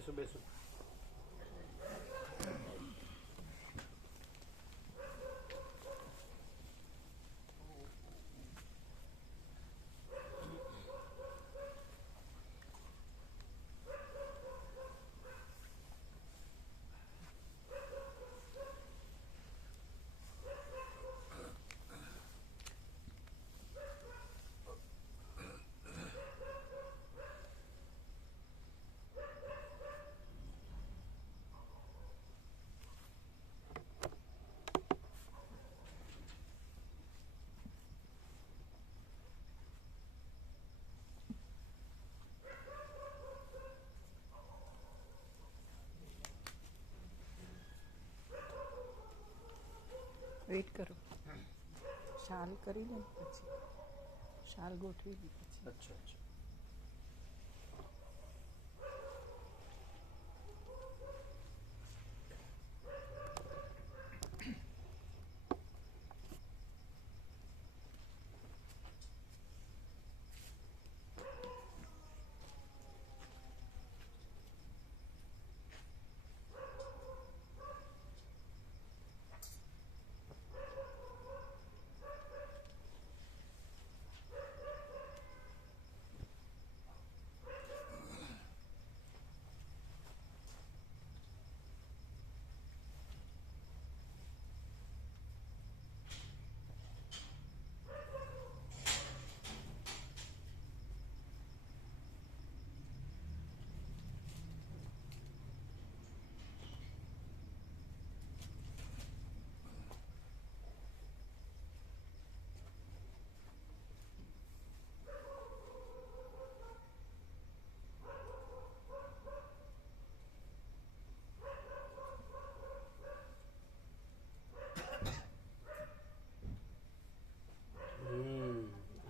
બેસો બેસો. વેઇટ કરો. શાલ કરી લે પછી શાલ ગોઠવી દી પછી. અચ્છા અચ્છા.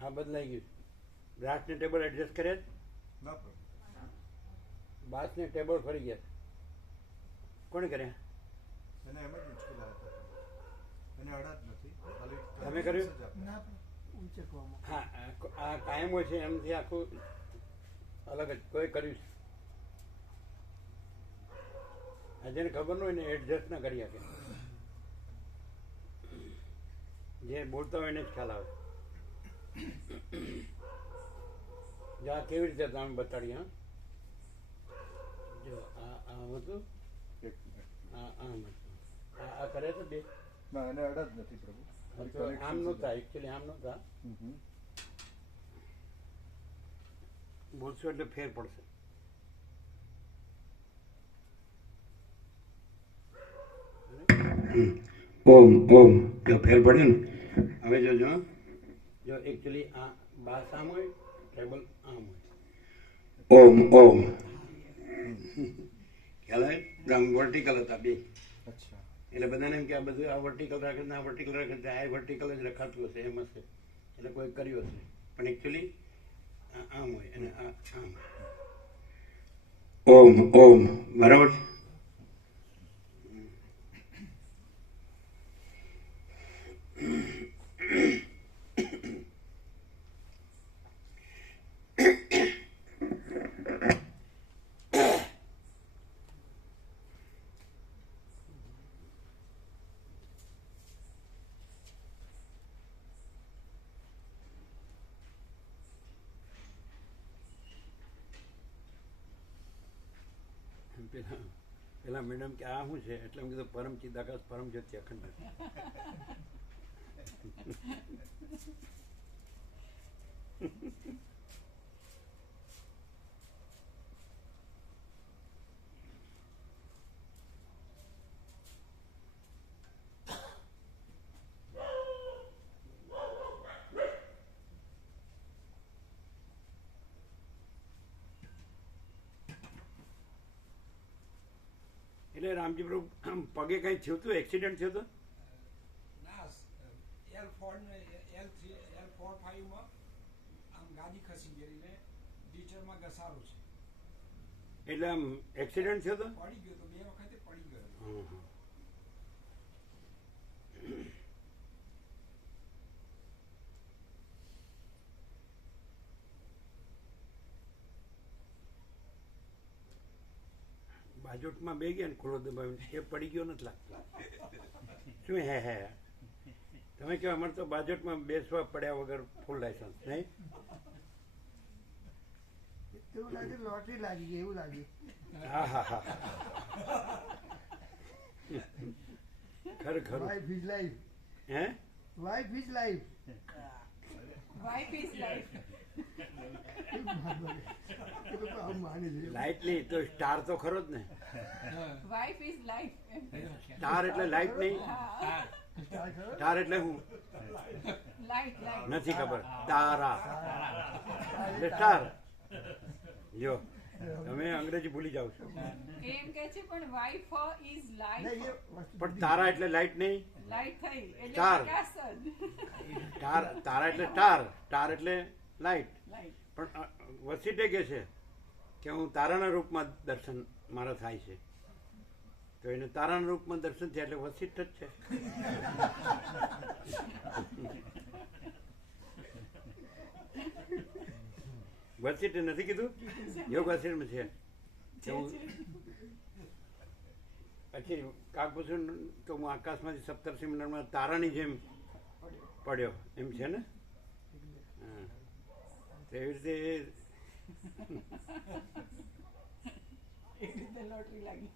આ બદલાઈ ગયું. ગ્લાસને ટેબલ એડજસ્ટ કરે ના બાસને ટેબલ ફરી ગયા. કોણે કર્યા? એને એમ જ ઉચકેલા હતા. એને અડા જ નથી. ખાલી તમે કર્યું? જ આપ્યા. ના ઉંચકવામાં. હા આ કાયમ હોય છે એમથી આખું અલગ જ કોઈ કર્યું છે. આ જેને ખબર ન હોય ને એડજસ્ટ ના કરી શકે. જે બોલતા હોય એને જ ખ્યાલ આવે. જો આ કેવી રીતે તમે બતાડી. હા જો આ હતું એક મિનિટ. આમ હતું. આ કરે છે બે. ના એને અડા જ નથી પ્રભુ. ખાલી તો આમ connection જ નહોતા આપ્યા. એકચ્યુઅલી આમ નહોતા. હમ. બોલશો એટલે ફેર પડશે. ઓમ ઓમ જો ફેર પડ્યો ને. હવે જોજો જો એકચ્યુઅલી આ બાસ આમ હોય ટેબલ આમ હોય. ઓમ ઓમ ખ્યાલ આવે. આમ વર્ટિકલ હતા બે. અચ્છા. એટલે બધાને એમ કે આ બધું આ વર્ટિકલ રાખે ને આ વર્ટિકલ રાખે છે. આ વર્ટિકલ જ રખાતું હશે એમ હશે. એટલે કોઈ કર્યું હશે પણ એકચ્યુઅલી આમ હોય અને આ આમ. ઓમ ઓમ બરાબર છે. પેલા મેડમ કે આ શું છે એટલે મેં કીધું પરમ ચિદાકાશ પરમ જ્યોતિ અખંડ. એટલે રામજી પ્રભુ પગે કઈ થયું હતું? એક્સિડન્ટ થયો હતો? ના L4-5 માં આમ ગાડી ખસી ગઈ ને ટીચરમાં ઘસારો છે. એટલે આમ એક્સિડન્ટ થયો હતો? પડી ગયો તો બે વખતે પડી ગયો. હમ, હમ. બાજોટમાં બે ગયા ને ખુલ્લો દબાવીને એ પડી ગયો નથી લાગતો. શું હે તમે કહો અમારે તો બાજોટમાં બેસવા પડ્યા વગર ફૂલ લાયસન્સ નહીં. એવું લાગે લોટરી લાગી ગઈ એવું લાગે. હા હા હા ખરું વાઇફ ઇઝ લાઈફ. હે wife is life. Wife is life. Light નહીં તો સ્ટાર તો ખરો જ ને. Wife is life. સ્ટાર એટલે લાઈટ નહીં. સ્ટાર એટલે હું લાઈટ લાઈટ. નથી ખબર. તારા એટલે સ્ટાર. જો તમે અંગ્રેજી ભૂલી જાવ છો. એમ કે છે પણ વાઇફ ઇઝ લાઈફ. પણ તારા એટલે લાઈટ નહીં. લાઈટ થઈ એટલે સ્ટાર. પ્રકાશ જ. સ્ટાર તારા એટલે સ્ટાર. સ્ટાર એટલે લાઈટ. લાઈટ. પણ વસીટે કે છે કે હું તારાના રૂપમાં દર્શન મારા થાય છે, તો એને તારાના રૂપમાં દર્શન થયા એટલે વસીટ જ છે. વસીટે નથી કીધું? યોગ વસીટમાં છે. પછી કાકભૂષણ તો હું આકાશમાંથી સપ્તર્ષિ મંડળમાં તારાની જેમ પડ્યો એમ છે ને. હા એવી રીતે એક રીતે લોટરી લાગી.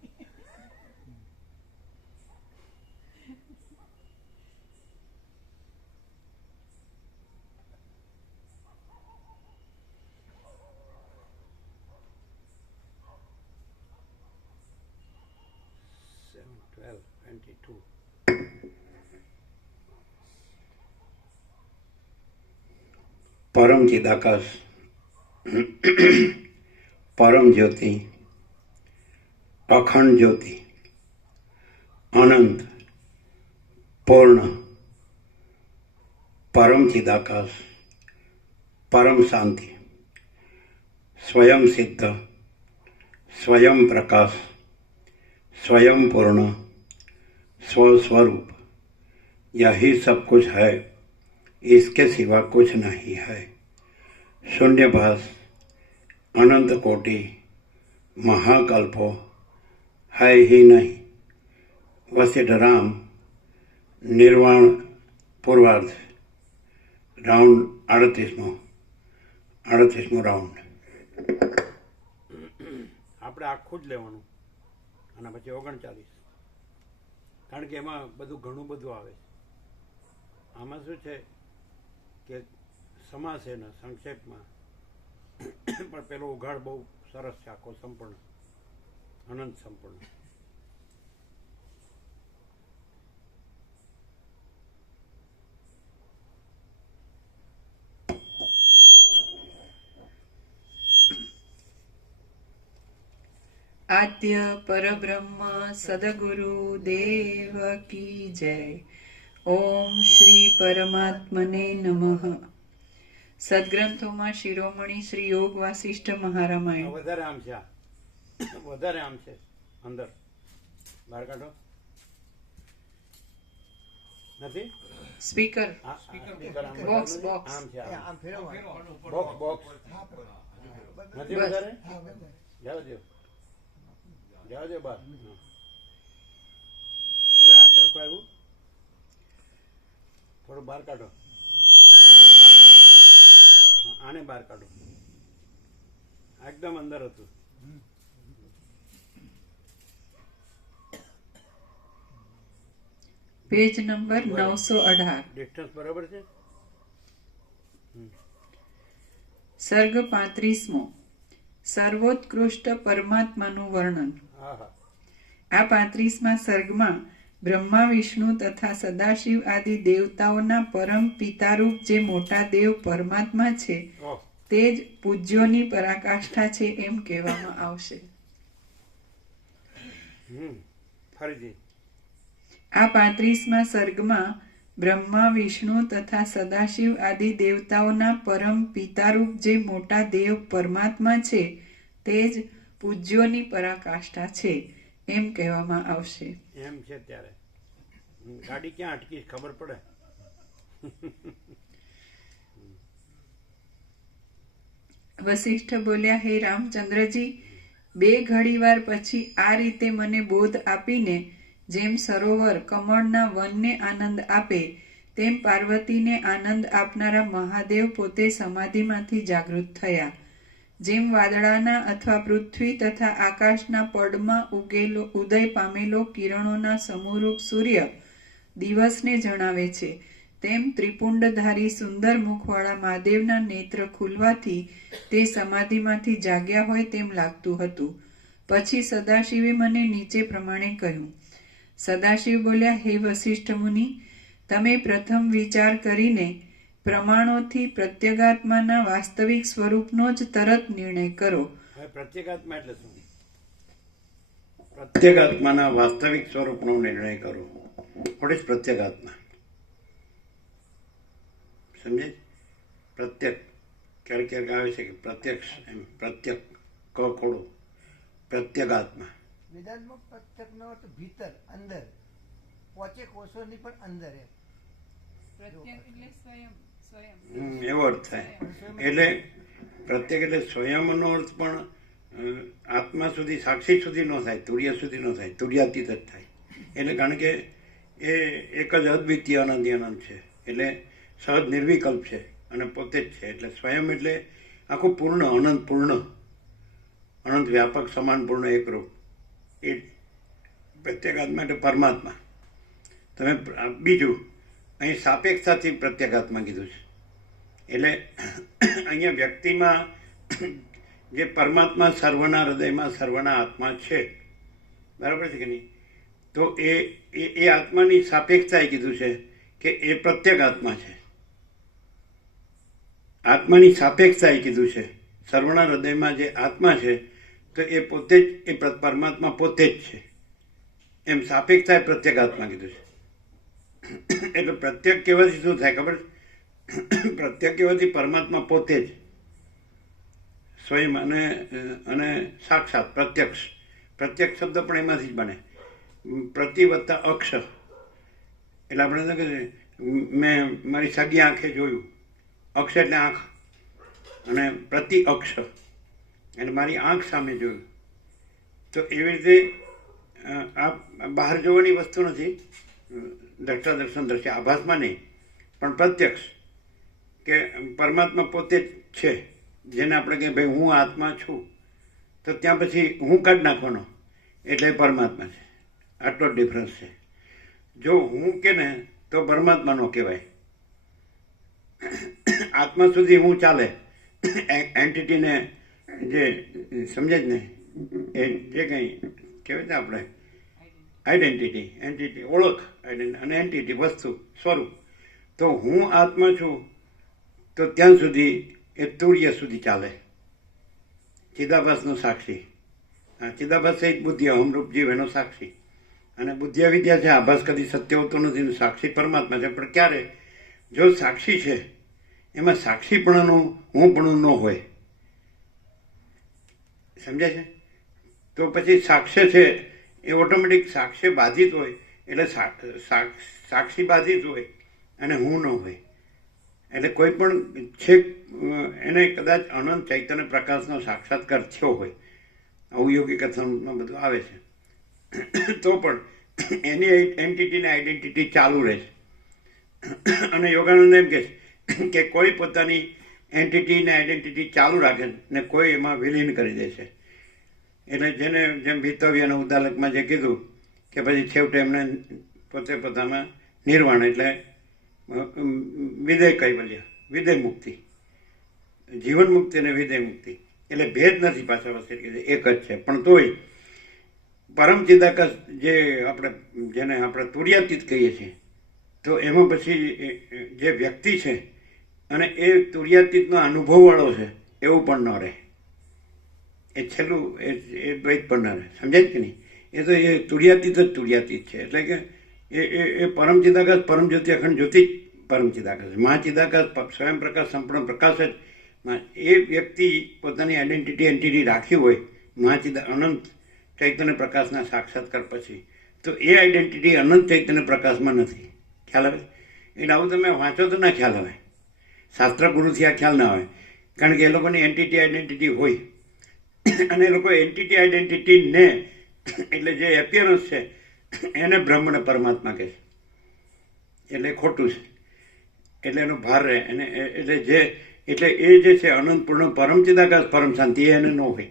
પરમ ચિદાકાશ, પરમ જ્યોતિ, અખંડ જ્યોતિ, અનંત, પૂર્ણ, પરમ ચિદાકાશ, પરમ શાંતિ, स्वयं सिद्ध, स्वयं प्रकाश, स्वयं पूर्ण, स्वस्वरूप, यही सब कुछ है, इसके सिवा कुछ नहीं है. शून्यभास, अनंत कोटि, महाकल्पो है ही नहीं. वशिष्ठ राम, निर्वाण पूर्वार्ध, राउंड 38મો રાઉન્ડ. આપણે આખું જ લેવાનું અને પછી 39, કારણ કે એમાં બધું ઘણું બધું આવે છે. આમાં શું છે કે સમાસ એના સંક્ષેપમાં પણ પેલો ઉઘાડ બહુ સરસ છે, આખો સંપૂર્ણ, અનંત સંપૂર્ણ. આદ્ય પરબ્રહ્મ સદગુરુ દેવ કી જય. ઓમ શ્રી પરમાત્મને નમઃ. સદગ્રંથોમાં શિરોમણી શ્રી યોગ વાસિષ્ઠ મહારામાયણ. વધારે આમ છે, વધારે આમ છે, અંદર બહાર કાઢો. નથી સ્પીકર બોક્સ બોક્સ આમ છે, આમ ફેરવવાનું. બોક્સ બોક્સ નથી વધારે. જાવ દો, જાવ દો બહાર. હવે આ સરખું આવ્યું, થોડું બહાર કાઢો. આને થોડું બહાર કાઢો. આને બહાર કાઢો. એકદમ અંદર હતું. Page number 918. ડિસ્ટન્સ બરાબર છે. સર્ગ 35મો. સર્વોત્કૃષ્ટ પરમાત્માનું વર્ણન. હા હા. આ 35મા સર્ગમાં બ્રહ્મા, વિષ્ણુ તથા સદાશિવ આદિ દેવતાઓના પરમ પિતારૂપ જે મોટા દેવ પરમાત્મા છે ઓહ, તે જ પૂજ્યોની પરાકાષ્ઠા છે એમ કહેવામાં આવશે. ફરીથી. આ 35મા સર્ગમાં બ્રહ્મા, વિષ્ણુ તથા સદાશિવ આદિ દેવતાઓના પરમ પિતારૂપ જે મોટા દેવ પરમાત્મા છે તે જ પૂજ્યોની પરાકાષ્ઠા છે એમ કહેવામાં આવશે. એમ છે ત્યારે ગાડી ક્યાં અટકી ખબર પડે. વશિષ્ઠ બોલ્યા, હે રામચંદ્રજી, 2 ઘડીવાર પછી આ રીતે મને બોધ આપીને જેમ સરોવર કમળના વનને આનંદ આપે તેમ પાર્વતીને આનંદ આપનારા મહાદેવ પોતે સમાધિમાંથી જાગૃત થયા. જેમ વાદળાના અથવા પૃથ્વી તથા આકાશના પડમાં ઉદય પામેલો કિરણોના સમૂહરૂપ સૂર્ય દિવસને જણાવે છે, તેમ ત્રિપુંડધારી સુંદર મુખવાળા મહાદેવના નેત્ર ખુલવાથી તે સમાધિમાંથી જાગ્યા હોય તેમ લાગતું હતું. પછી સદાશિવે મને નીચે પ્રમાણે કહ્યું. સદાશિવ બોલ્યા, હે વસિષ્ઠ મુનિ, તમે પ્રથમ વિચાર કરીને પ્રમાણોથી પ્રત્યેગાત્માના વાસ્તવિક સ્વરૂપનો જ તરત નિર્ણય કરો. હવે પ્રત્યેગાત્મા એટલે શું? પ્રત્યેગાત્માના વાસ્તવિક સ્વરૂપનો નિર્ણય કરો. વોટ ઇઝ પ્રત્યેગાત્મા? સમજે? પ્રત્યેક ક્યારેક ક્યારેક આવે છે કે પ્રત્યક્ષ, એમ પ્રત્યેક ક ખોડો પ્રત્યેગાત્મા. વેદાંતમાં પ્રત્યક્ષનો અર્થ ભીતર, અંદર, પોચે કોષોની પણ અંદર એમ. એવો અર્થ થાય. એટલે પ્રત્યેક એટલે સ્વયંનો અર્થ પણ આત્મા સુધી, સાક્ષી સુધી ન થાય, તુર્ય સુધી ન થાય, તુર્યાતીત જ થાય. એટલે કારણ કે એ એક જ અદ્વિતીય અનંત અનંત છે, એટલે સહજ નિર્વિકલ્પ છે અને પોતે જ છે. એટલે સ્વયં એટલે આખું પૂર્ણ, અનંત પૂર્ણ, અનંત વ્યાપક, સમાન પૂર્ણ, એકરૂપ. એ પ્રત્યેગાત્મા એટલે પરમાત્મા. તમે બીજું અહીં સાપેક્ષતાથી પ્રત્યેગાત્મા કીધું છે. એટલે અહીંયા વ્યક્તિમાં જે પરમાત્મા સર્વના હૃદયમાં સર્વના આત્મા છે, બરાબર છે કે નહીં? તો એ આત્માની સાપેક્ષતાએ કીધું છે કે એ પ્રત્યેગાત્મા છે. આત્માની સાપેક્ષતાએ કીધું છે. સર્વના હૃદયમાં જે આત્મા છે તો એ પોતે જ, એ પરમાત્મા પોતે જ છે. એમ સાપેક્ષતાએ પ્રત્યેગાત્મા કીધું છે. એટલે પ્રત્યેક કહેવાથી શું થાય ખબર? પ્રત્યેક કહેવાથી પરમાત્મા પોતે જ સ્વયં અને સાક્ષાત પ્રત્યક્ષ. પ્રત્યક્ષ શબ્દ પણ એમાંથી જ બને. પ્રતિ વત્તા અક્ષ એટલે આપણે કે મેં મારી સગી આંખે જોયું. અક્ષ એટલે આંખ, અને પ્રતિ અક્ષ એટલે મારી આંખ સામે જોયું. તો એવી રીતે આ બહાર જોવાની વસ્તુ નથી, દ્રષ્ટા દર્શન દ્રશ્ય આભાસમાં નહીં, પણ પ્રત્યક્ષ કે પરમાત્મા પોતે જ છે. જેને આપણે કહીએ ભાઈ હું આત્મા છું, તો ત્યાં પછી હું કાઢી નાખવાનો એટલે પરમાત્મા છે. આટલો જ ડિફરન્સ છે. જો હું કે ને તો પરમાત્મા નો કહેવાય. આત્મા સુધી હું ચાલે, એન્ટિટીને જે સમજે જ ને, એ જે કંઈ કહેવાય ને આપણે એન્ટિટી, ઓળખ, અને એન્ટિટી વસ્તુ, સ્વરૂપ. તો હું આત્મા છું તો ત્યાં સુધી એ તુર્ય સુધી ચાલે. ચિદાભાસનો સાક્ષી, ચિદાભાસ સહિત બુદ્ધિ, અહમરૂપ જીવ એનો સાક્ષી. અને બુદ્ધિ વિદ્યા છે, આભાસ કદી સત્ય હોતો નથી. સાક્ષી પરમાત્મા છે. પણ ક્યારે? જો સાક્ષી છે એમાં સાક્ષીપણાનું હુંપણું ન હોય, સમજે છે? તો પછી સાક્ષ્ય છે એ ઓટોમેટિક સાક્ષ્ય બાધિત હોય, એટલે સાક્ષી બાધિત હોય અને હું ન હોય. એટલે કોઈ પણ છેક એને કદાચ અનંત ચૈતન્ય પ્રકાશનો સાક્ષાત્કાર થયો હોય, આવું યોગી કથનમાં બધું આવે છે, તો પણ એની એન્ટિટીને આઈડેન્ટિટી ચાલુ રહે છે. અને યોગાનંદ એમ કહે છે કે કોઈ પોતાની એન્ટિટીને આઈડેન્ટિટી ચાલુ રાખે ને કોઈ એમાં વિલીન કરી દે છે. એટલે જેને જેમ ભીતવ્ય અને ઉદાલકમાં જે કીધું કે પછી છેવટે એમને પોતે પોતાના નિર્વાણ એટલે વિદેય કૈવલ્ય, વિદેય મુક્તિ, જીવન મુક્તિ અને વિદેય મુક્તિ. એટલે ભેદ નથી પાછા વસ્તુ, એક જ છે. પણ તોય પરમ ચિદાકાશ જે જેને આપણે તુર્યાતીત કહીએ છીએ, તો એમાં પછી જે વ્યક્તિ છે અને એ તુર્યાતીતનો અનુભવવાળો છે એવું પણ ન રહે. એ છેલ્લું એ દ્વૈત પણ ન રહે. સમજાય કે નહીં? એ તો એ તુર્યાતીત જ તુર્યાતીત છે. એટલે કે એ પરમ ચિદાકાશ, પરમ જ્યોતિ, અખંડ જ્યોતિ જ પરમ ચિદાકાશ, મહાચિદાકાશ, સ્વયં પ્રકાશ, સંપૂર્ણ પ્રકાશ જ. એ વ્યક્તિ પોતાની આઈડેન્ટિટી એન્ટિટી રાખી હોય અનંત ચૈતન્ય પ્રકાશના સાક્ષાત્કાર પછી, તો એ આઈડેન્ટિટી અનંત ચૈતન્ય પ્રકાશમાં નથી. ખ્યાલ આવે? એટલે આવું તમે વાંચો તો ના ખ્યાલ આવે, શાસ્ત્ર ગુરુથી આ ખ્યાલ ના આવે. કારણ કે એ લોકોની એન્ટિટી આઈડેન્ટિટી હોય અને એ લોકો એન્ટિટી આઈડેન્ટિટી ને એટલે જે એપિયરન્સ છે એને બ્રહ્મ ને પરમાત્મા કહે છે, એટલે ખોટું છે. એટલે એનો ભાર રહે એને એટલે એ જે છે અનંતપૂર્ણ પરમ ચિદાકાશ પરમ શાંતિ એને ન હોય.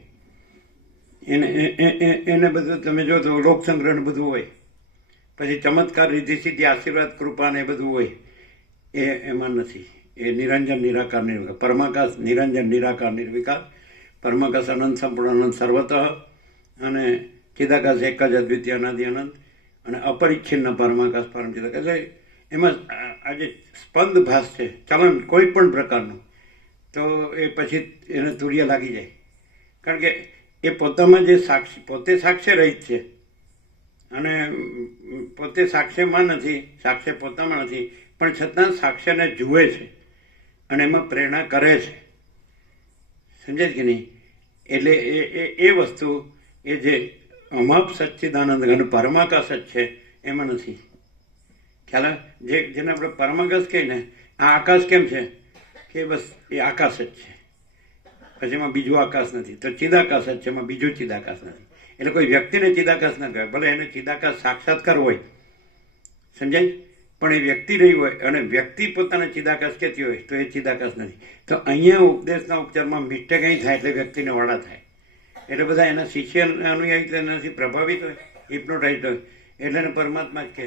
એને બધું તમે જો તો લોકસંગ્રહ બધું હોય, પછી ચમત્કાર રીતિ સિદ્ધિ આશીર્વાદ કૃપા ને એ બધું હોય, એમાં નથી. એ નિરંજન નિરાકાર નિર્વિકાર પરમાકાશ, નિરંજન નિરાકાર નિર્વિકાર પરમાકાશ, અનંત સંપૂર્ણ અનંત સર્વતઃ, અને ચિદાકાશ એક જ અદ્વિતીય અનાદિ અનંત, અને અપરિચ્છિન્ન પરમાકાશ પરમ ચિદાકાશ. એટલે એમાં આ જે સ્પંદ ભાસ છે ચલન કોઈ પણ પ્રકારનું, તો એ પછી એને તુર્ય લાગી જાય. કારણ કે એ પોતામાં જે પોતે સાક્ષ્ય રહિત છે, અને પોતે સાક્ષ્યમાં નથી, સાક્ષ્ય પોતામાં નથી, પણ છતાં સાક્ષ્યને જુએ છે અને એમાં પ્રેરણા કરે છે. સમજાય કે નહીં? એટલે એ વસ્તુ એ જે અમાપ સચ્ચિદાનંદ ઘન પરમાકાશ જ છે એમાં નથી. ખ્યાલ જેને આપણે પરમાકાશ કહીએ ને, આ આકાશ કેમ છે કે બસ એ આકાશ જ છે, પછી એમાં બીજું આકાશ નથી. તો ચિદાકાશ જ છે, એમાં બીજું ચિદાકાશ નથી. એટલે કોઈ વ્યક્તિને ચિદાકાશ ના કહેવાય, ભલે એને ચિદાકાશ સાક્ષાત્કાર હોય, સમજાય, પણ એ વ્યક્તિ રહી હોય અને વ્યક્તિ પોતાને ચિદાકાશ કહેતી હોય તો એ ચિદાકાશ નથી. તો અહીંયા ઉપદેશના ઉપચારમાં મિસ્ટેક અહીં થાય એટલે વ્યક્તિને વાડા થાય. એટલે બધા એના શિષ્ય અનુયાયી એનાથી પ્રભાવિત હોય, હિપ્નોટાઇઝ હોય, એટલે એને પરમાત્મા જ કહે.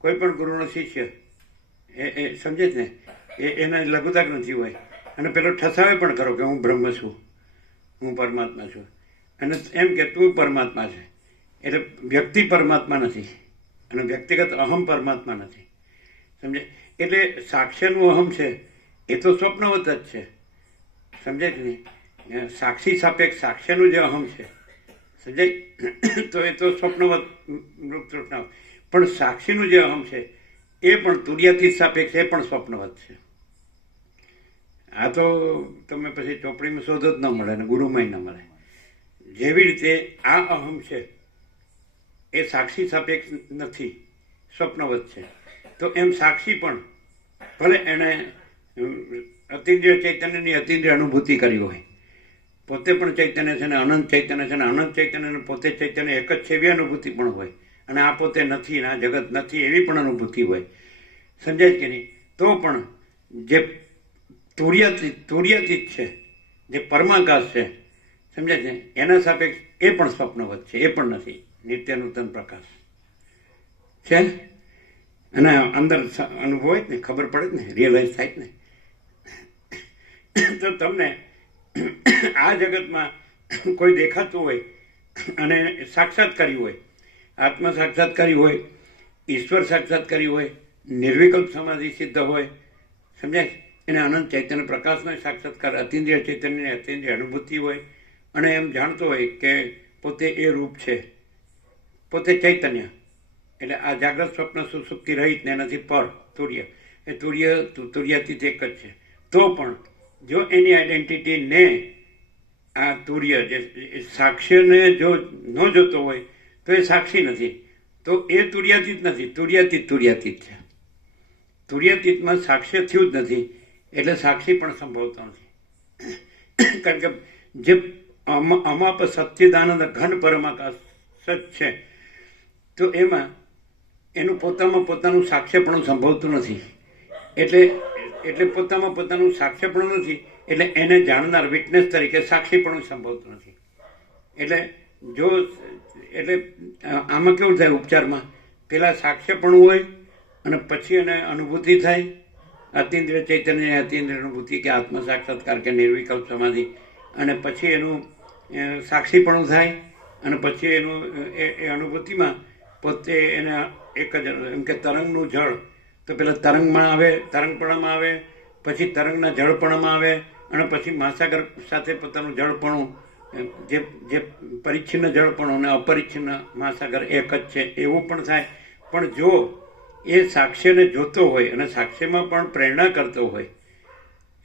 કોઈ પણ ગુરુનો શિષ્ય એ સમજે જ ને, એને લઘુતાક નથી હોય, અને પેલો ઠસાવે પણ ખરો કે હું બ્રહ્મ છું, હું પરમાત્મા છું, અને એમ કે તું પરમાત્મા છે. એટલે વ્યક્તિ પરમાત્મા નથી અને વ્યક્તિગત અહમ પરમાત્મા નથી. સમજે? એટલે સાક્ષ્યનું અહમ છે એ તો સ્વપ્નવત જ છે. સમજાય કે નહીં? સાક્ષી સાપેક્ષ સાક્ષ્યનું જે અહમ છે, સમજાય, તો એ તો સ્વપ્નવત રૂપ તૃષ્ણા. પણ સાક્ષીનું જે અહમ છે એ પણ તુર્યાતીત સાપેક્ષ, એ પણ સ્વપ્નવત છે. આ તો તમે પછી ચોપડીમાં શોધો જ ન મળે અને ગુરુમાંય ન મળે. જેવી રીતે આ અહમ છે એ સાક્ષી સાપેક્ષ નથી, સ્વપ્નવત છે. તો એમ સાક્ષી પણ ભલે એણે અતિન્દ્રિય ચૈતન્યની અતિન્દ્રિય અનુભૂતિ કરી હોય, પોતે પણ ચૈતન્ય છે ને અનંત ચૈતન્ય છે ને અનંત ચૈતન્ય પોતે ચૈતન્ય એક જ છે એવી અનુભૂતિ પણ હોય, અને આ પોતે નથી ને આ જગત નથી એવી પણ અનુભૂતિ હોય. સમજાય કે નહીં? તો પણ જે તુર્યાતીત છે, જે પરમાકાશ છે, સમજાય છે, એના સાપેક્ષ એ પણ સ્વપ્નવત છે, એ પણ નથી. નિત્ય નૂતન પ્રકાશ છે, અને અંદર અનુભવ હોય જ ને, ખબર પડે જ ને, રિયલાઇઝ થાય જ ને. તો તમને આ જગતમાં કોઈ દેખાતું હોય અને સાક્ષાત્કારી હોય, આત્મા સાક્ષાત્કારી હોય, ઈશ્વર સાક્ષાત્કારી હોય, નિર્વિકલ્પ સમાધિ સિદ્ધ હોય, સમજાય, એને અનંત ચૈતન્ય પ્રકાશનો સાક્ષાત્કાર, અતિન્દ્રિય ચૈતન્યની અતિન્દ્રિય અનુભૂતિ હોય, અને એમ જાણતો હોય કે પોતે એ રૂપ છે, પોતે ચૈતન્ય. એટલે આ જાગ્રત સ્વપ્ન સુસુપ્તિ રહિત ને એનાથી પર તુર્ય, એ તુર્યાતીત એક જ છે. તો પણ જો એની આઈડેન્ટિટી ને આ તુર્ય જે સાક્ષ્યને જો ન જોતો હોય તો એ સાક્ષી નથી, તો એ તુર્યાતીત નથી. તુર્યાતીત છે. તુર્યાતીતમાં સાક્ષ્ય થયું જ નથી, એટલે સાક્ષી પણ સંભવતો નથી. કારણ કે જે અમાપ સચ્ચિદાનંદ ઘન પરમાકાશ સચ છે, તો એમાં એનું પોતાનું સાક્ષ્યપણું સંભવતું નથી. એટલે પોતાનું સાક્ષ્યપણું નથી, એટલે એને જાણનાર વિટનેસ તરીકે સાક્ષીપણું સંભવતું નથી. એટલે આમાં કેવું થાય ઉપચારમાં, પેલા સાક્ષ્યપણું હોય અને પછી એને અનુભૂતિ થાય, અતિન્દ્રિય ચૈતન્ય અતિન્દ્રિય અનુભૂતિ કે આત્મ સાક્ષાત્કાર કે નિર્વિકલ્પ સમાધિ, અને પછી એનું સાક્ષીપણું થાય, અને પછી એનું એ અનુભૂતિમાં પોતે એને એક જ એમ કે તરંગનું જળ, તો પેલા તરંગપણામાં આવે, પછી તરંગના જળપણામાં આવે, અને પછી મહાસાગર સાથે પોતાનું જળપણું, જે પરિચ્છિન્ન જળપણું અને અપરિચ્છિન્ન મહાસાગર એક જ છે એવું પણ થાય. પણ જો એ સાક્ષ્યને જોતો હોય અને સાક્ષ્યમાં પણ પ્રેરણા કરતો હોય,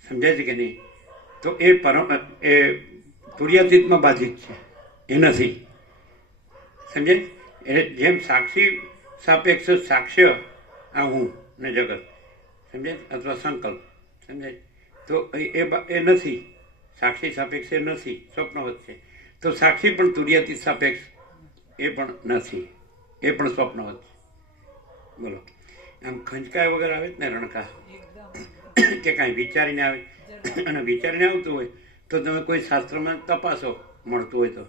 સમજાય છે કે નહીં, તો એ તુર્યાતીતમાં બાધિત છે, એ નથી. સમજાય? એટલે જેમ સાક્ષી સાપેક્ષ સાક્ષ્ય આ હું ને જગત, સમજાય, અથવા સંકલ્પ, સમજાય, તો એ નથી. સાક્ષી સાપેક્ષ નથી, સ્વપ્નવત છે. તો સાક્ષી પણ તુર્યાતીત સાપેક્ષ એ પણ નથી, એ પણ સ્વપ્નવત છે. બોલો, આમ ખંચકાય વગર આવે જ ને રણકા, કે કાંઈ વિચારીને આવે, અને વિચારીને આવતું હોય તો તમે કોઈ શાસ્ત્રમાં તપાસો, મળતું હોય તો.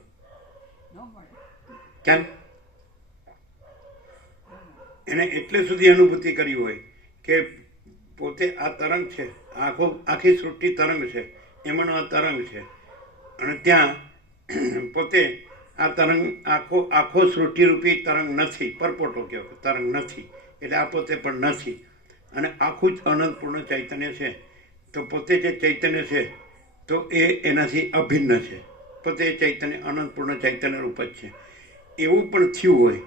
કેમ? એને એટલે સુધી અનુભૂતિ કરી હોય કે પોતે આ તરંગ છે, આખી સૃષ્ટિ તરંગ છે, એમાંનો આ તરંગ છે, અને ત્યાં પોતે આ તરંગ આખો સૃષ્ટિરૂપી તરંગ નથી, પરપોટો કહો તરંગ નથી, એટલે આ પોતે પણ નથી, અને આખું જ અનંતપૂર્ણ ચૈતન્ય છે. તો પોતે જે ચૈતન્ય છે તો એ એનાથી અભિન્ન છે, પોતે ચૈતન્ય અનંતપૂર્ણ ચૈતન્ય રૂપ જ છે. એવું પણ થયું હોય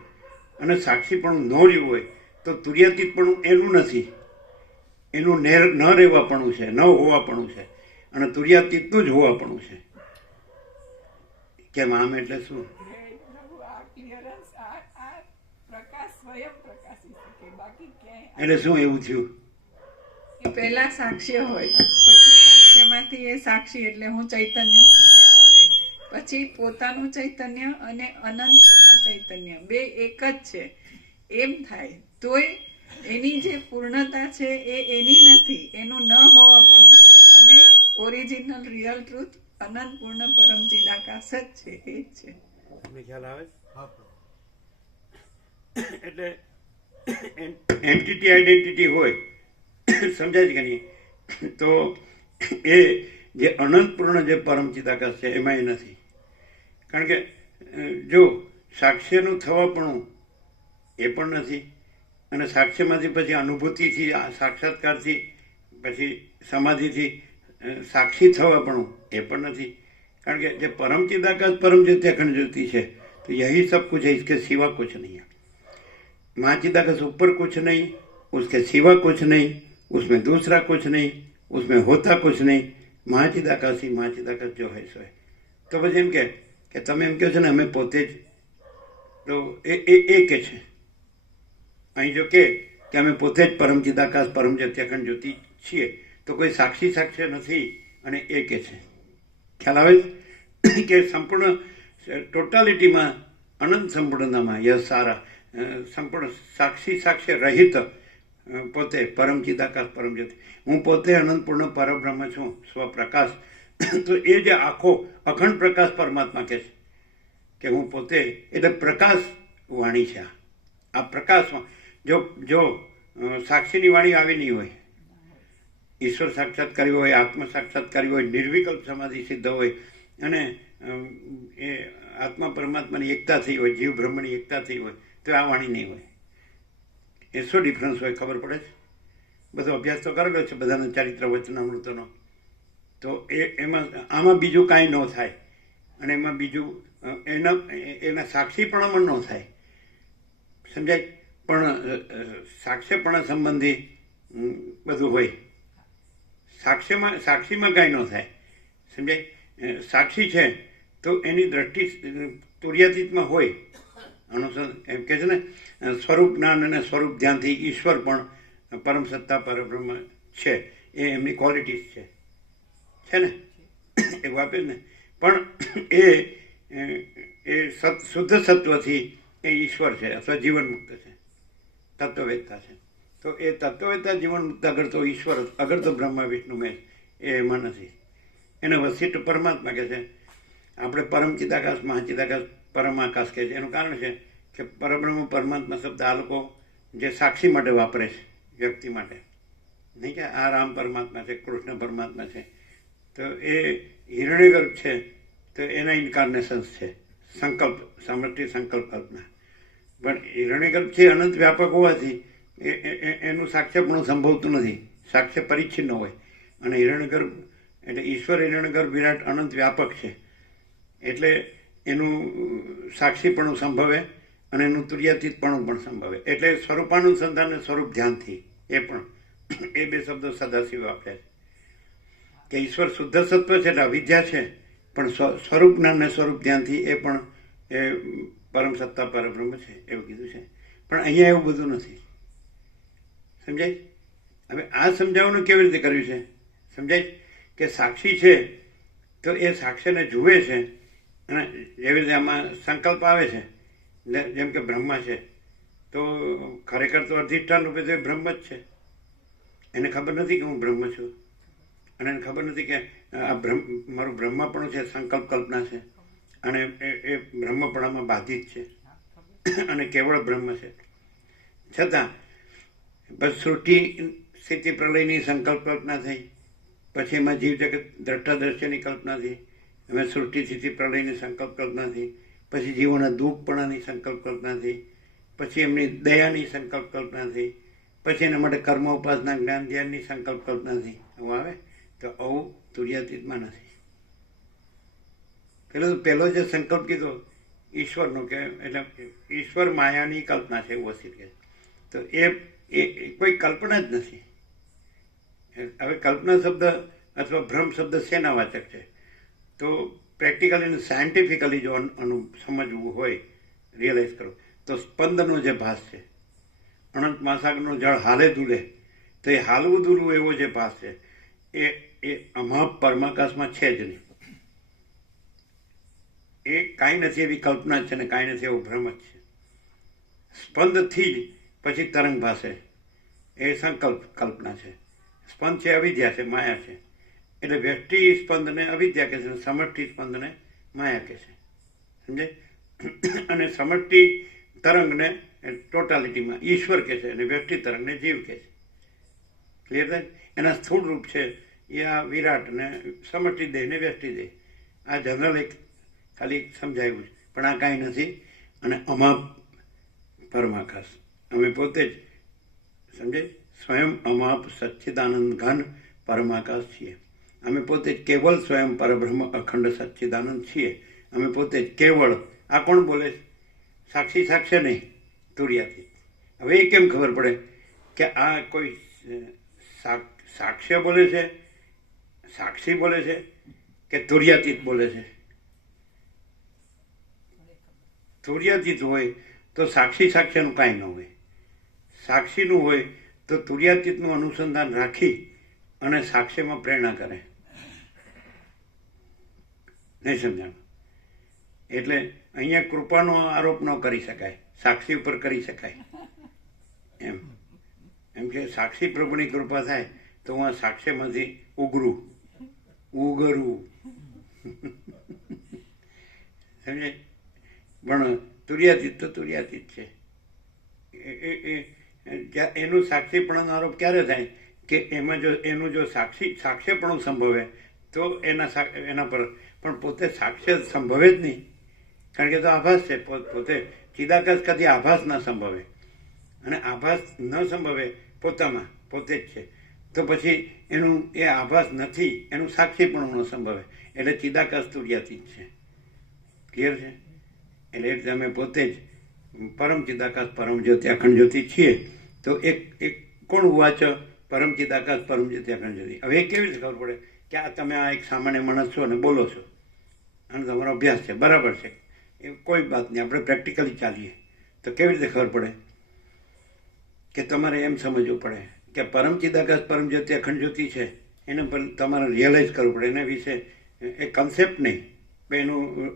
અને સાક્ષી પણ ન રહ્યું હોય તો તુર્યાતીત પણ એનું નથી, એનું ન રહેવાપણું છે, ન હોવાપણું છે, અને તુર્યાતીતનું જ હોવાપણું છે. કેમ આમ એટલે શું? એટલે શું એવું થયું? પહેલા સાક્ષ્ય હોય, પછી સાક્ષ્યમાંથી એ સાક્ષી એટલે હું ચૈતન્ય છું ત્યાં આવે, પછી પોતાનું ચૈતન્ય અને અનંતપૂર્ણ ચૈતન્ય બે એક જ છે એમ થાય. તોય એની જે પૂર્ણતા છે એ એની નથી, એનું ન હોવાપણું છે, અને ઓરિજિનલ રિયલ ટ્રુથ અનંતપૂર્ણ પરમ ચિદાકાશ જ છે, એ જ છે. તમને ખ્યાલ આવે? એટલે એન્ટિટી આઈડેન્ટિટી હોય, સમજાય છે કે નહીં? તો એ જે અનંતપૂર્ણ જે પરમ ચિદાકાશ છે એમાં એ નથી. કારણ કે જો સાક્ષ્યનું થવાપણું એ પણ નથી, અને સાક્ષ્યમાંથી પછી અનુભૂતિથી, સાક્ષાત્કારથી, પછી સમાધિથી સાક્ષી થવાપણું એ પણ નથી. કારણ કે જે પરમ चिदाकाश परम ज्योति अखंड ज्योति है, तो यही सब कुछ है, इसके सिवा कुछ नहीं है. महाचिदाकाश ऊपर कुछ नहीं, उसके सिवा कुछ नहीं, उसमें दूसरा कुछ नहीं, उसमें होता कुछ नहीं. महाचिदाकाश ही महाचिदाकाश जो है सो है. તો પછી એમ કે તમે એમ કહો છો ને અમે પોતે જ, તો એ કે છે અહીં જો કે અમે પોતે જ પરમ ચિદાકાશ પરમ જ્યોતિ અખંડ જ્યોતિ છીએ, તો કોઈ સાક્ષી સાક્ષ્ય નથી, અને એ કે છે. ખ્યાલ આવે કે સંપૂર્ણ ટોટાલિટીમાં અનંત સંપૂર્ણતામાં યશ સારા સંપૂર્ણ સાક્ષી સાક્ષ્ય રહિત પોતે પરમ ચિદાકાશ પરમ જ્યોતિ, હું પોતે અનંતપૂર્ણ પરબ્રહ્મ છું, સ્વપ્રકાશ. તો એ જે આખો અખંડ પ્રકાશ પરમાત્મા કહે છે કે હું પોતે, એટલે પ્રકાશ વાણી છે. આ પ્રકાશમાં જો સાક્ષીની વાણી આવી નહીં હોય, ઈશ્વર સાક્ષાત કર્યો હોય, આત્મ સાક્ષાત કર્યો હોય, નિર્વિકલ્પ સમાધિ સિદ્ધ હોય, અને એ આત્મા પરમાત્માની એકતા થઈ હોય, જીવ બ્રહ્મની એકતા થઈ હોય, તો આ વાણી નહીં હોય. એ શું ડિફરન્સ હોય ખબર પડે છે? બધો અભ્યાસ તો કરેલો છે બધાના ચારિત્ર વચનામૃતોનો. તો એમાં આમાં બીજું કાંઈ ન થાય, અને એમાં બીજું એના સાક્ષીપણામાં ન થાય, સમજાય? પણ સાક્ષ્યપણા સંબંધી બધું હોય, સાક્ષીમાં કાંઈ ન થાય, સમજાય? સાક્ષી છે તો એની દ્રષ્ટિ તુર્યાતીતમાં હોય. એમ કે છે ને, સ્વરૂપ જ્ઞાન અને સ્વરૂપ ધ્યાનથી ઈશ્વર પણ પરમ સત્તા પરબ્રહ્મ છે, એ એમની ક્વોલિટીઝ છે ને, એવું આપે ને. પણ એ શુદ્ધ સત્વથી એ ઈશ્વર છે, અથવા જીવન મુક્ત છે, તત્વવેદતા છે. તો એ તત્વવેદતા જીવન મુક્ત આગળ તો ઈશ્વર, આગળ તો બ્રહ્મા વિષ્ણુ મહેશ એ એમાં નથી. એને વસિષ્ઠ પરમાત્મા કહે છે. આપણે પરમ ચિદાકાશ મહાચિદાકાશ પરમાકાશ કહે છે. એનું કારણ છે કે પરબ્રહ્મ પરમાત્મા શબ્દ આ લોકો જે સાક્ષી માટે વાપરે છે, વ્યક્તિ માટે નહીં, કે આ રામ પરમાત્મા છે, કૃષ્ણ પરમાત્મા છે, તો એ હિરણ્યગર્ભ છે, તો એના ઇન્કાર્નેશન્સ છે, સંકલ્પ સામર્થ્ય સંકલ્પ કલ્પના. પણ હિરણ્યગર્ભ છે અનંત વ્યાપક હોવાથી એનું સાક્ષ્યપણું સંભવતું નથી, સાક્ષ્ય પરિચ્છિન્ન હોય. અને હિરણ્યગર્ભ એટલે ઈશ્વર હિરણ્યગર્ભ વિરાટ અનંત વ્યાપક છે, એટલે એનું સાક્ષીપણું સંભવે, અને એનું તુર્યાતીતપણું પણ સંભવે. એટલે સ્વરૂપાનુસંધાન અને સ્વરૂપ ધ્યાનથી એ પણ એ બે શબ્દો સદાશિવ વાપરે છે કે ઈશ્વર શુદ્ધ સત્વ છે એટલે અવિદ્યા છે, પણ સ્વરૂપ જ્ઞાન અને સ્વરૂપ ધ્યાનથી એ પણ એ પરમ સત્તા પરબ્રહ્મ છે, એવું કીધું છે. પણ અહીંયા એવું બધું નથી, સમજાય? હવે આ સમજાવવાનું કેવી રીતે કર્યું છે, સમજાય? કે સાક્ષી છે તો એ સાક્ષ્યને જુએ છે, અને જેવી રીતે આમાં સંકલ્પ આવે છે, જેમ કે બ્રહ્મ છે, તો ખરેખર તો અધિષ્ઠાન રૂપે તો એ બ્રહ્મ જ છે. એને ખબર નથી કે હું બ્રહ્મ છું, અને એને ખબર નથી કે આ મારું બ્રહ્મપણું છે, સંકલ્પ કલ્પના છે, અને એ બ્રહ્મપણામાં બાધિત છે અને કેવળ બ્રહ્મ છે. છતાં બસ સૃષ્ટિ સ્થિતિ પ્રલયની સંકલ્પ કલ્પના થઈ, પછી એમાં જીવ જગત દ્રષ્ટાદ્રશ્યની કલ્પના થઈ, એમાં સૃષ્ટિ સ્થિતિ પ્રલયની સંકલ્પ કલ્પના થઈ, પછી જીવોના દુઃખપણાની સંકલ્પ કલ્પના થઈ, પછી એમની દયાની સંકલ્પ કલ્પના થઈ, પછી એના માટે કર્મ ઉપાસના જ્ઞાન ધ્યાનની સંકલ્પ કલ્પના થઈ. આવું આવે તો આવું તુર્યાતીતમાં નથી. પહેલો જે સંકલ્પ કીધો ઈશ્વરનો, કે એટલે ઈશ્વર માયાની કલ્પના છે એવું વસ્તુ કે, તો એ કોઈ કલ્પના જ નથી. હવે કલ્પના શબ્દ અથવા ભ્રમ શબ્દ શેના વાચક છે? તો પ્રેક્ટિકલી સાયન્ટિફિકલી જો સમજવું હોય, રિયલાઇઝ કરો, તો સ્પંદનો જે ભાસ છે, અનંત મહાસાગરનું જળ હાલે ધૂલે, તો એ હાલવું ધૂલવું એવો જે ભાસ છે એ અમાપ પરમાકાશમાં છે જ નહીં. એ કાંઈ નથી એવી કલ્પના છે ને કાંઈ નથી એવો ભ્રમ જ છે. સ્પંદથી જ પછી તરંગ ભાસે, એ સંકલ્પ કલ્પના છે. સ્પંદ છે અવિદ્યા છે, માયા છે. એટલે વ્યષ્ટિ સ્પંદને અવિદ્યા કહે છે, સમષ્ટિ સ્પંદને માયા કહે છે. સમજે? અને સમષ્ટિ તરંગને ટોટાલિટીમાં ઈશ્વર કહે છે, અને વ્યષ્ટિ તરંગને જીવ કહે છે. ક્લિયર થાય? એના સ્થૂળ રૂપ છે એ આ વિરાટ ને સમષ્ટિ દેહ ને વ્યષ્ટિ દેહ. આ જનરલ એક ખાલી સમજાયું છે, પણ આ કાંઈ નથી. અને અમાપ પરમાકાશ, અમે પોતે જ સમજે સ્વયં અમાપ સચ્ચિદાનંદ ઘન પરમાકાશ છીએ. અમે પોતે જ કેવળ સ્વયં પરબ્રહ્મ અખંડ સચ્ચિદાનંદ છીએ. અમે પોતે જ કેવળ. આ કોણ બોલે? સાક્ષી સાક્ષ્ય નહીં, તુર્યાતીત. હવે એ કેમ ખબર પડે કે આ કોઈ સાક્ષ્ય બોલે છે, સાક્ષી બોલે છે, કે તુર્યાતીત બોલે છે? તુર્યાતીત હોય તો સાક્ષી સાક્ષ્યનું કાંઈ ન હોય. સાક્ષીનું હોય તો તુર્યાતીતનું અનુસંધાન રાખી અને સાક્ષ્યમાં પ્રેરણા કરે. નહીં સમજાણું? એટલે અહીંયા કૃપાનો આરોપ ન કરી શકાય, સાક્ષી ઉપર કરી શકાય. એમ કે સાક્ષી પ્રભુની કૃપા થાય તો હું આ સાક્ષ્યમાંથી ઉગરું. સમજે? પણ તુર્યાતીત તો તુર્યાતીત છે. એનું સાક્ષીપણાનો આરોપ ક્યારે થાય કે એમાં જો એનું જો સાક્ષ્યપણું સંભવે તો એના પર, પણ પોતે સાક્ષ્ય સંભવે જ નહીં, કારણ કે તો આભાસ છે. પોતે ચિદાકાશ કદી આભાસ ન સંભવે, અને આભાસ ન સંભવે પોતામાં, પોતે જ છે. તો પછી એનું એ આભાસ નથી, એનું સાક્ષીપણું ન સંભવે. એટલે ચિદાકાશ તુર્યાતીત છે. ક્લિયર છે? એટલે અમે પોતે જ પરમ ચિદાકાશ પરમ જ્યોતિ અખંડ જ્યોતિ છીએ. તો એક કોણ વાચ પરમ ચિદાકાશ પરમ જ્યોતિ અખંડ જ્યોતિ. હવે એ કેવી રીતે ખબર પડે કે આ તમે આ એક સામાન્ય માણસ છો અને બોલો છો અને તમારો અભ્યાસ છે, બરાબર છે, એ કોઈ વાત નહીં, આપણે પ્રેક્ટિકલી ચાલીએ તો કેવી રીતે ખબર પડે? કે તમારે એમ સમજવું પડે કે પરમ ચિદાકાશ પરમ જ્યોતિ અખંડ જ્યોતિ છે, એને પર તમારે રિયલાઇઝ કરવું પડે. એના વિશે એ કન્સેપ્ટ નહીં, એનું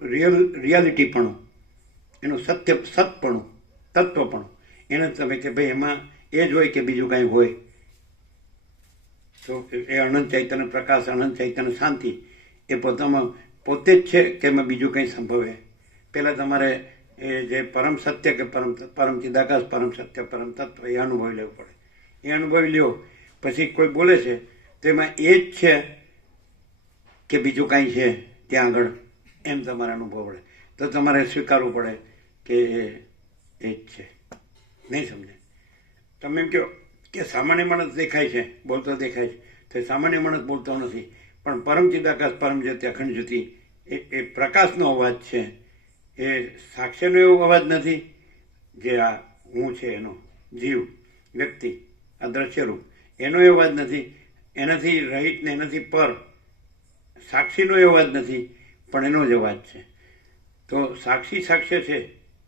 રિયાલિટીપણું, એનું સતપણું, તત્વપણું, એને તમે કે ભાઈ એમાં એ જ હોય કે બીજું કાંઈ હોય. તો એ અનંત ચૈતન્ય પ્રકાશ, અનંત ચૈતન્ય શાંતિ એ પોતામાં પોતે જ છે કે એમાં બીજું કંઈ સંભવે? પહેલાં તમારે એ જે પરમ સત્ય કે પરમ ચિદાકાશ પરમ સત્ય પરમ તત્વ એ અનુભવી લેવું પડે. એ અનુભવી લ્યો પછી કોઈ બોલે છે તો એમાં એ જ છે કે બીજું કાંઈ છે ત્યાં આગળ, એમ તમારે અનુભવ પડે. તો તમારે સ્વીકારવું પડે કે એ જ છે. નહીં સમજે? તમે એમ કહો કે સામાન્ય માણસ દેખાય છે, બોલતો દેખાય છે, તો સામાન્ય માણસ બોલતો નથી, પણ પરમ ચિદાકાશ પરમ જ્યોતિ અખંડ જ્યોતિ એ પ્રકાશનો અવાજ છે. એ સાક્ષ્યનો એવો અવાજ નથી જે આ હું છે એનો, જીવ વ્યક્તિ આ દ્રશ્યરૂપ, એનો એ અવાજ નથી, એનાથી રહિત ને એનાથી પર સાક્ષીનો એ અવાજ નથી, પણ એનો જ અવાજ છે. તો સાક્ષી સાક્ષ્ય છે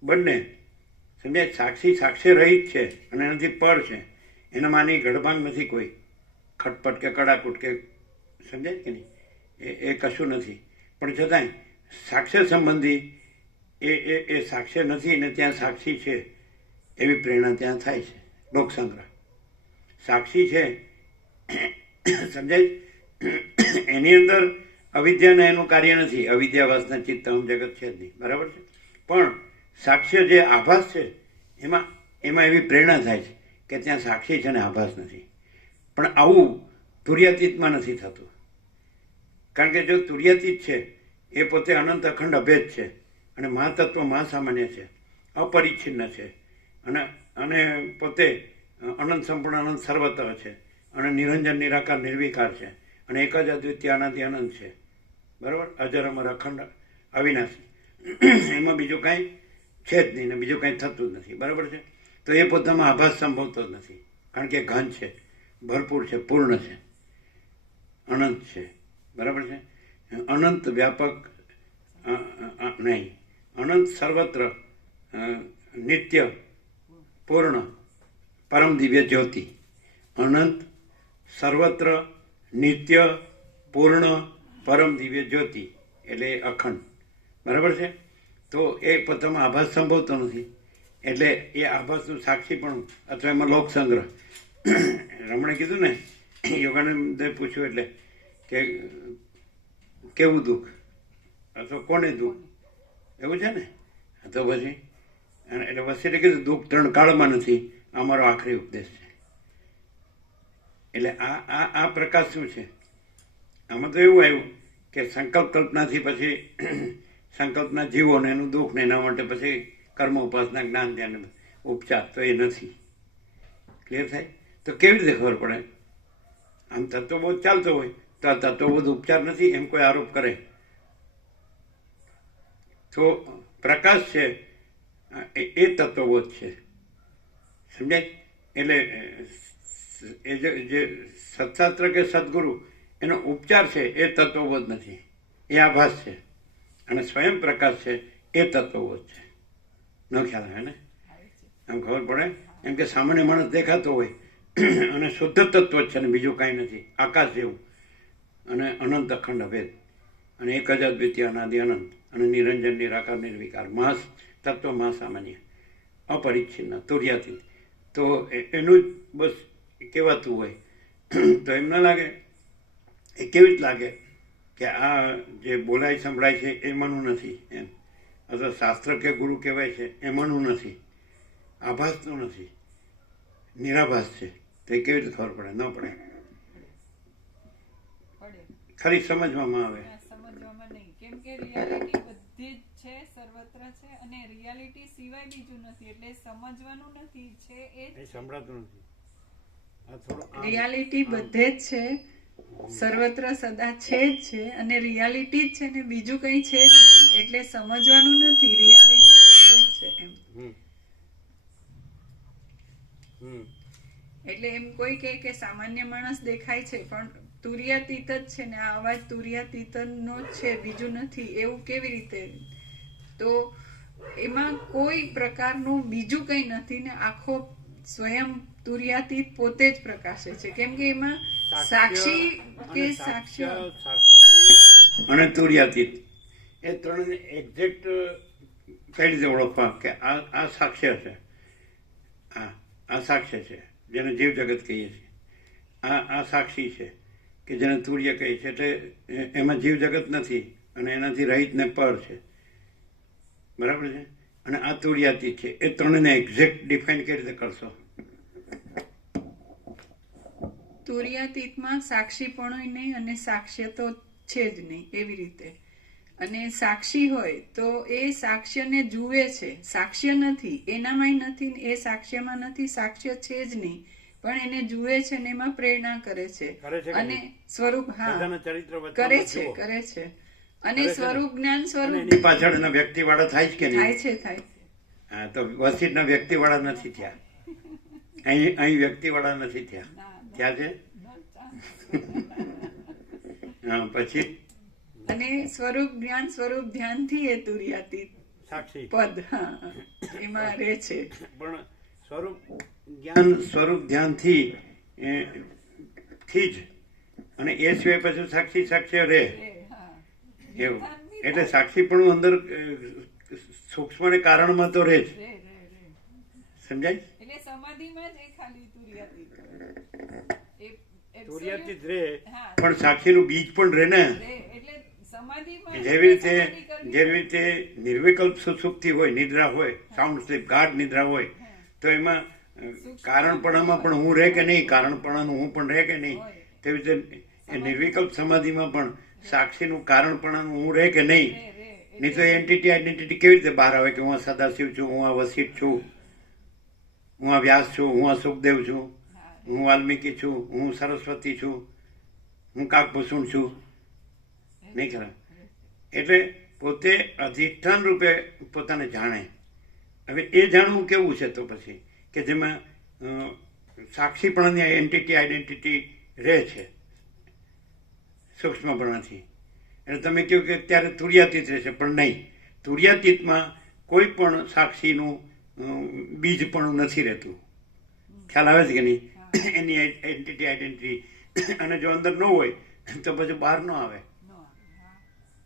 બંને. સમજાય? સાક્ષી સાક્ષ્ય રહિત છે અને એનાથી પર છે. એનામાંની ગડભાંગ નથી, કોઈ ખટપટ કે કડાકૂટ કે, સમજાય કે નહીં? એ કશું નથી. પણ છતાંય સાક્ષ્ય સંબંધી એ સાક્ષ્ય નથી ને ત્યાં સાક્ષી છે એવી પ્રેરણા ત્યાં થાય છે. લોકસંગ્રહ સાક્ષી છે સમજાય, એની અંદર અવિદ્યાને એનું કાર્ય નથી. અવિદ્યા વાસના ચિત્તમ જગત છે જ નહીં, બરાબર છે. પણ સાક્ષ્ય જે આભાસ છે એમાં એવી પ્રેરણા થાય છે કે ત્યાં સાક્ષી છે ને આભાસ નથી. પણ આવું તુર્યાતીતમાં નથી થતું. કારણ કે જો તુર્યાતીત છે એ પોતે અનંત અખંડ અભેદ છે અને મહાતત્વ મહાસામાન્ય છે, અપરિચ્છિન્ન છે અને પોતે અનંત સંપૂર્ણ અનંત સર્વત્ર છે અને નિરંજન નિરાકાર નિર્વિકાર છે અને એક જ અદ્વિતીય અનાદિ અનંત છે, બરાબર. અજર અમર અખંડ અવિનાશી, એમાં બીજું કાંઈ છે જ નહીં ને બીજું કાંઈ થતું જ નથી, બરાબર છે. તો એ પોતામાં આભાસ સંભવતો જ નથી, કારણ કે ઘન છે, ભરપૂર છે, પૂર્ણ છે, અનંત છે, બરાબર છે. અનંત વ્યાપક નહીં, અનંત સર્વત્ર નિત્ય પૂર્ણ પરમ દિવ્ય જ્યોતિ. અનંત સર્વત્ર નિત્ય પૂર્ણ પરમ દિવ્ય જ્યોતિ એટલે અખંડ, બરાબર છે. તો એ પોતામાં આભાસ સંભવતો નથી, એટલે એ આભાસનું સાક્ષી પણ, અથવા એમાં લોકસંગ્રહ. રમણે કીધું ને, યોગાનંદે પૂછ્યું એટલે કે કેવું દુઃખ અથવા કોને દુઃખ, એવું છે ને. તો પછી એટલે વસીલે કીધું દુઃખ 3 કાળમાં નથી, અમારો આખરી ઉપદેશ છે. એટલે આ પ્રકાશ શું છે? આમાં તો એવું આવ્યું કે સંકલ્પ કલ્પનાથી પછી સંકલ્પના જીવો ને એનું દુઃખ ને એના માટે પછી કર્મ ઉપાસના જ્ઞાન ધ્યાન ઉપચાર, તો એ નથી. ક્લિયર થાય? તો કેવી રીતે ખબર પડે? આમ તત્વબોધ ચાલતો હોય તો આ તત્વબોધ ઉપચાર નથી એમ કોઈ આરોપ કરે તો પ્રકાશ છે એ તત્વબોધ છે, સમજાય? એટલે એ જે સત્શાસ્ત્ર કે સદગુરુ એનો ઉપચાર છે એ તત્વબોધ નથી, એ આભાસ છે. અને સ્વયં પ્રકાશ છે એ તત્વબોધ છે. ન ખ્યાલ આવે ને? એમ ખબર પડે? એમ કે સામાન્ય માણસ દેખાતો હોય અને શુદ્ધ તત્વ જ છે ને બીજું કાંઈ નથી, આકાશ જેવું અને અનંત અખંડ અભેદ અને એક જ અદ્વિતીય અનાદિ અનંત અને નિરંજન નિરાકાર નિર્વિકાર માસ તત્વ મહાસામાન્ય અપરિચ્છિન્ન તુર્યાતીત. તો એનું જ બસ કહેવાતું હોય તો એમ ના લાગે? એ કેવી જ લાગે કે આ જે બોલાય સંભળાય છે એમાંનું નથી એમ, અથવા શાસ્ત્ર કે ગુરુ કહેવાય છે એમાંનું નથી, આભાસનું નથી, નિરાભાસ છે. તો એ કેવી રીતે ખબર પડે? ન પડે. ખાલી સમજવામાં આવે. સમજવામાં નહીં, કેમ કે રિયાલિટી બધી જ છે, સર્વત્ર છે અને રિયાલિટી સિવાય બીજું નથી, એટલે સમજવાનું નથી, છે એ સંભળાતું નથી. આ થોડું રિયાલિટી બધે જ છે, સર્વત્ર સદા છે જ છે અને રિયાલિટી જ છે ને બીજું કંઈ છે જ નહીં, એટલે સમજવાનું નથી, રિયાલિટી પોતે જ છે એમ. એટલે એમ કોઈ કહે કે સામાન્ય માણસ દેખાય છે પણ તુર્યાતીત જ છે ને આ અવાજ તુર્યાતીતનો જ છે, બીજું નથી, એવું કેવી રીતે? તો એમાં કોઈ પ્રકારનું બીજું કંઈ નથી ને આખો સ્વયં તુર્યાતીત પોતે જ પ્રકાશે છે, કેમ કે એમાં સાક્ષી કે સાક્ષ્ય અને તુર્યાતીત એ ત્રણને એક્ઝેક્ટ કઈ રીતે ઓળખવા કે આ સાક્ષ્ય છે, આ સાક્ષ્ય છે જેને જીવ જગત કહીએ છીએ, આ સાક્ષી છે કે જેને તુર્ય કહીએ છીએ. એટલે એમાં જીવ જગત નથી અને એનાથી રહિત ને પર છે, બરાબર છે. અને આ તુર્યાતીત છે. એ ત્રણને એક્ઝેક્ટ ડિફાઇન કઈ રીતે કરશો? તુર્યાતીતમાં સાક્ષીપણું નહીં અને સાક્ષ્ય તો છે જ નહીં, એવી રીતે. અને સાક્ષી હોય તો એ સાક્ષ્યને જુએ છે, સાક્ષ્ય નથી, એનામાંય નથી, એ સાક્ષ્યમાં નથી, સાક્ષ્ય છે જ નહીં, પણ એને જુએ છે ને એમાં પ્રેરણા કરે છે અને સ્વરૂપ કરે છે અને સ્વરૂપ જ્ઞાન સ્વરૂપ એની પાછળ એના વ્યક્તિવાળા થાય છે કે નહીં? થાય છે, થાય છે. હા, તો વસીટના વ્યક્તિવાળા નથી થયા, અહીં વ્યક્તિવાળા નથી થયા, થયા છે. હા, પછી અને સ્વરૂપ જ્ઞાન સ્વરૂપ ધ્યાનથી એ તુર્યાતીત સાક્ષી પદ એમાં રહે છે. પણ સ્વરૂપ જ્ઞાન સ્વરૂપ ધ્યાનથી જ અને એ સિવાય પછી સાક્ષી સાક્ષ્ય રહે એવું એટલે સાક્ષીપણું અંદર સૂક્ષ્મ ને કારણમાં તો રહે જ. રે રે રે સમજાય? એટલે સમાધિમાં જ એ ખાલી તુર્યાતીત એ absolute- તુર્યાતીત રહે, હા, પણ સાક્ષીનું બીજ પણ રહે ને. રે એટલે સમાધિમાં જેવી રીતે સમાધિ કરવી જેવી રીતે નિર્વિકલ્પ સુસુપ્તિ હોય, નિદ્રા હોય, સાઉન્ડ સ્લીપ, ગાઢ નિદ્રા હોય, તો એમાં કારણપણામાં પણ હું રહે કે નહીં, કારણપણાનું હું પણ રહે કે નહીં. તેવી રીતે એ નિર્વિકલ્પ સમાધિમાં પણ સાક્ષીનું કારણપણાનું હું રહે કે નહીં. રે રે નહીં તો એન્ટિટી આઈડેન્ટિટી કેવી રીતે બહાર આવે કે હું આ સદાશિવ છું, હું આ વસિષ્ઠ છું, હું આ વ્યાસ છું, હું આ સુખદેવ છું, હું વાલ્મીકી છું, હું સરસ્વતી છું, હું કાકભૂષણ છું. નહીં ખરા? એટલે પોતે અધિષ્ઠાન રૂપે પોતાને જાણે. હવે એ જાણવું કેવું છે તો પછી કે જેમાં સાક્ષીપણાની એન્ટિટી આઈડેન્ટિટી રહે છે સૂક્ષ્મપણાથી. એટલે તમે કહો કે ત્યારે તુર્યાતીત રહેશે, પણ નહીં. તુર્યાતીતમાં કોઈ પણ સાક્ષીનું બીજપણું નથી રહેતું. ખ્યાલ આવે છે કે નહીં? એની એન્ટિટી આઈડેન્ટિટી. અને જો અંદર ન હોય તો પછી બહાર ન આવે. નો આવે. હા,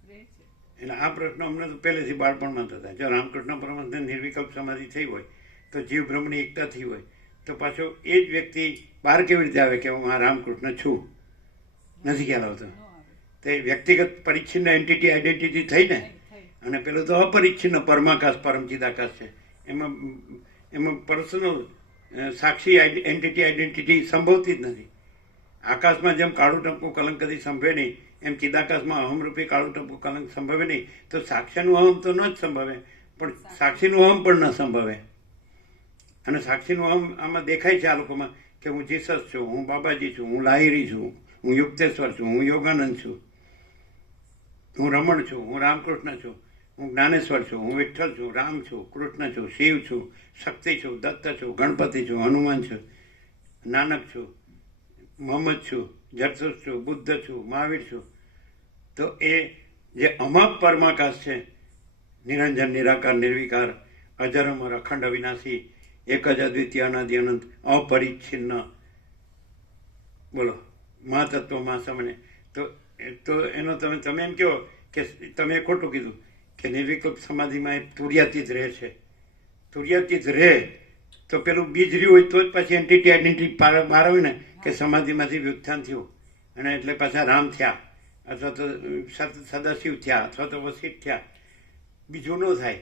રે છે. એટલે આ પ્રશ્ન અમને તો પહેલેથી બાળપણમાં થતા. જો રામકૃષ્ણ પરમહંસને નિર્વિકલ્પ સમાધિ થઈ હોય તો જીવ બ્રહ્મની એકતા થઈ હોય તો પાછો એ જ વ્યક્તિ બહાર કેવી રીતે આવે કે હું આ રામકૃષ્ણ છું? નથી ખ્યાલ આવતો. નો આવે. તે વ્યક્તિગત પરિચ્છિન્ન એન્ટિટી આઈડેન્ટિટી થઈ ને. થઈ. અને પેલું તો અપરિચ્છિન્ન પરમાકાશ પરમચિદાકાશ છે. એમાં પર્સનલ સાક્ષી એન્ટિટી આઈડેન્ટિટી સંભવતી જ નથી. આકાશમાં જેમ કાળું ટપકું કલંક કદી સંભવે નહીં, એમ ચિદાકાશમાં અહમરૂપી કાળું ટપકું કલંક સંભવે નહીં. તો સાક્ષીનું અહમ તો ન જ સંભવે, પણ સાક્ષીનું અહમ પણ ન સંભવે. અને સાક્ષીનું અહમ આમાં દેખાય છે આ લોકોમાં કે હું જીસસ છું, હું બાબાજી છું, હું લાહિરી છું, હું યુક્તેશ્વર છું, હું યોગાનંદ છું, હું રમણ છું, હું રામકૃષ્ણ છું, હું જ્ઞાનેશ્વર છું, હું વિઠ્ઠલ છું, રામ છું, કૃષ્ણ છું, શિવ છું, શક્તિ છું, દત્ત છું, ગણપતિ છું, હનુમાન છું, નાનક છું, મોહમ્મદ છું, જરસુસ છું, બુદ્ધ છું, મહાવીર છું. તો એ જે અમાપ પરમાકાશ છે, નિરંજન, નિરાકાર, નિર્વિકાર, અજર અમર, અખંડ, અવિનાશી, એક જ અદ્વિતીય, અનાદિ અનંત, અપરિચ્છિન્ન, બોલો મહાતત્વ મહાસમને. તો એનો તમે એમ કહો કે તમે ખોટું કીધું કે નિર્વિકલ્પ સમાધિમાં એ તુર્યાતીત રહે છે. તુર્યાતીત રહે તો પેલું બીજ રહ્યું હોય તો જ પાછી એન્ટિટી આઈડેન્ટિટી બહાર આવે ને કે સમાધિમાંથી વ્યુત્થાન થયું અને એટલે પાછા રામ થયા અથવા તો સદાશિવ થયા અથવા તો વસિષ્ઠ થયા. બીજું ન થાય.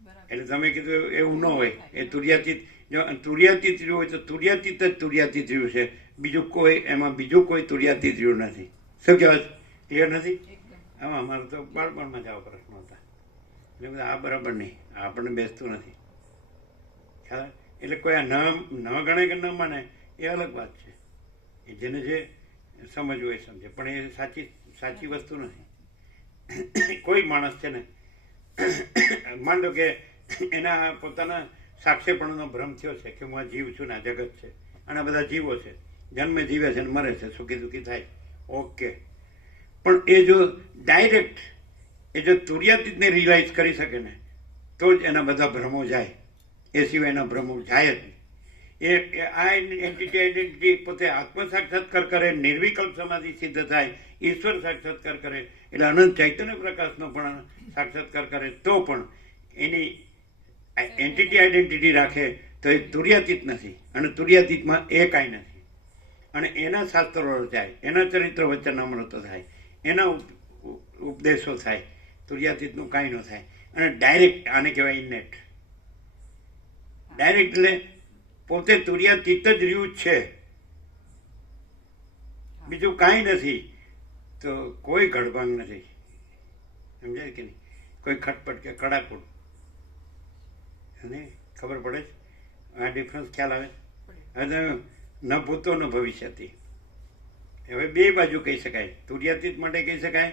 બરાબર. એટલે તમે કીધું એવું ન હોય. એ તુર્યાતીત જો તુર્યાતીત રહ્યું હોય તો તુર્યાતીત જ તુર્યાતીત રહ્યું છે. બીજું કોઈ એમાં બીજું કોઈ તુર્યાતીત રહ્યું નથી. શું કહેવાય? ક્લિયર નથી? એકદમ. આમાં અમારે તો બાળપણમાં જ આવા પ્રશ્નો હતા. એટલે બધા આ બરાબર નહીં, આ આપણને બેસતું નથી. ખ્યાલ? એટલે કોઈ આ ન ગણે કે ન માને એ અલગ વાત છે. એ જેને જે સમજવું એ સમજે, પણ એ સાચી વસ્તુ નથી. કોઈ માણસ છે ને માન લો કે એના પોતાના સાક્ષીપણનો ભ્રમ થયો છે કે હું આ જીવ છું ને આ જગત છે અને આ બધા જીવો છે, જન્મે જીવે છે ને મરે છે, સુખી દુઃખી થાય. ઓકે, પણ એ જો ડાયરેક્ટ એ જો તુર્યાતીતને રિયલાઇઝ કરી શકે ને તો જ એના બધા ભ્રમો જાય. એ સિવાય એના ભ્રમો જાય જ નહીં. આ એન્ટિટી આઈડેન્ટિટી પોતે આત્મ સાક્ષાત્કાર કરે, નિર્વિકલ્પ સમાધિ સિદ્ધ થાય, ઈશ્વર સાક્ષાત્કાર કરે, એટલે અનંત ચૈતન્ય પ્રકાશનો પણ સાક્ષાત્કાર કરે તો પણ એની એન્ટિટી આઈડેન્ટિટી રાખે તો એ તુર્યાતીત નથી. અને તુર્યાતીતમાં એ કાંઈ નથી. અને એના શાસ્ત્રો રચાય, એના ચરિત્ર વચનામૃતો થાય, એના ઉપદેશો થાય. તુર્યાતીતનું કાંઈ ન થાય. અને ડાયરેક્ટ આને કહેવાય ઇનેટ. ડાયરેક્ટ એટલે પોતે તુર્યાતીત જ રહ્યું જ છે, બીજું કાંઈ નથી. તો કોઈ ઘડભાંગ નથી. સમજાય કે નહીં? કોઈ ખટપટ કે કડાકૂટ ખબર પડે છે? આ ડિફરન્સ ખ્યાલ આવે? હવે ન ભૂતો ન ભવિષ્યથી. હવે બે બાજુ કહી શકાય. તુર્યાતીત માટે કહી શકાય,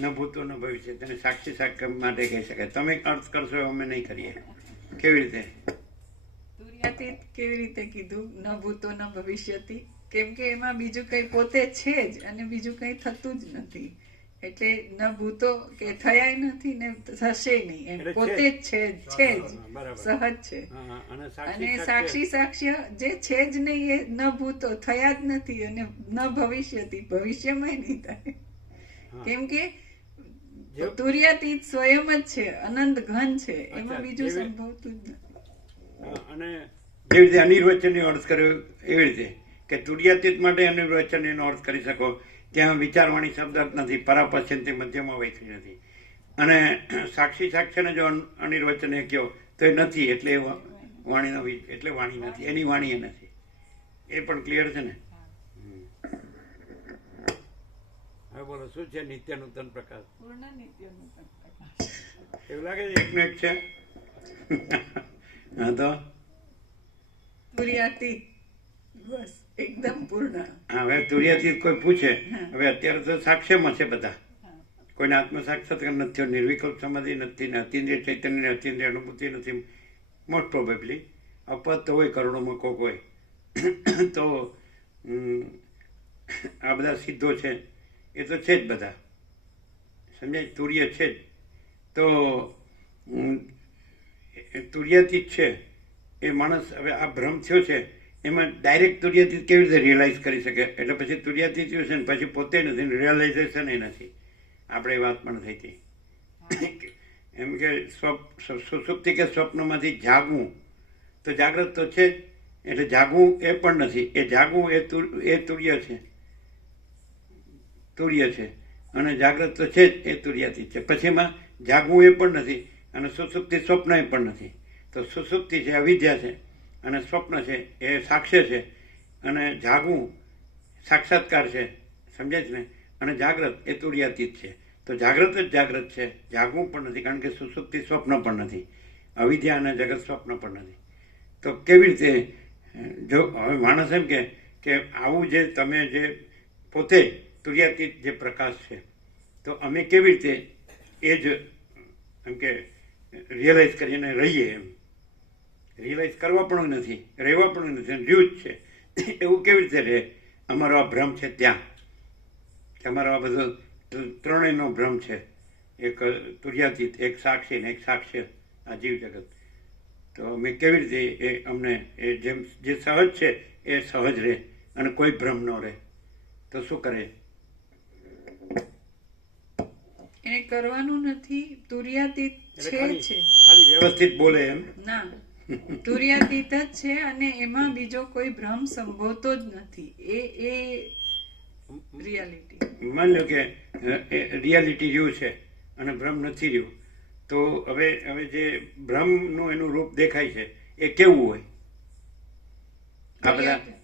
ન ભૂતો ન ભવિષ્ય, અને સાક્ષી સાક્ષર માટે કહી શકાય. તમે અર્થ કરશો અમે નહીં કરીએ. કેવી રીતે? તુર્યાતીત કેવી રીતે કીધું? ન ભૂતો ન ભવિષ્યથી. કેમ કે એમાં બીજું કઈ પોતે છે જ અને બીજું કઈ થતું જ નથી. એટલે ન ભૂતો કે થયા નથી ને થશે નહીં, એમ પોતે જ છે જ સહજ છે. અને સાક્ષી સાક્ષ્ય જે છે જ નહીં એ ન ભૂતો થયા જ નથી અને ન ભવિષ્યથી, ભવિષ્યમાં નહીં થાય. કેમ કે જે- તુર્યાતીત સ્વયં જ છે, અનંત ઘન છે, અચ્છા, એમાં બીજું જેવી- સંભવતું જ નથી. અને જેવી રીતે અનિર્વચનીય અર્થ કર્યો એવી રીતે કે તુર્યાતીત માટે અનિર્વચનીયનો અર્થ કરી શકો. ત્યાં વિચારવાણી શબ્દ જ નથી, પરાપશ્યંતિ મધ્યમાં વૈખરી નથી. અને સાક્ષી સાક્ષ્યને જો અનિર્વચનીય કહો તો એ નથી, એટલે એ વાણીનો એટલે વાણી નથી, એની વાણી એ નથી. એ પણ ક્લિયર છે ને? હવે બોલો, શું છે નિત્ય નૂતન પ્રકાશ? એવું લાગે છે એકનો એક છે? હા તો તુર્યાતીત બસ એકદમ પૂર્ણ. હા, હવે તુર્યાતીત કોઈ પૂછે, હવે અત્યારે તો સાક્ષ્યમાં છે બધા. કોઈને આત્મ સાક્ષાત્કાર નથી થયો, નિર્વિકલ્પ સમાધિ નથી, ને અતિન્દ્રિય ચૈતન્ય ને અતિન્દ્રિય અનુભૂતિ નથી. મોસ્ટ પ્રોબેબલી અપદ તો હોય, કરોડોમાં કોક હોય. તો આ બધા સિદ્ધો છે એ તો છે જ બધા, સમજાય? તુર્ય છે જ. તો તુર્યાતીત છે એ માણસ, હવે આ ભ્રમ થયો છે એમાં ડાયરેક્ટ તુર્યાતીત કેવી રીતે રિયલાઇઝ કરી શકે? એટલે પછી તુર્યાતીત થયું છે ને પછી પોતે નથી, રિયલાઇઝેશન એ નથી. આપણે એ વાત પણ થઈ હતી એમ કે સુષુપ્તિ કે સ્વપ્નમાંથી જાગવું, તો જાગ્રત તો છે જ, એટલે જાગવું એ પણ નથી. એ જાગવું એ તુર્ય છે, તુર્ય છે. અને જાગ્રત તો છે જ, એ તુર્યાતીત છે. પછી એમાં જાગવું એ પણ નથી, અને સુષુપ્તિ સ્વપ્ન એ પણ નથી. તો સુષુપ્તિ છે અવિદ્યા છે, અને સ્વપ્ન છે એ સાક્ષ્ય છે, અને જાગવું સાક્ષાત્કાર છે, સમજાય છે ને? અને જાગ્રત એ તુર્યાતીત છે. તો જાગ્રત જ જાગ્રત છે, જાગવું પણ નથી, કારણ કે સુષુપ્તિ સ્વપ્ન પણ નથી, અવિદ્યા અને જગત સ્વપ્ન પણ નથી. તો કેવી રીતે જો હવે માણસ એમ કે આવું જે તમે જે પોતે તુર્યાતીત જે પ્રકાશ છે, તો અમે કેવી રીતે એ જ એમ કે રિયલાઇઝ કરીને રહીએ? એમ રિયલાઇઝ કરવા પણ નથી, રહેવા પણ નથી, રહ્યું જ છે. એવું કેવી રીતે રહે? અમારો આ ભ્રમ છે ત્યાં, કે અમારો આ બધો ત્રણેયનો ભ્રમ છે, એક તુર્યાતીત, એક સાક્ષી ને એક સાક્ષ્ય, આ જીવ જગત. તો અમે કેવી રીતે એ અમને એ જેમ જે સહજ છે એ સહજ રહે અને કોઈ ભ્રમ ન રહે? તો શું કરે? એને કરવાનું નથી. તુર્યાતીત એટલે છે ખાલી છે ખાલી વ્યવસ્થિત બોલે એમ? ના, તુર્યાતીત જ છે, અને એમાં બીજો કોઈ ભ્રમ સંભવતો જ નથી. એ રિયાલિટી. માની લો કે રિયાલિટી રહ્યું છે અને ભ્રમ નથી રહ્યું, તો હવે જે ભ્રમનું એનું રૂપ દેખાય છે એ કેવું હોય?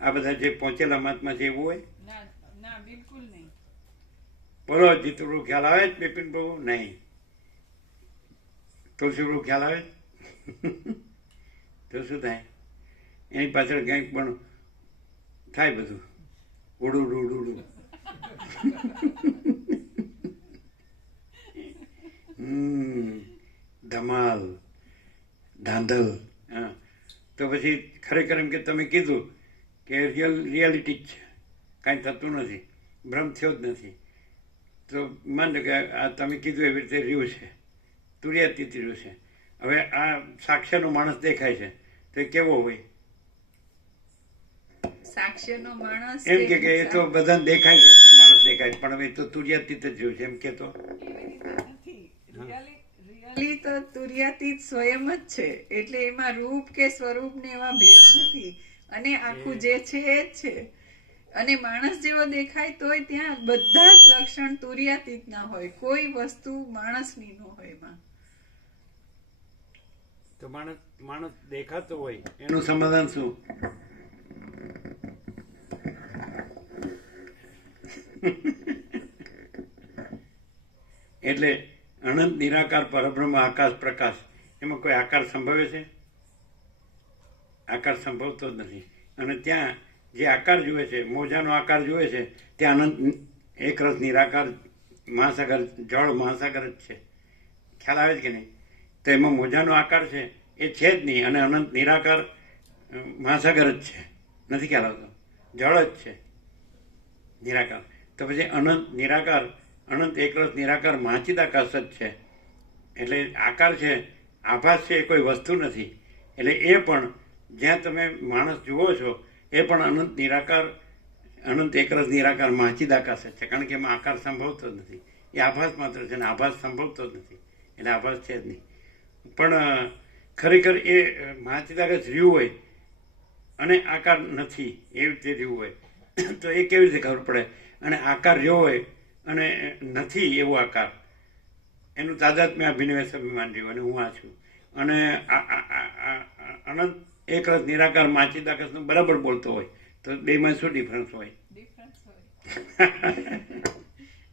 આ બધા જે પહોંચેલા મહાત્મા છે એવું હોય? ના, બિલકુલ નહીં. બોલો જીતુડું ખ્યાલ આવે જ બિપિન પ્રભુ? નહીં. તુલસીડું ખ્યાલ આવે? તો શું થાય? એની પાછળ ક્યાંક પણ થાય બધું ઉડું ઉડું. ધમાલ ધાંધલ. હા, તો પછી ખરેખર એમ કે તમે કીધું કે રિયાલિટી જ છે, કાંઈ થતું નથી, ભ્રમ થયો જ નથી. તો માન લો કે આ તમે કીધું એવી રીતે રહ્યું છે, તુર્યાતીત રહ્યું છે. હવે આ સાક્ષ્યનો માણસ દેખાય છે તો એ કેવો હોય? સાક્ષ્યનો માણસ એમ કે એ તો બધાને દેખાય છે એટલે માણસ દેખાય, પણ હવે તો તુર્યાતીત જ રહ્યું છે એમ કે તો રિયલી તો તુર્યાતીત સ્વયં જ છે, એટલે એમાં રૂપ કે સ્વરૂપ ને એવા ભેદ નથી, અને આખું જે છે એ જ છે. અને માણસ જેવો દેખાય તોય ત્યાં બધા જ લક્ષણ તુર્યાતીત ના હોય, કોઈ વસ્તુ માણસની ન હોય એમાં. તો માણસ દેખાતો હોય એનું સમાધાન શું? એટલે અનંત નિરાકાર પરબ્રહ્મ આકાશ પ્રકાશ, એમાં કોઈ આકાર સંભવે છે? આકાર સંભવતો જ નથી. અને ત્યાં જે આકાર જુએ છે, મોજાનો આકાર જુએ છે, ત્યાં અનંત એક રસ નિરાકાર મહાસાગર, જળ મહાસાગર જ છે. ખ્યાલ આવે છે કે નહીં? તો એમાં મોજાનો આકાર છે એ છે જ નહીં, અને અનંત નિરાકાર મહાસાગર જ છે. નથી ખ્યાલ આવતો? જળ જ છે નિરાકાર. તો પછી અનંત નિરાકાર, અનંત એકરસ નિરાકાર મહાચિદાકાશ જ છે. એટલે આકાર છે, આભાસ છે, એ કોઈ વસ્તુ નથી. એટલે એ પણ જ્યાં તમે માણસ જુઓ છો એ પણ અનંત નિરાકાર, અનંત એકરસ નિરાકાર મહાચિદાકાશ જ છે, કારણ કે એમાં આકાર સંભવતો જ નથી. એ આભાસ માત્ર છે ને આભાસ સંભવતો જ નથી, એટલે આભાસ છે જ નહીં. પણ ખરેખર એ મહાચિદાકાશ રહ્યું હોય અને આકાર નથી એવી રીતે રહ્યું હોય તો એ કેવી રીતે ખબર પડે? અને આકાર રહ્યો હોય અને નથી એવો આકાર, એનું તાદાત્મ્ય અભિનિવેશ અભિમાન રહ્યું અને હું આ છું. અને અનંત એક રસ નિરાકાર મહાચિદાકાશનું બરાબર બોલતો હોય તો બેમાં શું ડિફરન્સ હોય?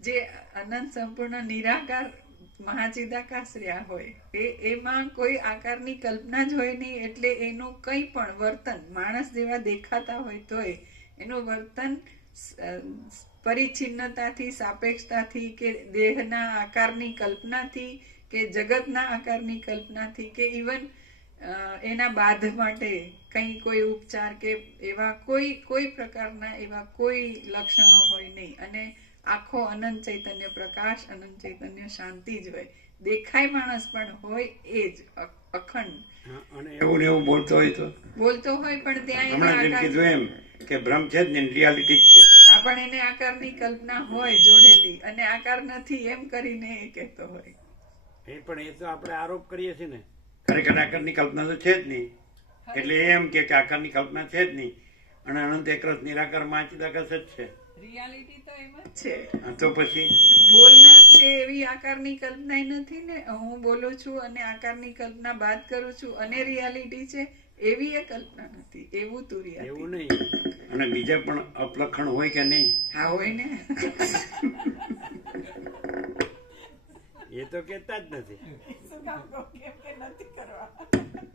જે અનંત સંપૂર્ણ નિરાકાર મહાચિદાકાશ રહ્યા હોય એમાં કોઈ આકારની કલ્પના જ હોય નહીં, એટલે એનું કંઈ પણ વર્તન માણસ જેવા દેખાતા હોય તોય એનું વર્તન પરિચ્છિન્નતાથી, સાપેક્ષતાથી કે દેહના આકારની કલ્પનાથી કે જગતના આકારની કલ્પનાથી કે ઇવન એના બાધ માટે કંઈ કોઈ ઉપચાર કે એવા કોઈ પ્રકારના એવા કોઈ લક્ષણો હોય નહીં. અને આખો અનંત ચૈતન્ય પ્રકાશ, અનંત ચૈતન્ય શાંતિ જ હોય. દેખાય માણસ પણ હોય એ જ અખંડ. અને એવું ને એવું બોલતો હોય પણ ત્યાં હમણાં જેમ કીધું એમ કે ભ્રમ છે જ ને, રિયાલિટી જ છે. પણ એને આકારની કલ્પના હોય જોડેલી, અને આકાર નથી એમ કરીને એ કહેતો હોય. પણ એ તો આપણે આરોપ કરીએ છીએ ને, ખરેખર આકારની કલ્પના તો છે જ નહીં. એટલે એમ કે આકારની કલ્પના છે જ નહીં અને અનંત એકરસ નિરાકાર મહાચિદાકાશ જ છે. રિયાલિટી તો એમ જ છે. તો પછી બોલનાર છે એવી આકારની કલ્પના નથી ને. હું બોલું છું અને આકારની કલ્પના બાદ કરું છું અને રિયાલિટી છે એવી એ કલ્પના નથી. એવું તુરિયા એવું નહીં. અને બીજા પણ અપલખણ હોય કે નહીં? હા હોય ને. એ તો કેતા જ નથી.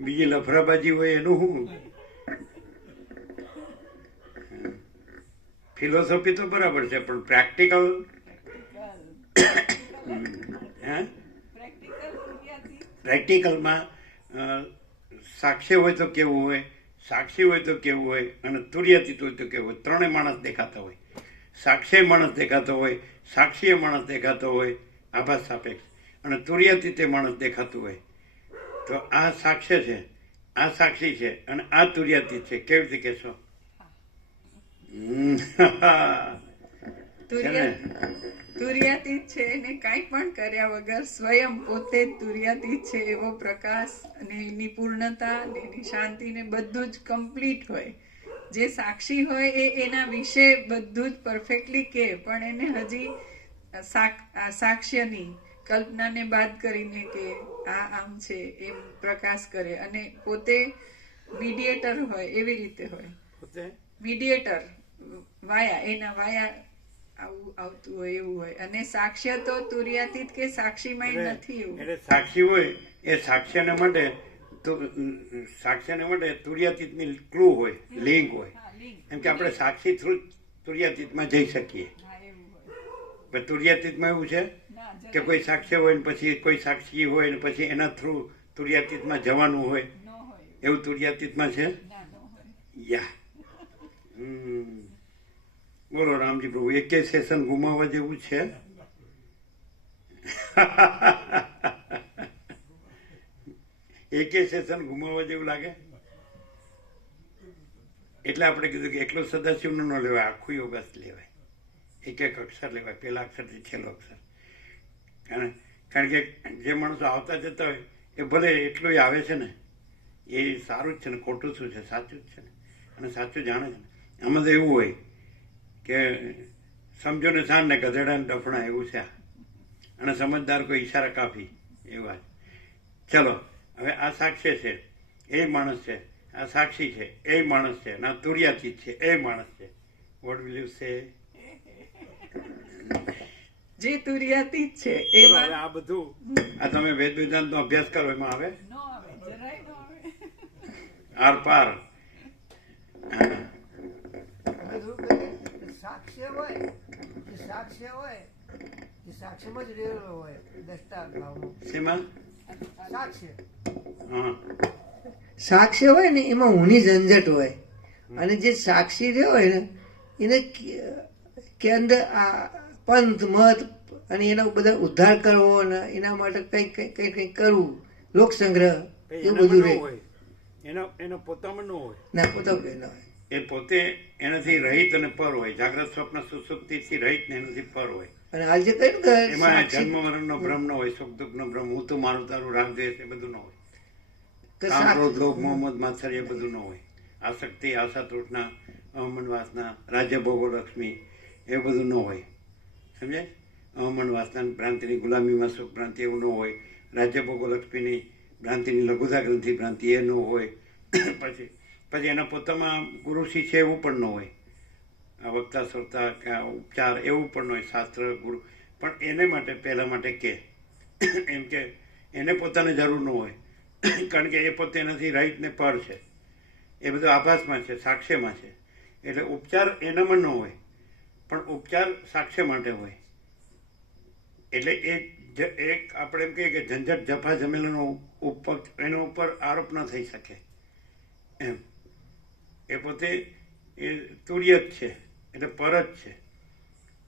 બીજી લફરાબાજી હોય એનું શું? ફિલોસોફી તો બરાબર છે પણ પ્રેક્ટિકલ પ્રેક્ટિકલમાં સાક્ષ્ય હોય તો કેવું હોય, સાક્ષી હોય તો કેવું હોય અને તુર્યાતીત હોય તો કેવું હોય. ત્રણેય માણસ દેખાતા હોય. સાક્ષી માણસ દેખાતો હોય, સાક્ષીય માણસ દેખાતો હોય, આભાસ સાપેક્ષ, અને તુર્યાતીતે માણસ દેખાતું હોય. તો આ સાક્ષ્ય છે, આ સાક્ષી છે અને આ તુર્યાતીત છે. કેવી રીતે કહેશો? તુર્યાતીત છે એને કાંઈ પણ કર્યા વગર સ્વયં પોતે જ તુર્યાતીત છે એવો પ્રકાશ અને એની પૂર્ણતા અને એની શાંતિ ને બધું જ કમ્પ્લીટ હોય. જે સાક્ષી હોય એ એના વિશે બધું જ પરફેક્ટલી કહે, પણ એને હજી સાક્ષ્યની કલ્પનાને બાદ કરીને કે આ આમ છે એમ પ્રકાશ કરે. અને પોતે મીડિયેટર હોય એવી રીતે હોય. મીડિયેટર વાયા, એના વાયા આવું આવતું હોય એવું હોય. અને સાક્ષ્ય તો તુર્યાતીત કે સાક્ષીમાં નથી એવું. એટલે સાક્ષી હોય એ સાક્ષ્યને માટે તુર્યાતીતની ક્લુ હોય, લિંક હોય. એમ કે આપણે સાક્ષી થ્રુ તુર્યાતીતમાં જઈ શકીએ. પણ તુર્યાતીતમાં એવું છે કે કોઈ સાક્ષ્ય હોય ને પછી કોઈ સાક્ષી હોય ને પછી એના થ્રુ તુર્યાતીતમાં જવાનું હોય, એવું તુર્યાતીતમાં છે? યા બોલો રામજી પ્રભુ, એકે સેશન ગુમાવવા જેવું છે? એકે સેશન ગુમાવવા જેવું લાગે? એટલે આપણે કીધું કે એકલો સદાશિવનો ન લેવાય, આખું યોગાસ લેવાય. એક એક અક્ષર લેવાય, પહેલા અક્ષરથી છેલ્લો અક્ષર. કારણ કે જે માણસો આવતા જતા હોય એ ભલે એટલું આવે છે ને, એ સારું જ છે ને, ખોટું શું છે, સાચું જ છે ને, અને સાચું જાણે છે ને. આમાં તો એવું હોય કે સમજો ને સાંજ ને ગધેડા ને ડફણા, એવું છે. અને સમજદાર કોઈ ઈશારા કાફી, એવા. ચલો હવે આ સાક્ષ્ય છે એ માણસ છે, આ સાક્ષી છે એ માણસ છે, ના તુર્યાતીત છે એ માણસ છે. What will you say? જે તુર્યાતીત છે એમાં આ બધું આ તમે વેદ વેદાંત નો અભ્યાસ કરો એમાં આવે? આર પાર સાક્ષ્ય હોય, જે સાક્ષ્ય હોય એ સાક્ષ્યમાં જ રહેલો હોય. દસતા ભાવમાં શેમાં સાક્ષ્ય, સાક્ષ્ય હોય ને એમાં ઊની ઝંઝટ હોય. અને જે સાક્ષી રહ્યો હોય ને એને કે અંદર આ પંથ મત અને એનો બધા ઉદ્ધાર કરવો અને એના માટે કંઈક કરવું, લોક સંગ્રહ, એ બધું રહે. એનો પોતામાં ન હોય. ના પોતા કઈ ના હોય. એ પોતે એનાથી રહિત અને પર હોય. જાગ્રત સ્વપ્ન સુસુપ્તિથી રહિત ને એનાથી પર હોય. અને આજે કહ્યું કે એમાં સાક્ષી જન્મ મરણનો ભ્રમ ન હોય, સુખ દુઃખનો ભ્રમ, હું તું મારું તારું, રાગ દ્વેષ એ બધું ન હોય. કે કામ ક્રોધ સાક્ષી લોભ મોહ મદ માત્સર્ય એ બધું ન હોય. આસક્તિ આશા તૃષ્ણા અવમન વાસના રાજ્ય ભોગો લક્ષ્મી એ બધું ન હોય. સમજાય? અવમન વાસના ભ્રાંતિની ગુલામીમાં સુખ ભ્રાંતિ એવું ન હોય. રાજ્ય ભોગો લક્ષ્મીની ભ્રાંતિની લઘુતા ગ્રંથિ ભ્રાંતિ એ ન હોય. પછી પછી એના પોતામાં ગુરુ શિષ્ય એવું પણ ન હોય. આ વક્તા શ્રોતા કે આ ઉપચાર એવું પણ ન હોય. શાસ્ત્ર ગુરુ પણ એને માટે પહેલા માટે કે એમ કે એને પોતાને જરૂર ન હોય. કારણ કે એ પોતે એનાથી રાઈટ ને પર છે. એ બધું આભાસમાં છે, સાક્ષ્યમાં છે. એટલે ઉપચાર એનામાં ન હોય, પણ ઉપચાર સાક્ષ્ય માટે હોય. એટલે એક આપણે એમ કહીએ કે ઝંઝટ જફા જમેલાનો એના ઉપર આરોપ ન થઈ શકે એમ. એ પોતે એ તુર્ય જ છે, એટલે પર જ છે.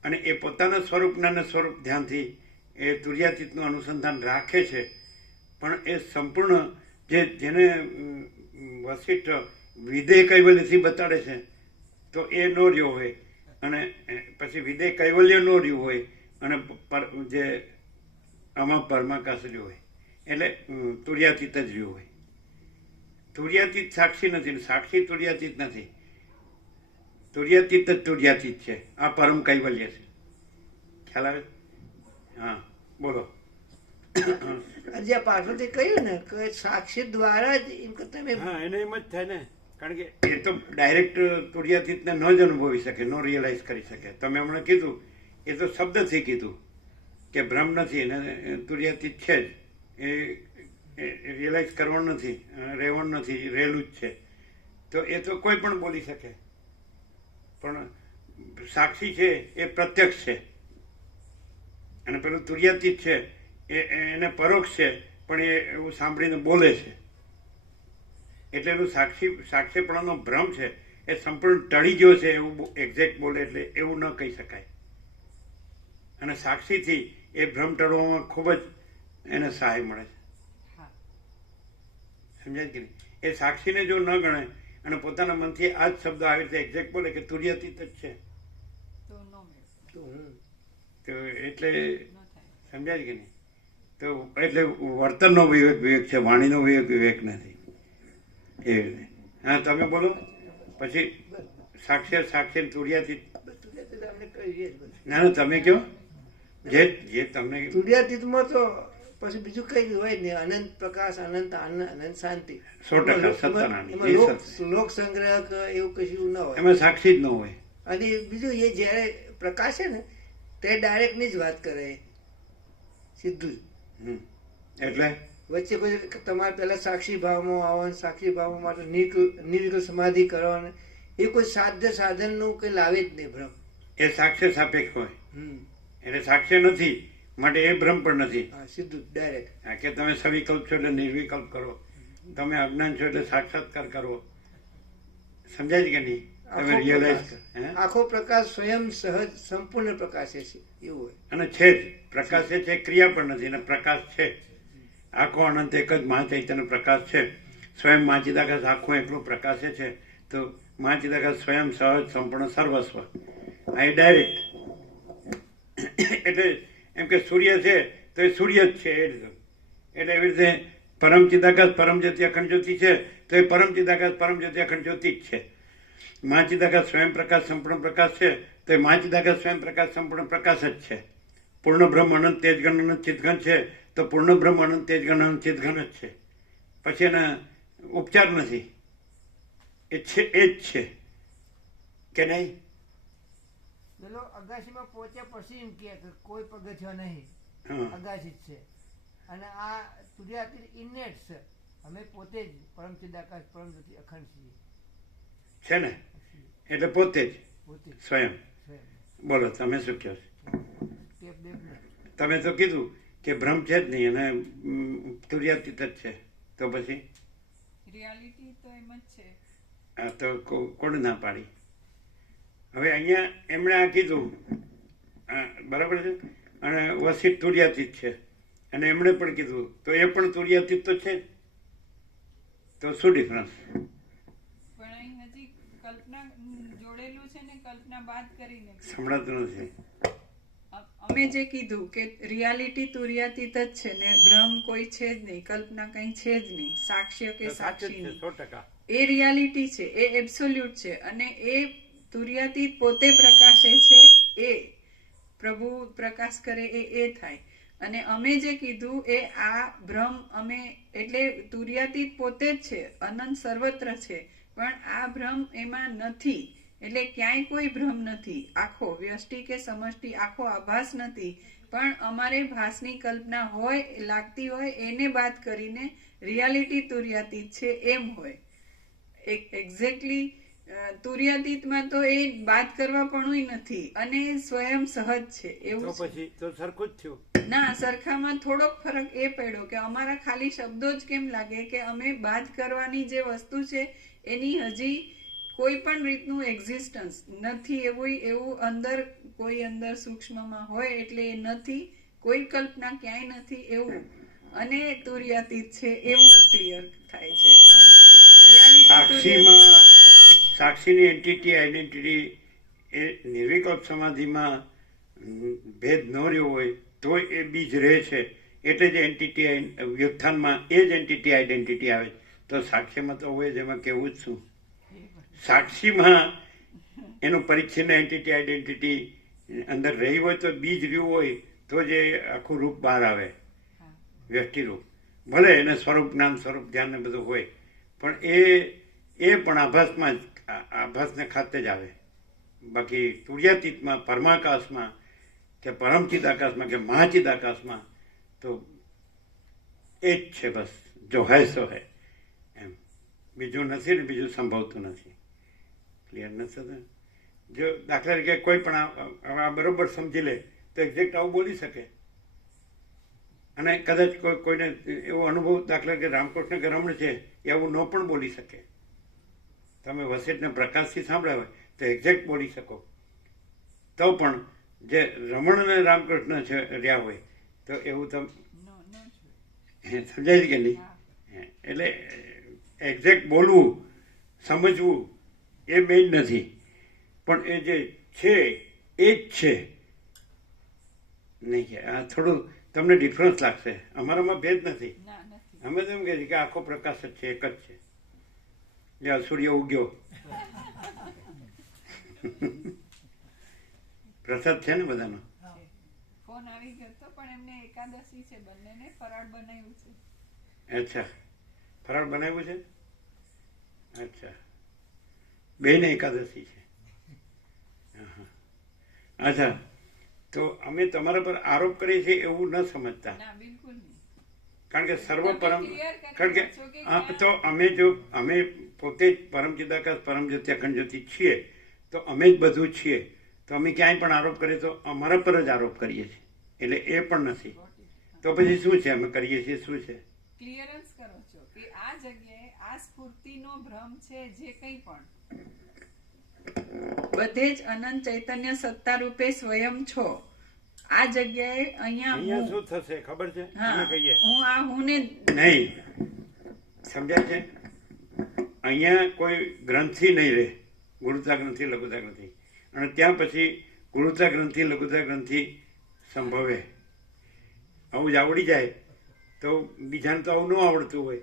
અને એ પોતાના સ્વરૂપના ને સ્વરૂપ ધ્યાનથી એ તુર્યાતીતનું અનુસંધાન રાખે છે. પણ એ સંપૂર્ણ જેને વશિષ્ઠ વિદેહ કૈવલ્યથી બતાડે છે તો એ ન રહ્યો હોય, અને પછી વિદેહ કૈવલ્ય ન રહ્યું હોય, અને જે આમાં પરમાકાશ રહ્યું હોય, એટલે તુર્યાતીત જ રહ્યું હોય. તુર્યાતીત સાક્ષી નથી, સાક્ષી તુર્યાતીત નથી. તુર્યાતીત જ તુર્યાતીત છે. આ પરમ કૈવલ્ય છે. ખ્યાલ આવે? હા, બોલો. આજે આ પાછળથી કહ્યું ને કે સાક્ષી દ્વારા જ એમ કે તમે હા, એને એમ જ થાય ને. કારણ કે એ તો ડાયરેક્ટ તુર્યાતીતને ન જ અનુભવી શકે, ન રિયલાઇઝ કરી શકે. તમે હમણાં કીધું એ તો શબ્દથી કીધું કે ભ્રમ નથી, એને તુર્યાતીત છે જ. એ રિયલાઇઝ કરવાનું નથી, રહેવાનું નથી, રહેલું જ છે. તો એ તો કોઈ પણ બોલી શકે. પણ સાક્ષી છે એ પ્રત્યક્ષ છે, અને પેલું તુર્યાતીત છે એને પરોક્ષ છે, પણ એ એવું સાંભળીને બોલે છે. એટલે એનું સાક્ષીપણાનો ભ્રમ છે એ સંપૂર્ણ ટળી ગયો છે એવું એક્ઝેક્ટ બોલે એટલે એવું ન કહી શકાય. અને સાક્ષીથી એ ભ્રમ ટળવામાં ખૂબ જ એને સહાય મળે છે. સમજાય કે નહીં? એ સાક્ષીને જો ન ગણે અને પોતાના મનથી આ જ શબ્દ આવી રીતે એક્ઝેક્ટ બોલે કે તુર્યાતીત જ છે, તો એટલે સમજાય કે નહીં? તો એટલે વર્તનનો વિવેક છે, વાણીનો વિવેક નથી. એવી રીતે. હા, તમે બોલો. પછી સાક્ષી તુર્યાતીત. ના ના, તમે કહો જે તમને. તુર્યાતીતમાં તો પછી બીજું કઈ હોય ને, અનંત પ્રકાશ, અનંત આનંદ, અનંત શાંતિ. 100% સત્તાનાની. એમાં લોક સંગ્રહ કે એવું કશું ન હોય. એમાં સાક્ષી જ ન હોય. અને બીજું એ જયારે પ્રકાશે ને તે ડાયરેક્ટ ની જ વાત કરે, સીધું જ. એટલે વચ્ચે કોઈ તમારે પેલા સાક્ષી ભાવમાં આવો, સાક્ષી ભાવમાં માટે નિર્વિકલ્પ સમાધિ કરવાનું, એ કોઈ સાધ્ય સાધનનું કઈ લાવે જ નહીં ભ્રમ. એ સાક્ષ્ય સાપેક્ષ હોય. એટલે સાક્ષ્ય નથી માટે એ ભ્રમ પણ નથી. હા, સીધું ડાયરેક્ટ. કે તમે સવિકલ્પ છો એટલે નિર્વિકલ્પ કરો, તમે અજ્ઞાન છો એટલે સાક્ષાત્કાર કરો. સમજાય કે નહીં? તમે રિયલાઇઝ. આખો પ્રકાશ સ્વયં સહજ સંપૂર્ણ પ્રકાશે છે એવું હોય. અને છે જ પ્રકાશ છે, ક્રિયા પણ નથી, અને પ્રકાશ છે. આખો અનંત એક જ મહાચૈતન્ય પ્રકાશ છે. સ્વયં મહાચિદાકાશ આખો એકલો પ્રકાશે છે. તો મહાચિદાકાશ સ્વયં સહજ સંપૂર્ણ સર્વસ્વ. આ એ ડાયરેક્ટ. એટલે એમ કે સૂર્ય છે તો એ સૂર્ય જ છે એ રીતે. એટલે એવી રીતે પરમ ચિદાકાશ પરમ જ્યોતિ અખંડ જ્યોતિ છે તો એ પરમ ચિદાકાશ પરમ જ્યોતિ અખંડ જ્યોતિ જ છે. મહાચિદાકાશ સ્વયં પ્રકાશ સંપૂર્ણ પ્રકાશ છે તો એ મહાચિદાકાશ સ્વયં પ્રકાશ સંપૂર્ણ પ્રકાશ જ છે. પૂર્ણ બ્રહ્મ અનંત તેજગણ અનંત ચિદઘન છે તો પૂર્ણ બ્રહ્મ અનંત તેજગણ અનંત ચિદઘન જ છે. પછી એના ઉપચાર નથી, એ છે એ જ છે કે નહીં? પેલો અગાશીમાં પહોંચ્યા પછી એમ કે કોઈ પગથિયો નહીં, અગાશી જ છે. અને આ તુર્યાતીત ઇનેટ છે. અમે પોતે જ પરમ ચિદાકાશ પરમ જ્યોતિ અખંડ છીએ છે ને. એટલે પોતે જ પોતે સ્વયં. બોલો, તમે શું કહો છો? તમે તો કીધું કે ભ્રમ છે જ નહીં અને તુર્યાતીત જ છે, તો પછી રિયાલિટી તો એમ જ છે. આ તો કોણ ના પાડી? હવે અહીંયા એમણે આ કીધું બરાબર છે, અને વસિત તુર્યાતીત છે, અને એમણે પણ કીધું તો એ પણ તુર્યાતીત તો છે. તો શું ડિફરન્સ? પણ અહીં હજી કલ્પના કલ્પના બાદ કરીને સંભળાતું નથી. અમે જે કીધું કે રિયાલિટી તુર્યાતીત જ છે ને ભ્રમ કોઈ છે જ નહીં, કલ્પના કંઈ છે જ નહીં, સાક્ષ્ય કે સાચું જ સાક્ષી છે, નહીં. 100%. એ રિયાલિટી છે, એ એબ્સોલ્યુટ છે અને એ તુર્યાતીત પોતે પ્રકાશે છે. એ પ્રભુ પ્રકાશ કરે એ થાય. અને અમે જે કીધું એ આ ભ્રમ અમે એટલે તુર્યાતીત પોતે જ છે, અનંત સર્વત્ર છે, પણ આ ભ્રમ એમાં નથી. એટલે ક્યાંય કોઈ ભ્રમ નથી, આખો વ્યષ્ટિ કે સમષ્ટિ આખો આભાસ નથી, પણ અમારે ભાસની કલ્પના હોય લાગતી હોય એને બાદ કરીને રિયાલિટી તુર્યાતીત છે એમ હોય. એક્ઝેક્ટલી તુર્યાતીતમાં તો એ બાદ કરવા પણ નથી અને સ્વયં સહજ છે તો એવું છે. પછી તો સરખું જ થયું. ના, સરખામાં થોડોક ફરક એ પડ્યો કે અમારા ખાલી શબ્દો જ કેમ લાગે કે અમે બાદ કરવાની જે વસ્તુ છે એની હજી કોઈ પણ રીતનું એક્ઝિસ્ટન્સ નથી. એવું અંદર કોઈ અંદર સૂક્ષ્મમાં હોય એટલે એ નથી, કોઈ કલ્પના ક્યાંય નથી એવું અને તુર્યાતીત છે એવું ક્લિયર થાય છે. પણ રિયાલિટી સાક્ષીની એન્ટિટી આઈડેન્ટિટી એ નિર્વિકલ્પ સમાધિમાં ભેદ ન રહ્યો હોય તો એ બીજ રહે છે, એટલે જ એન્ટિટી વ્યુત્થાનમાં એ જ એન્ટિટી આઈડેન્ટિટી આવે. તો સાક્ષીમાં તો હોય જ, એમાં કેવું જ શું. સાક્ષીમાં એનું પરિચ્છિન્ન એન્ટિટી આઈડેન્ટિટી અંદર રહી હોય તો બીજ રહ્યું હોય તો જ એ આખું રૂપ બહાર આવે, વ્યષ્ટિ રૂપ. ભલે એને સ્વરૂપ જ્ઞાન સ્વરૂપ ધ્યાન ને બધું હોય, પણ એ પણ આભાસમાં જ આભાસને ખાતે જ આવે. બાકી તુર્યાતીતમાં પરમાકાશમાં કે પરમચિદાકાશમાં કે મહાચિદાકાશમાં તો એ જ છે બસ, જો હૈ સો હૈ એમ. બીજું નથી ને બીજું સંભવતું નથી. ક્લિયર નથી? જો દાખલા તરીકે કોઈ પણ આ બરોબર સમજી લે તો એક્ઝેક્ટ આવું બોલી શકે. અને કદાચ કોઈને એવો અનુભવ, દાખલા કે રામકૃષ્ણ કે રમણ છે એ આવું ન પણ બોલી શકે. તમે વસેટને પ્રકાશથી સાંભળ્યા હોય તો એક્ઝેક્ટ બોલી શકો. તો પણ જે રમણ અને રામકૃષ્ણ છે રહ્યા હોય તો એવું તમે સમજાય છે કે નહીં? એટલે એક્ઝેક્ટ બોલવું સમજવું એ મેઇન નથી, પણ એ જે છે એ જ છે. નહીં, આ થોડું તમને ડિફરન્સ લાગશે. અમારામાં ભેદ નથી. અમે તો એમ કહે છે કે આખો પ્રકાશ જ છે, એક જ છે. જ્યાં સૂર્ય ઉગ્યો પ્રસાદ છે ને બધાનો. ફોન આવી ગયો તો પણ એમને એકાદશી છે, બંનેને ફરાળ બનાવ્યું છે. અચ્છા, ફરાળ બનાવ્યું છે. અચ્છા, બેને એકાદશી છે. અચ્છા, તો અમે તમારા પર આરોપ કરીએ છીએ એવું ન સમજતા. ના, બિલકુલ નહીં. કારણ કે સર્વ પરમ, કારણ કે તો અમે પોતે જ પરમ ચિદાકાશ પરમ જ્યોતિ અખંડ જ્યોતિ છીએ, તો અમે જ બધું છીએ. તો અમે ક્યાંય પણ આરોપ કરીએ તો અમારા પર જ આરોપ કરીએ છીએ, એટલે એ પણ નથી. તો પછી શું છે અમે કરીએ છીએ? શું છે? ક્લિયરન્સ કરો છો કે આ જગ્યાએ આ સ્ફૂર્તિનો ભ્રમ છે, જે કંઈ પણ બધે જ અનંત ચૈતન્ય સત્તા રૂપે સ્વયં છો. આ જગ્યાએ અહીંયા શું થશે ખબર છે? અમે કહીએ હું આ હું ને નહીં, સમજાય છે? અહીંયા કોઈ ગ્રંથિ નહીં રહે, ગુરુતા ગ્રંથિ લઘુતા ગ્રંથિ, અને ત્યાં પછી ગુરુતા ગ્રંથિ લઘુતા ગ્રંથિ સંભવે. આવું જ આવડી જાય તો બીજાને તો આવું ન આવડતું હોય,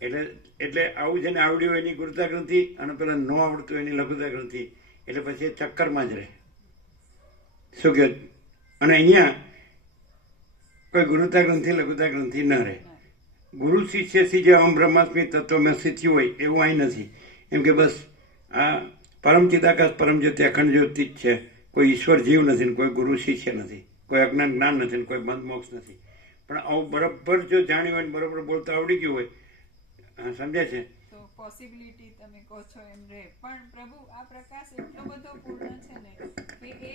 એટલે આવું જેને આવડ્યું હોય એની ગુરુતા ગ્રંથિ અને પેલા ન આવડતું હોય એની લઘુતા ગ્રંથિ, એટલે પછી એ ચક્કરમાં જ રહે. શું કહે? અને અહીંયા કોઈ ગુરુતા ગ્રંથિ લઘુતા ગ્રંથિ ન રહે. ગુરુ શિષ્યથી જે અહમ બ્રહ્માસ્મિ તત્વમસી થયું હોય એવું અહીં નથી. એમ કે બસ આ પરમ ચિદાકાશ પરમ જ્યોતિ અખંડ જ્યોતિ જ છે. કોઈ ઈશ્વર જીવ નથી ને કોઈ ગુરુ શિષ્ય નથી, કોઈ અજ્ઞાન જ્ઞાન નથી ને કોઈ બંધ મોક્ષ નથી. પણ આવું બરાબર જો જાણ્યું હોય ને બરાબર બોલતા આવડી ગયું હોય, સમજ્યા છે? તો પોસિબિલિટી તમે કહો છો એમ રે. પણ પ્રભુ આ પ્રકાશ એટલો બધો પૂર્ણ છે ને કે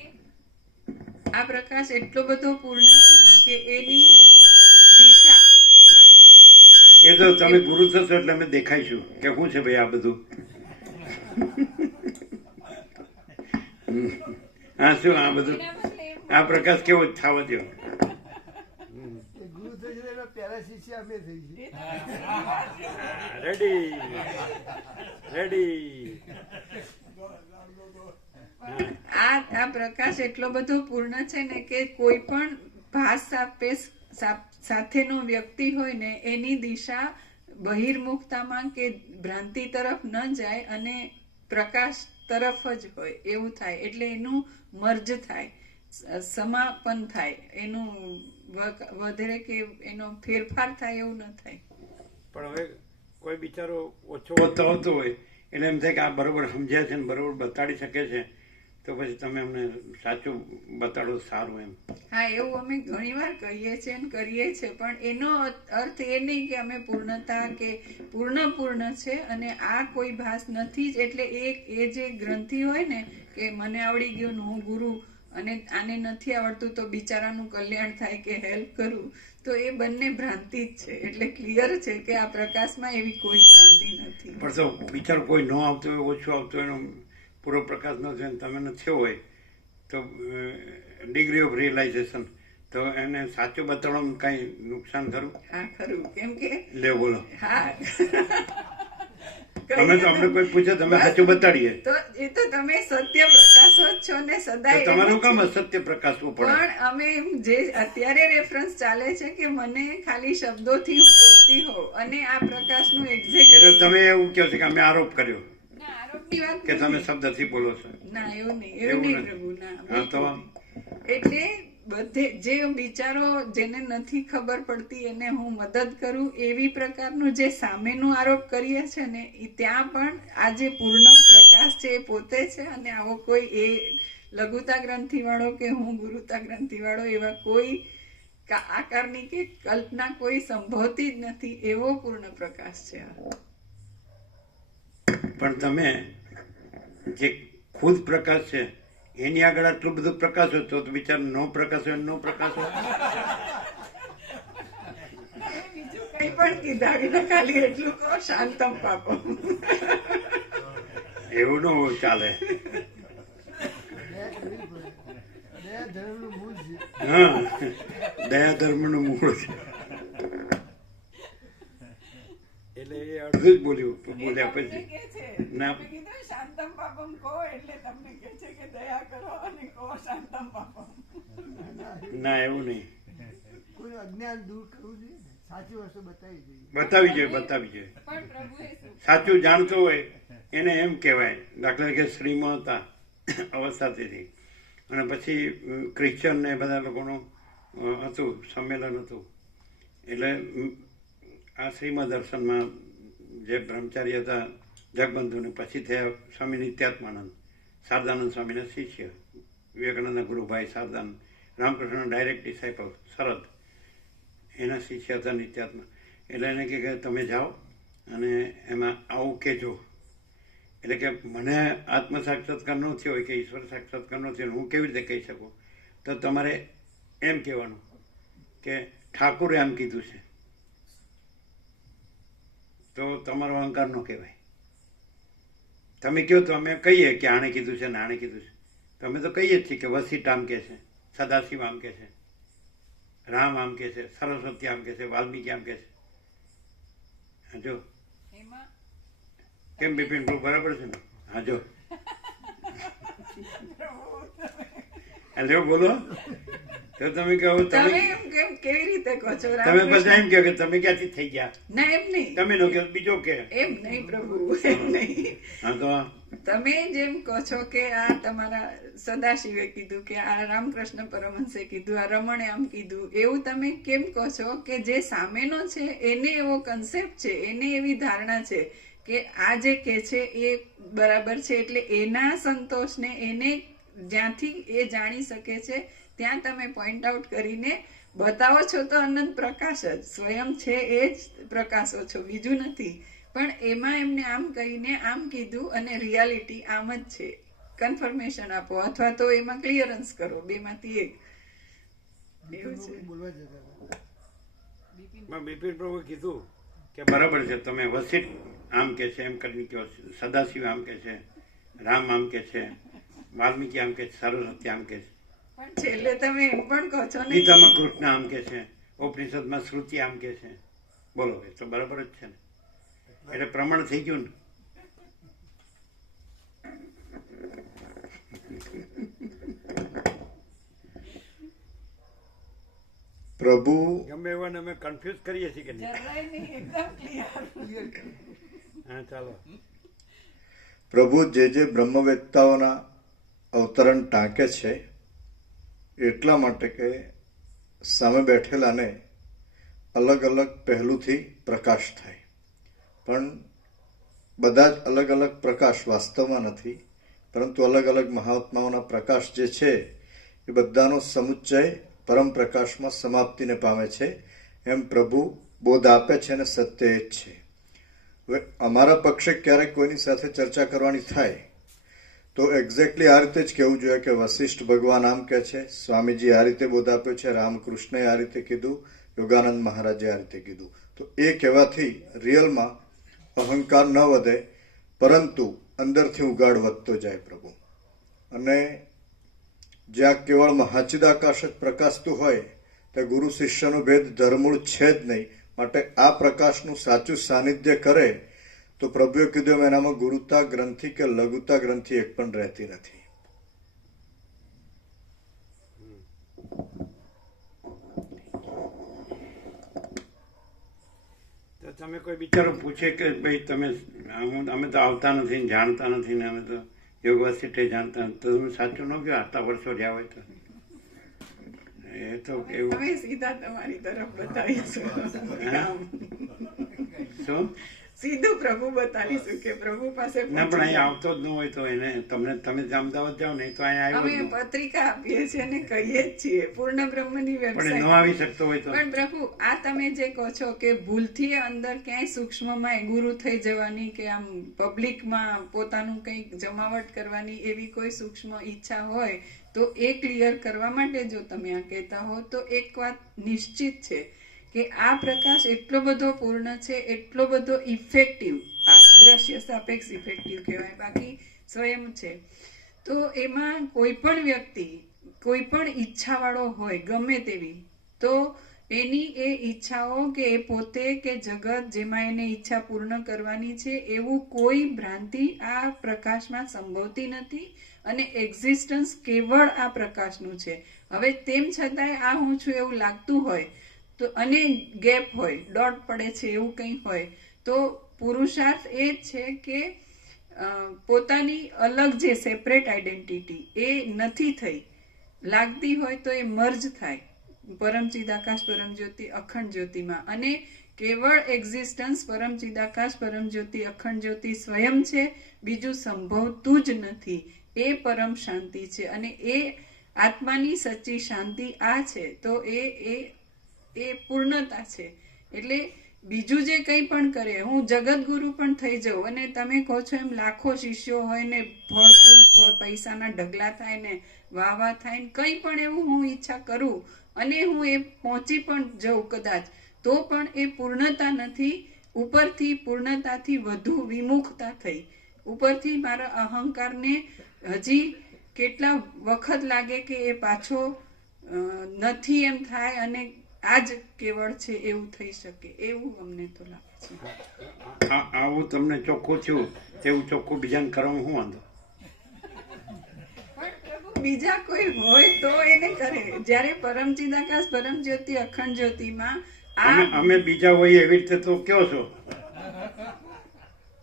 આ પ્રકાશ એટલો બધો પૂર્ણ છે ને કે એની દિશા એ તો તમે ગુરુ થશો એટલે અમે દેખાઈશું કે શું છે ભાઈ આ બધું. હા, શું આ બધું આ પ્રકાશ કેવો થવા દો. ગુરુ થઈ જાય પહેલા શિષ્ય અમે થઈ છીએ. Ready ready. આ પ્રકાશ એટલો બધો પૂર્ણ છે ને કે કોઈ પણ ભાસ સાથેનો વ્યક્તિ હોય ને એની દિશા બહિર્મુખતામાં કે ભ્રાંતિ તરફ ન જાય અને પ્રકાશ તરફ જ હોય એવું થાય. એટલે એનું મર્જ થાય, સમાપન થાય, એનું વધારે કે એનો ફેરફાર થાય એવું ન થાય. પણ હવે કોઈ બિચારો ઓછો બતાવતો હોય એટલે એમ થાય કે આ બરોબર સમજ્યા છે ને બરોબર બતાડી શકે છે, તો પછી તમે અમને સાચું બતાડો સારું એમ. હા, એવું અમે ઘણી વાર કહીએ છીએ અને કરીએ છીએ, પણ એનો અર્થ એ નહીં કે અમે પૂર્ણતા કે પૂર્ણ છે અને આ કોઈ ભાસ નથી જ. એટલે એ જે ગ્રંથિ હોય ને કે મને આવડી ગયું ને હું ગુરુ અને આને નથી આવડતું તો બિચારાનું કલ્યાણ થાય કે હેલ્પ કરું, તો એ બંને ભ્રાંતિ જ છે. એટલે ક્લિયર છે કે આ પ્રકાશમાં એવી કોઈ ભ્રાંતિ નથી. પણ તો બિચારો કોઈ ન આવતો હોય, ઓછો આવતો હોય, એનો પૂરો પ્રકાશ ન થયો તમે ન થયો હોય તો ડિગ્રી ઓફ રિયલાઇઝેશન તો એને સાચું બતાવવામાં કઈ નુકસાન ખરું? હા, ખરું. કેમ કે લે બોલો. હા, તમે તો અમને કોઈ પૂછે તમે સાચું બતાડીએ તો એ તો તમે સત્ય પ્રકાશો જ છો ને સદાય. તમારું કામ સત્ય પ્રકાશવું પડે. પણ અમે જે અત્યારે રેફરન્સ ચાલે છે કે મને ખાલી શબ્દોથી હું બોલતી હોઉં અને આ પ્રકાશનું એક્ઝેક્ટ. એટલે તમે એવું કહો છો કે અમે આરોપ કર્યો આરોપની વાત કે તમે શબ્દથી બોલો છો? ના, એવું નહીં પ્રભુ, ના. હા, તો એટલે બધે જે બિચારો જેને નથી ખબર પડતી એને હું મદદ કરું એવી પ્રકારનું જે સામેનો આરોપ કરીએ છે ને ત્યાં પણ આ જે પૂર્ણ પ્રકાશ છે એ પોતે છે અને આવો કોઈ એ લઘુતા ગ્રંથિ વાળો કે હું ગુરુતા ગ્રંથિ વાળો એવા કોઈ આકારની કે કલ્પના કોઈ સંભવતી જ નથી. એવો પૂર્ણ પ્રકાશ છે. પણ તમે જે ખુદ પ્રકાશ છે એની આગળ આટલું બધું પ્રકાશ હોય તો બિચાર નો પ્રકાશ હોય નો પ્રકાશ હોય. બીજું કઈ પણ કીધા વિના ખાલી એટલું કહો શાંતમ પાપમ. એવું ન ચાલે. દયા ધર્મનું મૂળ છે. હા, દયા ધર્મનું મૂળ છે. એટલે એ અડધું જ બોલ્યા પછી ના શાંતમ પાપમ કહો એટલે તમને કહે છે કે દયા કરો અને કહો શાંતમ પાપમ. ના, એવું નહીં. કોઈ અજ્ઞાન દૂર કરવું જોઈએ ને, સાચી વસ્તુ બતાવી જોઈએ. પણ પ્રભુએ સાચું જાણતો હોય એને એમ કહેવાય. દાખલા તરીકે શ્રીમાં હતા અવસ્થાથી અને પછી ક્રિશ્ચન ને બધા લોકોનું હતું સંમેલન હતું. એટલે આ શ્રીમદ દર્શનમાં જે બ્રહ્મચારી હતા જગબંધુને પછી થયા સ્વામી નિત્યાત્માનંદ, શારદાનંદ સ્વામીના શિષ્ય, વિવેકાનંદના ગુરુભાઈ શારદાનંદ, રામકૃષ્ણના ડાયરેક્ટ ડિસાઇપલ શરદ, એના શિષ્ય હતા નિત્યાત્મા. એટલે એને કે તમે જાઓ અને એમાં આવું કહેજો. એટલે કે મને આત્મ સાક્ષાત્કાર ન થયો હોય કે ઈશ્વર સાક્ષાત્કાર ન થયો હું કેવી રીતે કહી શકું? તો તમારે એમ કહેવાનું કે ઠાકુરે આમ કીધું છે, તો તમારો અહંકાર ન કહેવાય. તમે કહો તો અમે કહીએ કે આણે કીધું છે ને આણે કીધું છે. તમે તો કહીએ જ છીએ કે વસીટ આમ કે છે, સદાશિવ આમ કે છે, રામ આમ કે છે, સરસ્વતી આમ કે છે, વાલ્મીકી આમ કે છે. જો કેમ બિપિન બરાબર છે ને? હા, જો એટલે બોલો તો તમે કહો તમે કેવી રીતે કહો છો? તમે પછી એમ કહો કે તમે ક્યાંથી થઈ ગયા? ના, એમ નહીં. તમે નો કહો બીજો કે એમ નહીં પ્રભુ, એમ નહીં. હા, તો તમે જેમ કહો છો કે આ તમારા સદાશિવે કીધું કે આ રામકૃષ્ણ પરમહંસે કીધું, આ રમણે આમ કીધું, એવું તમે કેમ કહો છો કે જે સામેનો છે એને એવો કન્સેપ્ટ છે, એને એવી ધારણા છે કે આ જે કે છે એ બરાબર છે, એટલે એના સંતોષને એને જ્યાંથી એ જાણી શકે છે ત્યાં તમે પોઈન્ટ આઉટ કરીને બતાવો છો તો અનંત પ્રકાશ જ સ્વયં છે, એ જ પ્રકાશો છો, બીજું નથી. પણ એમાં એમને આમ કહીને આમ કીધું અને રિયાલિટી આમ જ છે. કન્ફર્મેશન આપો અથવા તો એમાં ક્લિયરન્સ કરો, બેમાંથી એક. એવું છે. બિપિન પ્રભુએ કીધું કે બરાબર છે, તમે વસીટ આમ કે છે એમ કરીને કહો, સદાશિવ આમ કે છે, રામ આમ કે છે, વાલ્મીકી આમ કે છે, સરસ્વતી આમ કે છે, પણ છેલ્લે તમે એમ પણ કહો છો ને ગીતામાં કૃષ્ણ આમ કે છે, ઉપનિષદમાં શ્રુતિ આમ કે છે. બોલો, એ તો બરાબર જ છે ને? એટલે પ્રમાણ થઈ ગયું ને. પ્રભુ ગમે એવાને અમે કન્ફ્યુઝ કરીએ છીએ કે નહીં? જરાય નહીં, એકદમ ક્લિયર. હા ચાલો. પ્રભુ જે બ્રહ્મવેત્તાઓના અવતરણ ટાંકે છે એટલા માટે કે સામે બેઠેલાને અલગ અલગ પહેલુંથી પ્રકાશ થાય, પણ બધા જ અલગ અલગ પ્રકાશ વાસ્તવમાં નથી, પરંતુ અલગ અલગ મહાત્માઓના પ્રકાશ જે છે એ બધાનો સમુચ્ચય પરમ પ્રકાશમાં સમાપ્તિને પામે છે, એમ પ્રભુ બોધ આપે છે અને સત્ય એ જ છે. હવે અમારા પક્ષે ક્યારેક કોઈની સાથે ચર્ચા કરવાની થાય તો એક્ઝેક્ટલી આ રીતે જ કહેવું જોઈએ કે વશિષ્ઠ ભગવાન આમ કહે છે, સ્વામીજી આ રીતે બોધ આપ્યો છે, રામકૃષ્ણએ આ રીતે કીધું, યોગાનંદ મહારાજે આ રીતે કીધું. તો એ કહેવાથી રિયલમાં અહંકાર ન વધે, પરંતુ અંદરથી ઉગાડ વધતો જાય પ્રભુ. અને જ્યાં કેવળ મહાચિદાકાશ જ પ્રકાશતું હોય ત્યાં ગુરુ શિષ્યનો ભેદ ધર્મૂળ છે જ નહીં. માટે આ પ્રકાશનું સાચું સાનિધ્ય કરે તો પ્રભુએ કીધું એમ એનામાં ગુરુતા ગ્રંથિ કે લઘુતા ગ્રંથિ એક પણ રહેતી નથી. તો તમે કોઈ બિચારો પૂછે કે ભાઈ તમે અમે તો આવતા નથી ને જાણતા નથી ને અમે તો યોગ વસિષ્ઠે જાણતા નથી, તો તમે સાચું ન કહો આટલા વર્ષો રહ્યા હોય તો. એ તો એવું અમે સીધા તમારી તરફ બતાવીશું. શું સીધું પ્રભુ બતાવીશું કે પ્રભુ પાસે ના, પણ અહીંયા આવતો જ ન હોય તો એને તમે અમદાવાદ જાઓ નહીં તો અહીંયા અમે આવ્યો પત્રિકા આપીએ છીએ અને કહીએ જ છીએ પૂર્ણ બ્રહ્મની પણ એ ન વેબસાઇટ. આવી શકતો હોય તો. પણ પ્રભુ આ તમે જે કહો છો કે ભૂલથી અંદર ક્યાંય સૂક્ષ્મમાં ગુરુ થઈ જવાની કે આમ પબ્લિકમાં પોતાનું કંઈક જમાવટ કરવાની એવી કોઈ સૂક્ષ્મ ઈચ્છા હોય તો એ ક્લિયર કરવા માટે જો તમે આ કહેતા હો તો એક વાત નિશ્ચિત છે કે આ પ્રકાશ એટલો બધો પૂર્ણ છે, એટલો બધો ઇફેક્ટિવ, આ દ્રશ્ય સાપેક્ષ ઇફેક્ટિવ કહેવાય, બાકી સ્વયં છે. તો એમાં કોઈ પણ વ્યક્તિ કોઈ પણ ઈચ્છાવાળો હોય ગમે તેવી, તો એની એ ઈચ્છાઓ કે એ પોતે કે જગત જેમાં એને ઈચ્છા પૂર્ણ કરવાની છે એવું કોઈ ભ્રાંતિ આ પ્રકાશમાં સંભવતી નથી, અને એક્ઝિસ્ટન્સ કેવળ આ પ્રકાશનું છે. હવે તેમ છતાંય આ હું છું એવું લાગતું હોય તો, અને ગેપ હોય, ડોટ પડે છે એવું કંઈ હોય, તો પુરુષાર્થ એ જ છે કે પોતાની અલગ જે સેપરેટ આઈડેન્ટિટી એ નથી થઈ, લાગતી હોય તો એ મર્જ થાય પરમ ચિદાકાશ પરમ જ્યોતિ અખંડ જ્યોતિમાં, અને કેવળ એક્ઝિસ્ટન્સ પરમ ચિદાકાશ પરમ જ્યોતિ અખંડ જ્યોતિ સ્વયં છે, બીજું સંભવતું જ નથી. એ પરમ શાંતિ છે અને એ આત્માની સચ્ચી શાંતિ આ છે. તો એ પૂર્ણતા છે. એટલે બીજું જે કંઈ પણ કરે, હું જગતગુરુ પણ થઈ જાઉં અને તમે કહો છો એમ લાખો શિષ્યો હોય ને ફળ પૈસાના ઢગલા થાય ને વાહ થાય ને કંઈ પણ એવું હું ઈચ્છા કરું અને હું એ પહોંચી પણ જાઉં કદાચ, તો પણ એ પૂર્ણતા નથી. ઉપરથી પૂર્ણતાથી વધુ વિમુખતા થઈ, ઉપરથી મારા અહંકારને હજી કેટલા વખત લાગે કે એ પાછો નથી એમ થાય અને આ જ કેવળ છે એવું થઈ શકે, એવું અમને તો લાગે છે. આવું તમને ચોખ્ખું થયું તેવું ચોખ્ખું બીજાને કરવામાં શું વાંધો? પણ પ્રભુ બીજા કોઈ હોય તો એને કરે. જ્યારે પરમ ચિદાકાશ પરમ જ્યોતિ અખંડ જ્યોતિમાં અમે બીજા હોય એવી રીતે તો કયો છો.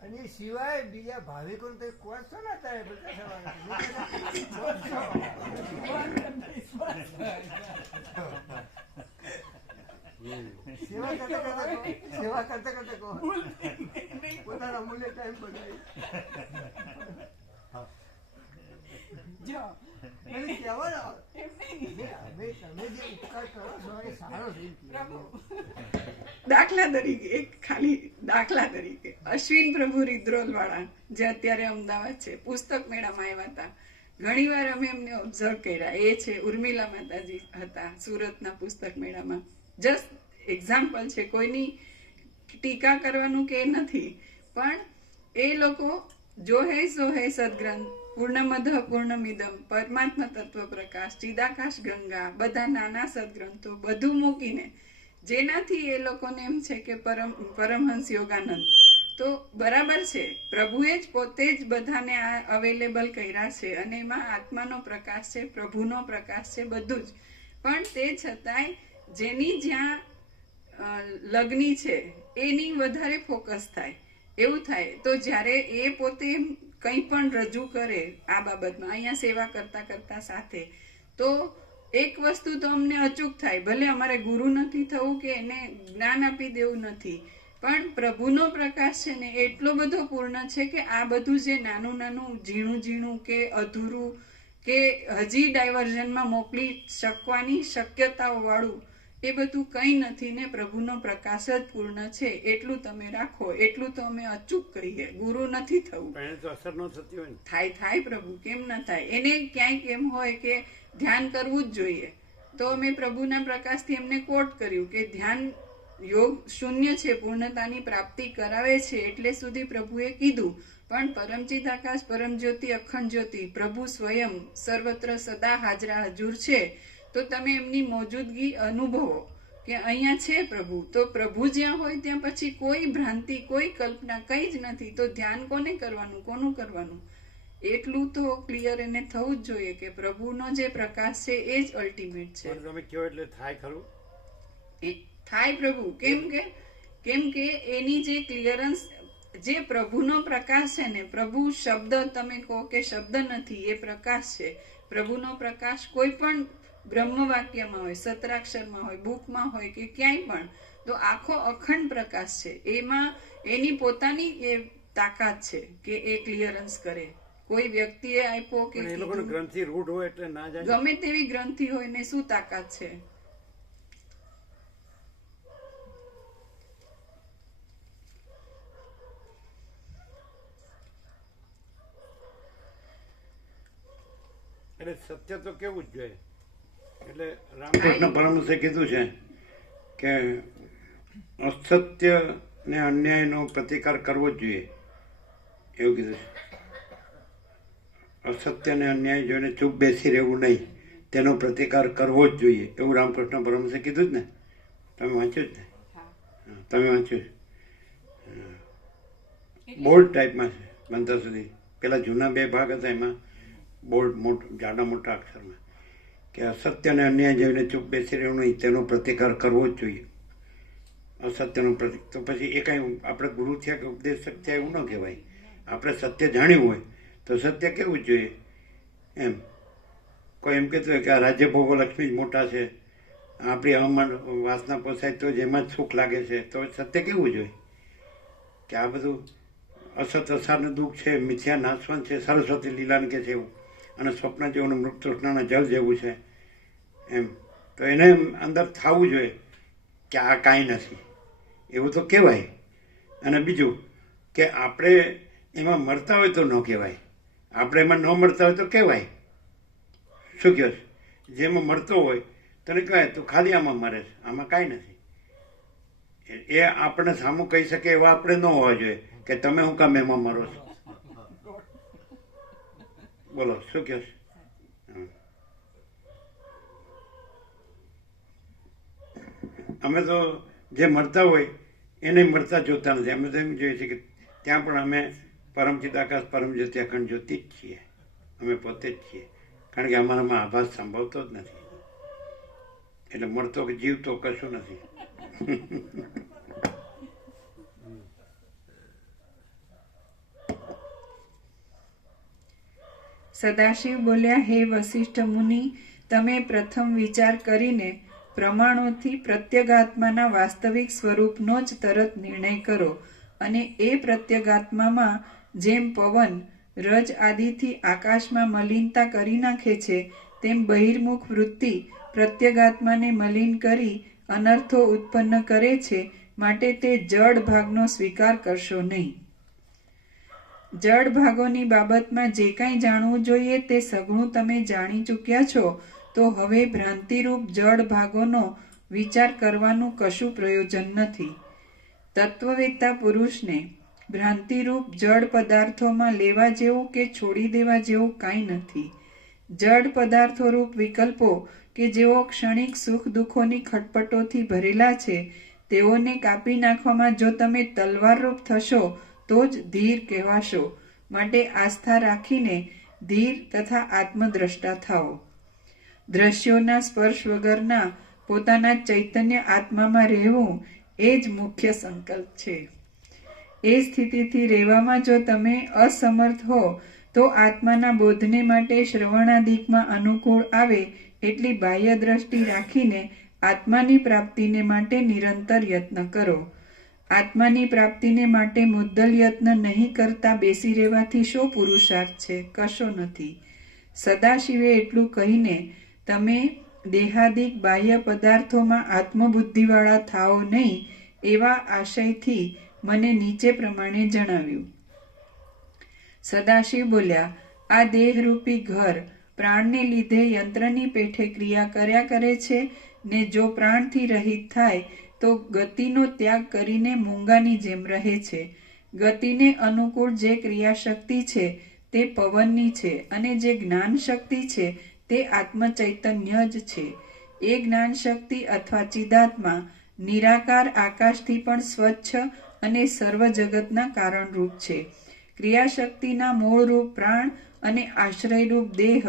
અને સિવાય બીજા ભાવિકો તો કોણ છો ને અત્યારે સેવા કરતા કરતા કહો પોતાના મૂલ્ય ટાઈમ બગાડી દાખલા તરીકે એક ખાલી દાખલા તરીકે અશ્વિન પ્રભુ રિદ્રોલ વાળા જે અત્યારે અમદાવાદ છે, પુસ્તક મેળામાં આવ્યા હતા. ઘણી વાર અમે એમને ઓબ્ઝર્વ કર્યા. એ છે ઉર્મિલા માતાજી હતા સુરતના પુસ્તક મેળામાં. જસ્ટ એક્ઝામ્પલ છે, કોઈની ટીકા કરવાનું કે નથી, પણ એ લોકો જો હે સો હે સદગ્રંથ, પૂર્ણમદ પૂર્ણમિદમ, પરમાત્મા તત્વ પ્રકાશ, ચિદાકાશ ગંગા, બધા નાના સદગ્રંથો બધું મૂકીને, જેનાથી એ લોકોને એમ છે કે પરમહંસ યોગાનંદ તો બરાબર છે, પ્રભુએ જ પોતે જ બધાને આ અવેલેબલ કર્યા છે અને એમાં આત્માનો પ્રકાશ છે, પ્રભુનો પ્રકાશ છે, બધું જ. પણ તે છતાંય જેની જ્યાં લગ્ની છે એની વધારે ફોકસ થાય, એવું થાય. તો જ્યારે એ પોતે કંઈ પણ રજૂ કરે આ બાબતમાં અહીંયા સેવા કરતા કરતા સાથે, તો એક વસ્તુ તો અમને અચૂક થાય, ભલે અમારે ગુરુ નથી થવું કે એને જ્ઞાન આપી દેવું નથી, પણ પ્રભુનો પ્રકાશ છે ને એટલો બધો પૂર્ણ છે કે આ બધું જે નાનું નાનું ઝીણું ઝીણું કે અધૂરું કે હજી ડાયવર્ઝનમાં મોકલી શકવાની શક્યતાઓ વાળું એ બધું કંઈ નથી ને પ્રભુનો પ્રકાશ જ પૂર્ણ છે. એટલું તમે રાખો, એટલું તો અમે અચૂક કહીએ. ગુરુ નથી થવું. પણ એને તો અસર ન થતી હોય ને. થાય પ્રભુ, કેમ ન થાય? એને ક્યાંક એમ હોય કે ધ્યાન કરવું જ જોઈએ, તો અમે પ્રભુના પ્રકાશથી એમને કોટ કર્યું કે ધ્યાન યોગ શૂન્ય છે, પૂર્ણતાની પ્રાપ્તિ કરાવે છે એટલે સુધી પ્રભુએ કીધું. પણ પરમચિત આકાશ, પરમ જ્યોતિ, અખંડ જ્યોતિ, પ્રભુ સ્વયં સર્વત્ર સદા હાજરા હજુર છે. તો તમે એમની મોજૂદગી અનુભવો કે અહીંયા છે પ્રભુ. તો પ્રભુ જ્યાં હોય ત્યાં પછી કોઈ ભ્રાંતિ, કોઈ કલ્પના કંઈ જ નથી. તો ધ્યાન કોને કરવાનું, કોનું કરવાનું? એટલું તો ક્લિયર એને થવું જ જોઈએ કે પ્રભુનો જે પ્રકાશ છે એ જ અલ્ટિમેટ છે. તમે કહો એટલે થાય ખરું? થાય પ્રભુ. કેમ કે એની જે ક્લિયરન્સ, જે પ્રભુનો પ્રકાશ છે ને, પ્રભુ શબ્દ તમે કહો કે શબ્દ નથી, એ પ્રકાશ છે. પ્રભુનો પ્રકાશ કોઈ પણ બ્રહ્મ વાક્યમાં હોય, સતરાક્ષરમાં હોય, બુકમાં હોય કે ક્યાંય પણ, તો આખો અખંડ પ્રકાશ છે. એમાં એની પોતાની એ તાકાત છે કે એ ક્લિયરન્સ કરે. કોઈ વ્યક્તિએ આપ્યો કે એ લોકોને ગ્રંથિ રૂઢ હોય એટલે ના જાય. ગમે તેવી ગ્રંથિ હોય ને શું તાકાત છે? એટલે સત્ય તો કેવું જ જોઈએ. એટલે રામકૃષ્ણ પરમહંસે કીધું છે કે અસત્ય ને અન્યાયનો પ્રતિકાર કરવો જ જોઈએ, એવું કીધું છે. અસત્ય ને અન્યાય જોઈને ચૂપ બેસી રહેવું નહીં, તેનો પ્રતિકાર કરવો જ જોઈએ, એવું રામકૃષ્ણ પરમહંસે કીધું જ ને. તમે વાંચ્યું જ ને? તમે વાંચ્યું? બોલ્ડ ટાઈપમાં છે બનતા સુધી. પેલા જૂના 2 ભાગ હતા, એમાં બોલ્ડ જાડા મોટા અક્ષરમાં કે અસત્ય અને અન્યાય જોઈને ચૂપ બેસી રહેવું નહીં, તેનો પ્રતિકાર કરવો જ જોઈએ. અસત્યનો તો પછી એ કાંઈ આપણે ગુરુ થયા કે ઉપદેશક થયા એવું ન કહેવાય. આપણે સત્ય જાણ્યું હોય તો સત્ય કેવું જ જોઈએ. એમ કોઈ એમ કહેતું હોય કે આ રાજ્ય ભોગો લક્ષ્મી જ મોટા છે, આપણી હવામાન વાસના પોસાય તો જ એમાં જ સુખ લાગે છે, તો સત્ય કેવું જોઈએ કે આ બધું અસત અસારનું દુઃખ છે, મિથ્યા નાશવંત છે, સરસ્વતી લીલાને કે છે એવું, અને સ્વપ્ન જેવું, મૃત તૃષ્ણાના જળ જેવું છે. એમ તો એને અંદર થવું જોઈએ કે આ કાંઈ નથી, એવું તો કહેવાય. અને બીજું કે આપણે એમાં મળતા હોય તો ન કહેવાય, આપણે એમાં ન મળતા હોય તો કહેવાય. શું કહો છો? જેમાં મળતો હોય તને કહેવાય તું ખાલી આમાં મરે છે, આમાં કાંઈ નથી. એ આપણે સામું કહી શકે એવા આપણે ન હોવા જોઈએ કે તમે હું કામ એમાં મરો છો. બોલો શું કહો છો? અમે તો જે મળતા હોય એને મળતા જોતા નથી. અમે તો એમ જોઈએ છીએ કે ત્યાં પણ અમે પરમચિત આકાશ, પરમ જ્યોતિ, અખંડ જ્યોતિ જ છીએ. અમે પોતે જ છીએ, કારણ કે અમારામાં આભાસ સંભવતો જ નથી. એટલે મળતો કે જીવતો કશું નથી. સદાશિવ બોલ્યા, હે વશિષ્ઠ મુનિ, તમે પ્રથમ વિચાર કરીને પ્રમાણોથી પ્રત્યગાત્માના વાસ્તવિક સ્વરૂપનો જ તરત નિર્ણય કરો, અને એ પ્રત્યગાત્મામાં જેમ પવન રજ આદિથી આકાશમાં મલિનતા કરી નાખે છે, તેમ બહિર્મુખ વૃત્તિ પ્રત્યગાત્માને મલિન કરી અનર્થો ઉત્પન્ન કરે છે. માટે તે જડ ભાગનો સ્વીકાર કરશો નહીં. જડ ભાગોની બાબતમાં જે કાંઈ જાણવું જોઈએ તે સઘળું તમે જાણી ચૂક્યા છો, તો હવે ભ્રાંતિરૂપ જડ ભાગોનો વિચાર કરવાનું કશું પ્રયોજન નથી. તત્વવેત્તા પુરુષને ભ્રાંતિરૂપ જડ પદાર્થોમાં લેવા જેવું કે છોડી દેવા જેવું કાંઈ નથી. જડ પદાર્થોરૂપ વિકલ્પો કે જેઓ ક્ષણિક સુખ દુઃખોની ખટપટોથી ભરેલા છે, તેઓને કાપી નાખવામાં જો તમે તલવારરૂપ થશો તો જ ધીર કહેવાશો. માટે આસ્થા રાખીને ધીર તથા આત્મદ્રષ્ટા થાઓ. દ્રશ્યોના સ્પર્શ વગરના પોતાના ચૈતન્ય આત્મામાં રહેવું એ જ મુખ્ય સંકલ્પ છે. એ સ્થિતિથી રહેવામાં જો તમે અસમર્થ હો તો આત્માના બોધને માટે શ્રવણાદિકમાં અનુકૂળ આવે એટલી બાહ્ય દ્રષ્ટિ રાખીને આત્માની પ્રાપ્તિને માટે નિરંતર યત્ન કરો. આત્માની પ્રાપ્તિને માટે મુદ્દલ યત્ન નહીં કરતા બેસી રહેવાથી શો પુરુષાર્થ છે? કશો નથી. સદાશિવે એટલું કહીને તમે દેહાદિક બાહ્ય પદાર્થોમાં આત્મબુદ્ધિવાળા થાઓ નહીં એવા આશયથી મને નીચે પ્રમાણે જણાવ્યું. સદાશિવ બોલ્યા, આ દેહરૂપી ઘર પ્રાણને લીધે યંત્રની પેઠે ક્રિયા કર્યા કરે છે ને જો પ્રાણથી રહિત થાય તો ગતિનો ત્યાગ કરીને મૂંગાની જેમ રહે છે. ગતિને અનુકૂળ જે ક્રિયાશક્તિ છે તે પવનની છે અને જે જ્ઞાન શક્તિ છે તે આત્મચૈતન્ય જ છે. એ જ્ઞાન શક્તિ અથવા ચિદાત્મા નિરાકાર આકાશથી પણ સ્વચ્છ અને સર્વ જગતના કારણરૂપ છે. ક્રિયાશક્તિના મૂળરૂપ પ્રાણ અને આશ્રયરૂપ દેહ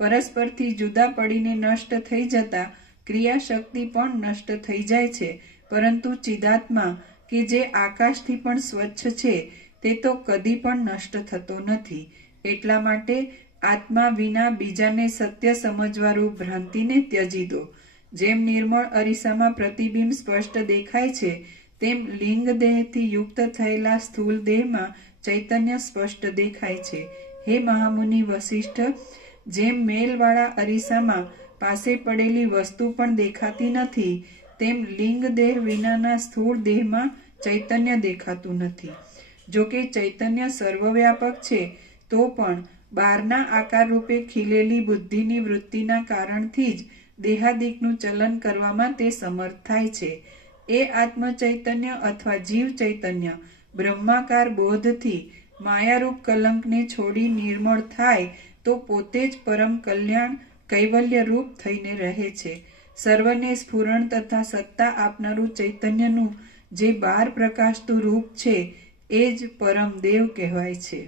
પરસ્પરથી જુદા પડીને નષ્ટ થઈ જતા ક્રિયાશક્તિ પણ નષ્ટ થઈ જાય છે, પરંતુ ચિદાત્મા કે જે આકાશથી પણ સ્વચ્છ છે તે તો કદી પણ નષ્ટ થતો નથી. એટલા માટે આત્મા વિના બીજાને સત્ય સમજવારૂપ ભ્રાંતિને ત્યજી દો. જેમ નિર્મળ અરીસામાં પ્રતિબિંબ સ્પષ્ટ દેખાય છે તેમ લિંગ દેહથી યુક્ત થયેલા સ્થૂલ દેહમાં ચૈતન્ય સ્પષ્ટ દેખાય છે. હે મહામુનિ વસિષ્ઠ, જેમ મેલવાળા અરીસામાં પાસે પડેલી વસ્તુ પણ દેખાતી નથી તેમ લિંગ દેહ વિનાના સ્થૂળ દેહમાં ચૈતન્ય દેખાતું નથી. જો કે ચૈતન્ય સર્વવ્યાપક છે તો પણ બહારના આકાર રૂપે ખીલેલી બુદ્ધિની વૃત્તિના કારણથી જ દેહાદિકનું ચલન કરવામાં તે સમર્થ થાય છે. એ આત્મચૈતન્ય અથવા જીવ ચૈતન્ય બ્રહ્માકાર બોધથી માયારૂપ કલંકને છોડી નિર્મળ થાય તો પોતે જ પરમ કલ્યાણ કૈવલ્ય રૂપ થઈને રહે છે. સર્વને સ્ફુરણ તથા સત્તા આપનારું ચૈતન્યનું જે બહાર પ્રકાશતું રૂપ છે એ જ પરમ દેવ કહેવાય છે.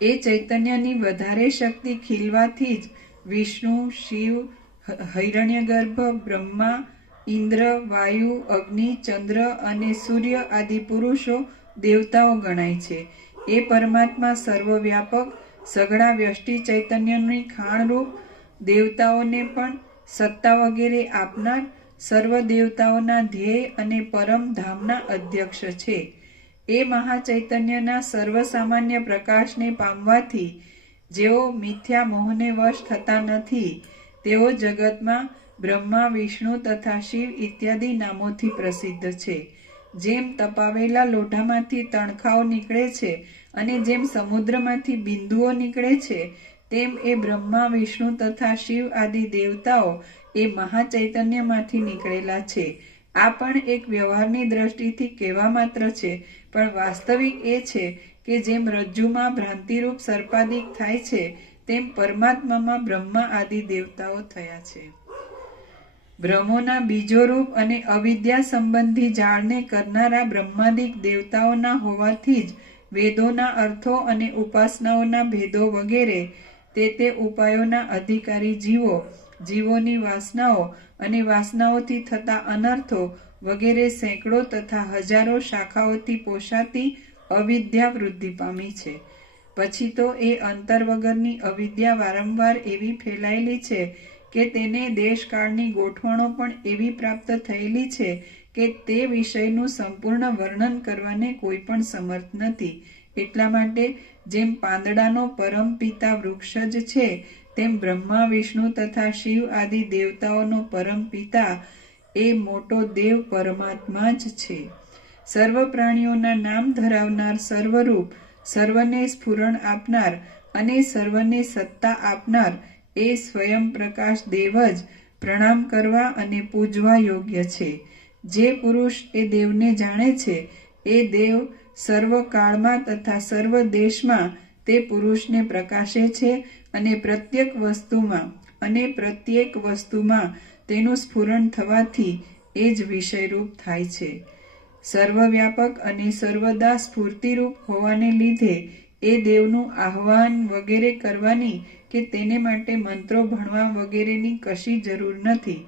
એ ચૈતન્યની વધારે શક્તિ ખીલવાથી જ વિષ્ણુ, શિવ, હિરણ્યગર્ભ, બ્રહ્મા, ઇન્દ્ર, વાયુ, અગ્નિ, ચંદ્ર અને સૂર્ય આદિ પુરુષો દેવતાઓ ગણાય છે. એ પરમાત્મા સર્વવ્યાપક સઘળા વ્યષ્ટિ ચૈતન્યની ખાણરૂપ દેવતાઓને પણ સત્તા વગેરે આપનાર સર્વ દેવતાઓના ધ્યેય અને પરમ ધામના અધ્યક્ષ છે. એ મહાચૈતન્યના સર્વસામાન્ય પ્રકાશને પામવાથી જેઓ મિથ્યા મોહને વશ થતા નથી તેઓ જગતમાં બ્રહ્મા, વિષ્ણુ તથા શિવ ઇત્યાદિ નામોથી પ્રસિદ્ધ છે. જેમ તપાવેલા લોઢામાંથી તણખાઓ નીકળે છે અને જેમ સમુદ્રમાંથી બિંદુઓ નીકળે છે તેમ એ બ્રહ્મા, વિષ્ણુ તથા શિવ આદિ દેવતાઓ એ મહાચૈતન્યમાંથી નીકળેલા છે. આ પણ એક વ્યવહારની દ્રષ્ટિથી કહેવા માત્ર છે, પણ વાસ્તવિક એ છે કે જેમ રજ્જુમાં ભ્રાંતિરૂપ સર્પાદિક થાય છે તેમ પરમાત્મામાં બ્રહ્મા આદિ દેવતાઓ થયા છે. બ્રહ્મોના બીજોરૂપ અને અવિદ્યા સંબંધી જાળને કરનારા બ્રહ્માદિક દેવતાઓના હોવાથી જ વેદોના અર્થો અને ઉપાસનાઓના ભેદો વગેરે તે ઉપાયોના અધિકારી જીવો, જીવોની વાસનાઓ અને વાસનાઓથી થતા અનર્થો વગેરે સેંકડો તથા હજારો શાખાઓથી પોષાતી અવિદ્યા વૃદ્ધિ પામી છે. પછી તો એ અંતર વગરની અવિદ્યા વારંવાર એવી ફેલાયેલી છે કે તેને દેશકાળની ગોઠવણો પણ એવી પ્રાપ્ત થયેલી છે કે તે વિષયનું સંપૂર્ણ વર્ણન કરવાને કોઈ પણ સમર્થ નથી. એટલા માટે જેમ પાંદડાનો પરમ પિતા વૃક્ષ જ છે તેમ બ્રહ્મા, વિષ્ણુ તથા શિવ આદિ દેવતાઓનો પરમ પિતા એ મોટો દેવ પરમાત્મા જ છે. સર્વ પ્રાણીઓના નામ ધરાવનાર, સર્વરૂપ, સર્વને સ્ફુરણ આપનાર અને સર્વને સત્તા આપનાર એ સ્વયં પ્રકાશ દેવ જ પ્રણામ કરવા અને પૂજવા યોગ્ય છે. જે પુરુષ એ દેવને જાણે છે એ દેવ સર્વ કાળમાં તથા સર્વ દેશમાં તે પુરુષને પ્રકાશે છે અને પ્રત્યેક વસ્તુમાં તેનું સ્ફુરણ થવાથી એ જ વિષયરૂપ થાય છે. સર્વવ્યાપક અને સર્વદા સ્ફૂર્તિરૂપ હોવાને લીધે એ દેવનું આહ્વાન વગેરે કરવાની કે તેને માટે મંત્રો ભણવા વગેરેની કશી જરૂર નથી.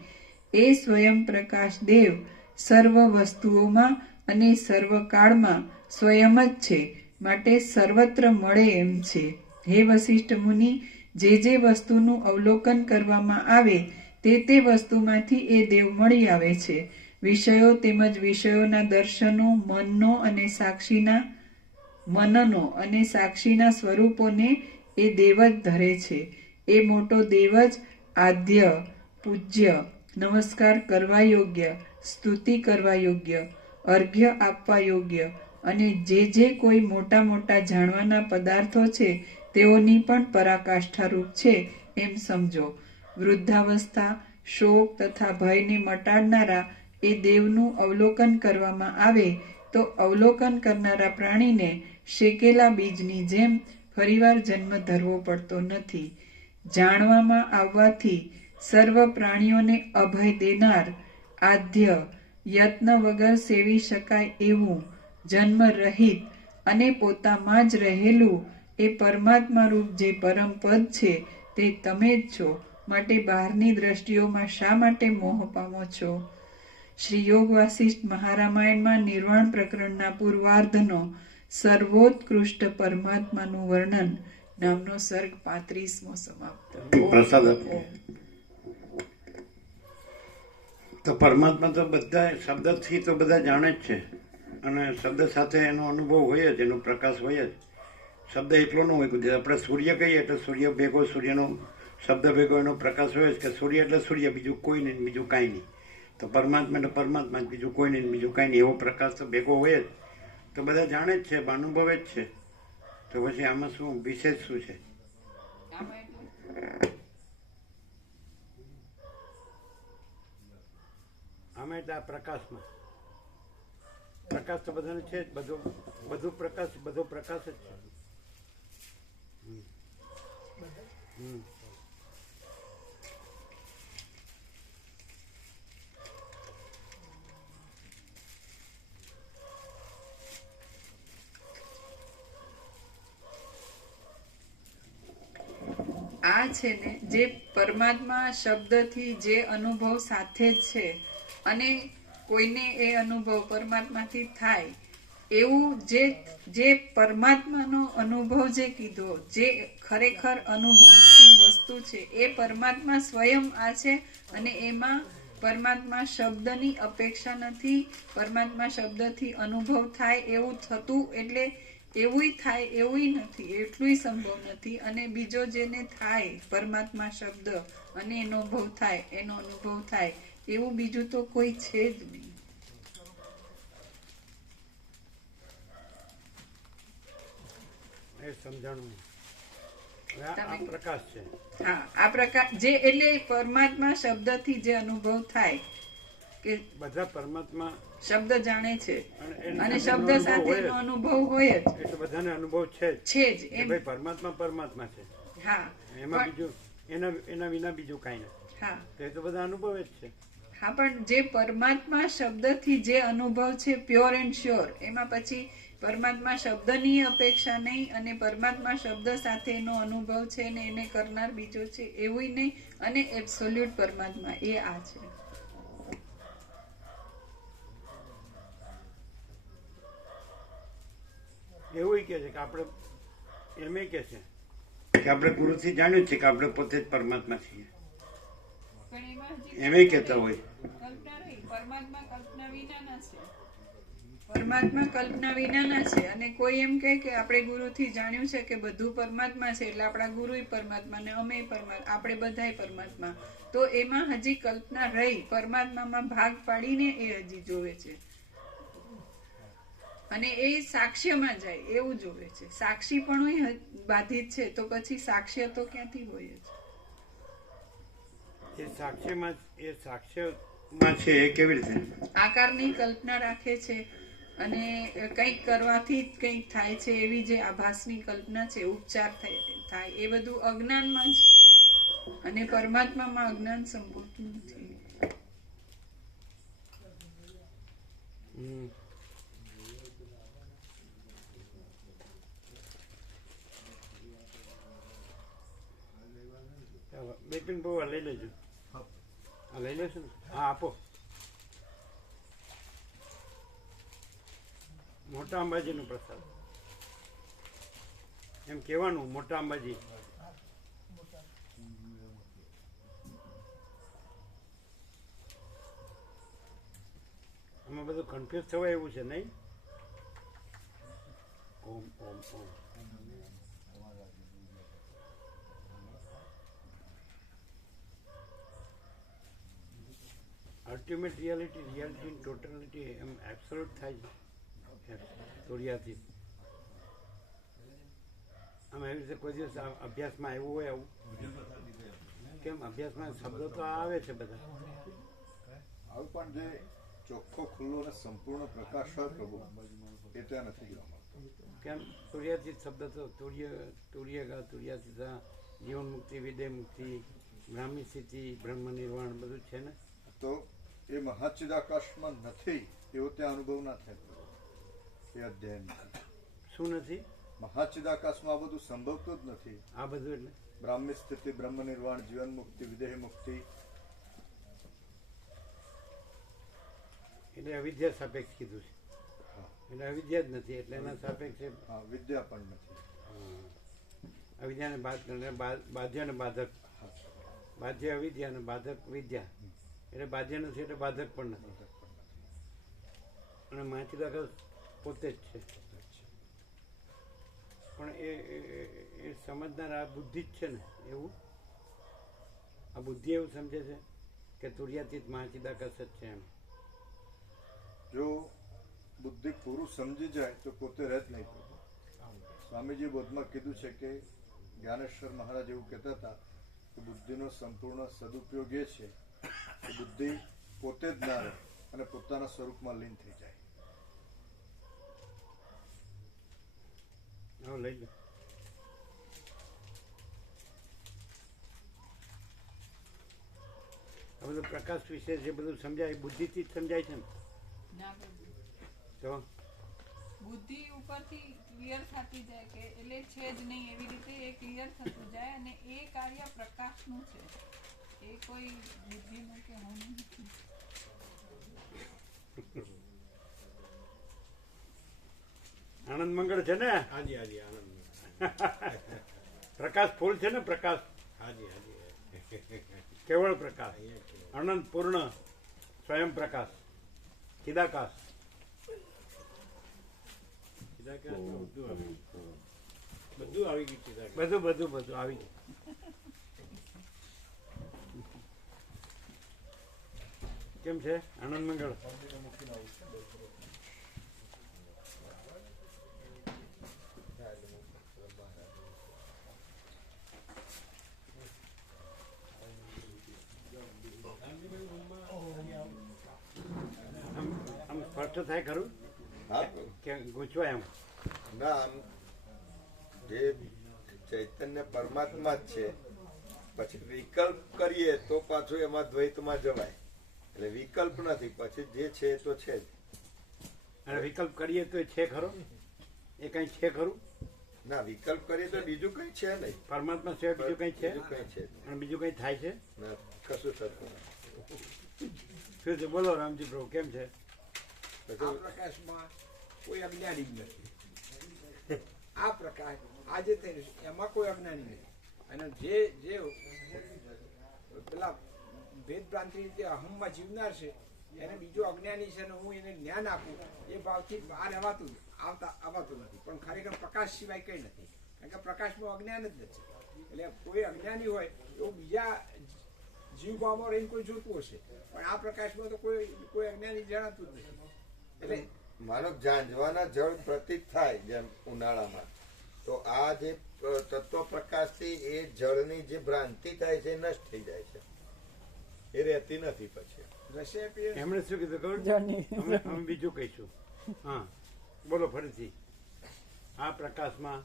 એ સ્વયં પ્રકાશ દેવ સર્વ વસ્તુઓમાં અને સર્વકાળમાં સ્વયં જ છે, માટે સર્વત્ર મળે એમ છે. હે વશિષ્ઠ મુનિ, જે વસ્તુનું અવલોકન કરવામાં આવે તે વસ્તુમાંથી એ દેવ મળી આવે છે. વિષયો તેમજ વિષયોના દર્શનો, મનનો અને સાક્ષીના સ્વરૂપોને એ દેવ જ ધરે છે. એ મોટો દેવ જ આદ્ય, પૂજ્ય, નમસ્કાર કરવા યોગ્ય, સ્તુતિ કરવા યોગ્ય, અર્ઘ્ય આપવા યોગ્ય અને જે કોઈ મોટા જાણવાના પદાર્થો છે તેઓની પણ પરાકાષ્ઠારૂપ છે એમ સમજો. વૃદ્ધાવસ્થા, શોક તથા ભયને મટાડનારા એ દેવનું અવલોકન કરવામાં આવે તો અવલોકન કરનારા પ્રાણીને શેકેલા બીજની જેમ ફરીવાર જન્મ ધરવો પડતો નથી. જાણવામાં આવવાથી સર્વ પ્રાણીઓને અભય દેનાર, આદ્ય, યત્ન વગર સેવી શકાય એવું, જન્મ રહિત અને પોતામાં જ રહેલું એ પરમાત્મા રૂપ જે પરમ પદ છે તે તમે જ છો. માટે બહારની દ્રષ્ટિઓમાં શા માટે મોહ પામો છો? શ્રી યોગ વાસિષ્ઠ મહારામાયણમાં નિર્વાણ પ્રકરણના પૂર્વાર્ધનો સર્વોત્કૃષ્ટ પરમાત્માનું વર્ણન નામનો સર્ગ 35મો સમાપ્ત. પ્રસાદ તો પરમાત્મા તો બધા શબ્દથી તો બધા જાણે જ છે, અને શબ્દ સાથે એનો અનુભવ હોય જ, એનો પ્રકાશ હોય જ. શબ્દ એટલો ન હોય કે આપણે સૂર્ય કહીએ એટલે સૂર્ય ભેગો, સૂર્યનો શબ્દ ભેગો એનો પ્રકાશ હોય જ, કે સૂર્ય એટલે સૂર્ય, બીજું કોઈ નહીં, બીજું કાંઈ નહીં. તો પરમાત્મા એટલે પરમાત્મા, બીજું કોઈ નહીં, બીજું કાંઈ નહીં, એવો પ્રકાશ તો ભેગો હોય જ. તો બધા જાણે જ છે, અનુભવે જ છે. તો પછી આમાં શું વિશેષ શું છે? આમાં એટલે આ પ્રકાશમાં પ્રકાશ તો બધાને છે જ, બધો પ્રકાશ જ છે. આ છે ને જે પરમાત્મા શબ્દથી જે અનુભવ સાથે જ છે અને કોઈને એ અનુભવ પરમાત્માથી થાય એવું જે પરમાત્માનો અનુભવ જે કીધો, જે ખરેખર અનુભવ શું વસ્તુ છે એ પરમાત્મા સ્વયં આ છે. અને એમાં પરમાત્મા શબ્દની અપેક્ષા નથી. પરમાત્મા શબ્દથી અનુભવ થાય એવું થતું એટલે એવું થાય એવું નથી, એટલું સંભવ નથી. અને બીજો જેને થાય પરમાત્મા શબ્દ અને એનો અનુભવ થાય એવું બીજું તો કોઈ છે જ નહીં. સમજાણું આ પ્રકાશ છે. હા, આ પ્રકાશ જે એટલે પરમાત્મા શબ્દથી જે અનુભવ થાય કે બધા પરમાત્મા શબ્દ જાણે છે અને શબ્દ સાથે એનો અનુભવ હોય જ, એટલે બધાને અનુભવ છે જ એમ. પરમાત્મા છે. હા, એમાં બીજું એના વિના બીજું કાંઈ નથી. હા, એ તો બધા અનુભવ જ છે. હા, પણ જે પરમાત્મા શબ્દથી જે અનુભવ છે પ્યોર એન્ડ શ્યોર, એમાં પછી પરમાત્મા શબ્દની અપેક્ષા નહીં અને પરમાત્મા શબ્દ સાથેનો અનુભવ છે ને એને કરનાર બીજો છે એવું નહીં. અને એબ્સોલ્યુટ પરમાત્મા એ આ છે. એવું કે છે કે આપણે એમ કે છે કે આપણે ગુરુથી જાણ્યું છે કે આપણે પોતે જ પરમાત્મા છીએ, એમ કહેતા હોય. પરમાત્મા કલ્પના વિનાના છે. અને કોઈ એમ કહે કે આપણે ગુરુથી જાણ્યું છે કે બધું પરમાત્મા છે એટલે આપણા ગુરુય પરમાત્મા ને અમે પરમાત્મા, આપણે બધાય પરમાત્મા, તો એમાં હજી કલ્પના રહી, પરમાત્મામાં ભાગ પાડીને એ હજી જોવે છે અને એ સાક્ષ્યમાં જાય એવું જોવે છે. સાક્ષી પણ બાધિત છે તો પછી સાક્ષ્ય તો ક્યાંથી હોય જ. એ સાક્ષ્યમાં છે એ કેવી રીતે આકારની કલ્પના રાખે છે અને કંઈક કરવાથી જ કંઈક થાય છે એવી જે આભાસની કલ્પના છે, ઉપચાર થાય, એ બધું અજ્ઞાનમાં જ. અને પરમાત્મામાં અજ્ઞાન સંભવતું નથી. ચાલો બિપિન બહુ લઈ લેજો. હા લઈ લેશો ને? હા આપો. મોટા અંબાજીનો પ્રસાદ એમ કહેવાનું, મોટા અંબાજી. આમાં બધું કન્ફ્યુઝ થવાય એવું છે નહીં? ઓમ ઓમ ઓમ. અલ્ટિમેટ રિયાલિટી ઇન ટોટલિટી એમ એબ્સોલ્યુટ થાય છે તોડિયાથી. આમ એવી રીતે કોઈ દિવસ અભ્યાસમાં આવ્યું હોય આવું? કેમ અભ્યાસમાં શબ્દો તો આવે છે બધા. આવું પણ જે ચોખ્ખો ખુલ્લો અને સંપૂર્ણ પ્રકાશ હોય પ્રભુ એ ત્યાં નથી જોવા મળતો. કેમ તુર્યાતીત શબ્દ તો તુર્યાતીત જીવન મુક્તિ, વિદેહ મુક્તિ, બ્રાહ્મી સ્થિતિ, બ્રહ્મ નિર્વાણ બધું છે ને. તો એ મહાચિદાકાશમાં નથી એવો ત્યાં અનુભવ ના થાય એ અધ્યાય. શું નથી? મહાચિદાકાશમાં આ બધું સંભવતું જ નથી. આ બધું એટલે બ્રાહ્મી સ્થિતિ, બ્રહ્મ નિર્વાણ, જીવન મુક્તિ, વિદેહ મુક્તિ. એટલે અવિદ્યા સાપેક્ષ કીધું છે. એટલે અવિદ્યા જ નથી એટલે એના સાપેક્ષે હા, વિદ્યા પણ નથી. અવિદ્યાને બાધ્ય અને બાધક. બાધ્ય અવિદ્યા અને બાધક વિદ્યા. એટલે બાધ્ય નથી એટલે બાધક પણ નથી. અને માચિદાકાશ પોતે જ છે. પણ એ સમજનાર આ બુદ્ધિ જ છે ને. એવું આ બુદ્ધિ એવું સમજે છે કે તુર્યાતીત મહાચિદાકાશ જ છે એમ. જો બુદ્ધિ પૂરું સમજી જાય તો પોતે રહે જ નહીં. સ્વામીજી બોધમાં કીધું છે કે જ્ઞાનેશ્વર મહારાજ એવું કહેતા હતા કે બુદ્ધિનો સંપૂર્ણ સદુપયોગ એ છે કે બુદ્ધિ પોતે જ ના રહે અને પોતાના સ્વરૂપમાં લીન થઈ જાય. હા લઈ લો. આ બધું પ્રકાશ વિશે જે બધું સમજાય બુદ્ધિથી જ સમજાય છે ને. તો બુદ્ધિ ઉપરથી ક્લિયર થતી જાય કે એટલે છે જ નહીં એવી રીતે એ ક્લિયર થતું જાય અને એ કાર્ય પ્રકાશનું છે. એ કોઈ બુદ્ધિનું કે હું નથી. આનંદ મંગળ છે ને? હાજી હાજી આનંદ. પ્રકાશ ફૂલ છે ને? પ્રકાશ હાજી હાજી કેવળ પ્રકાશ, અનંત પૂર્ણ સ્વયં પ્રકાશ, ચિદાકાશ. બધું આવી ગયું ચિદાકાશ. બધું બધું બધું આવી ગયું. કેમ છે આનંદ મંગળ? આમ સ્પષ્ટ થાય ખરું કે ગૂંચવાય એમ? ના, આમ જે ચૈતન્ય પરમાત્મા જ છે, પછી વિકલ્પ કરીએ તો પાછું એમાં દ્વૈતમાં જવાય. એટલે વિકલ્પ નથી, પછી જે છે એ તો છે જ. અને વિકલ્પ કરીએ તો એ છે ખરો? એ કઈ છે ખરું? ના, વિકલ્પ કરીએ તો બીજું કઈ છે નહીં. પરમાત્મા સિવાય બીજું કઈ છે? બીજું કઈ છે જ. અને બીજું કઈ થાય છે? ના, કશું થતું નથી. શું છે? બોલો રામજી પ્રભુ, કેમ છે? આ પ્રકાશમાં કોઈ અજ્ઞાની જ નથી. આ પ્રકાશ આજે થઈને એમાં કોઈ અજ્ઞાની નથી. અને જે પેલા ભેદ ભ્રાંતિ રીતે અહમમાં જીવનાર છે એને બીજો અજ્ઞાની છે અને હું એને જ્ઞાન આપું એ ભાવથી બહાર આવતું નથી. પણ ખરેખર પ્રકાશ સિવાય કંઈ નથી. કારણ કે પ્રકાશમાં અજ્ઞાન જ નથી. એટલે કોઈ અજ્ઞાની હોય તો બીજા જીવભાવમાં રહીને કોઈ જોતું હશે, પણ આ પ્રકાશમાં તો કોઈ અજ્ઞાની જણાતું જ નથી. એટલે માનો ઝાંઝવાના જળ પ્રતીત થાય જેમ ઉનાળામાં, તો આ જે તત્વ પ્રકાશથી એ જળની જે ભ્રાંતિ થાય છે એ નષ્ટ થઈ જાય છે, એ રહેતી નથી. પછી એમણે શું કીધું ખબર? અમે બીજું કહીશું. હા બોલો ફરીથી. આ પ્રકાશમાં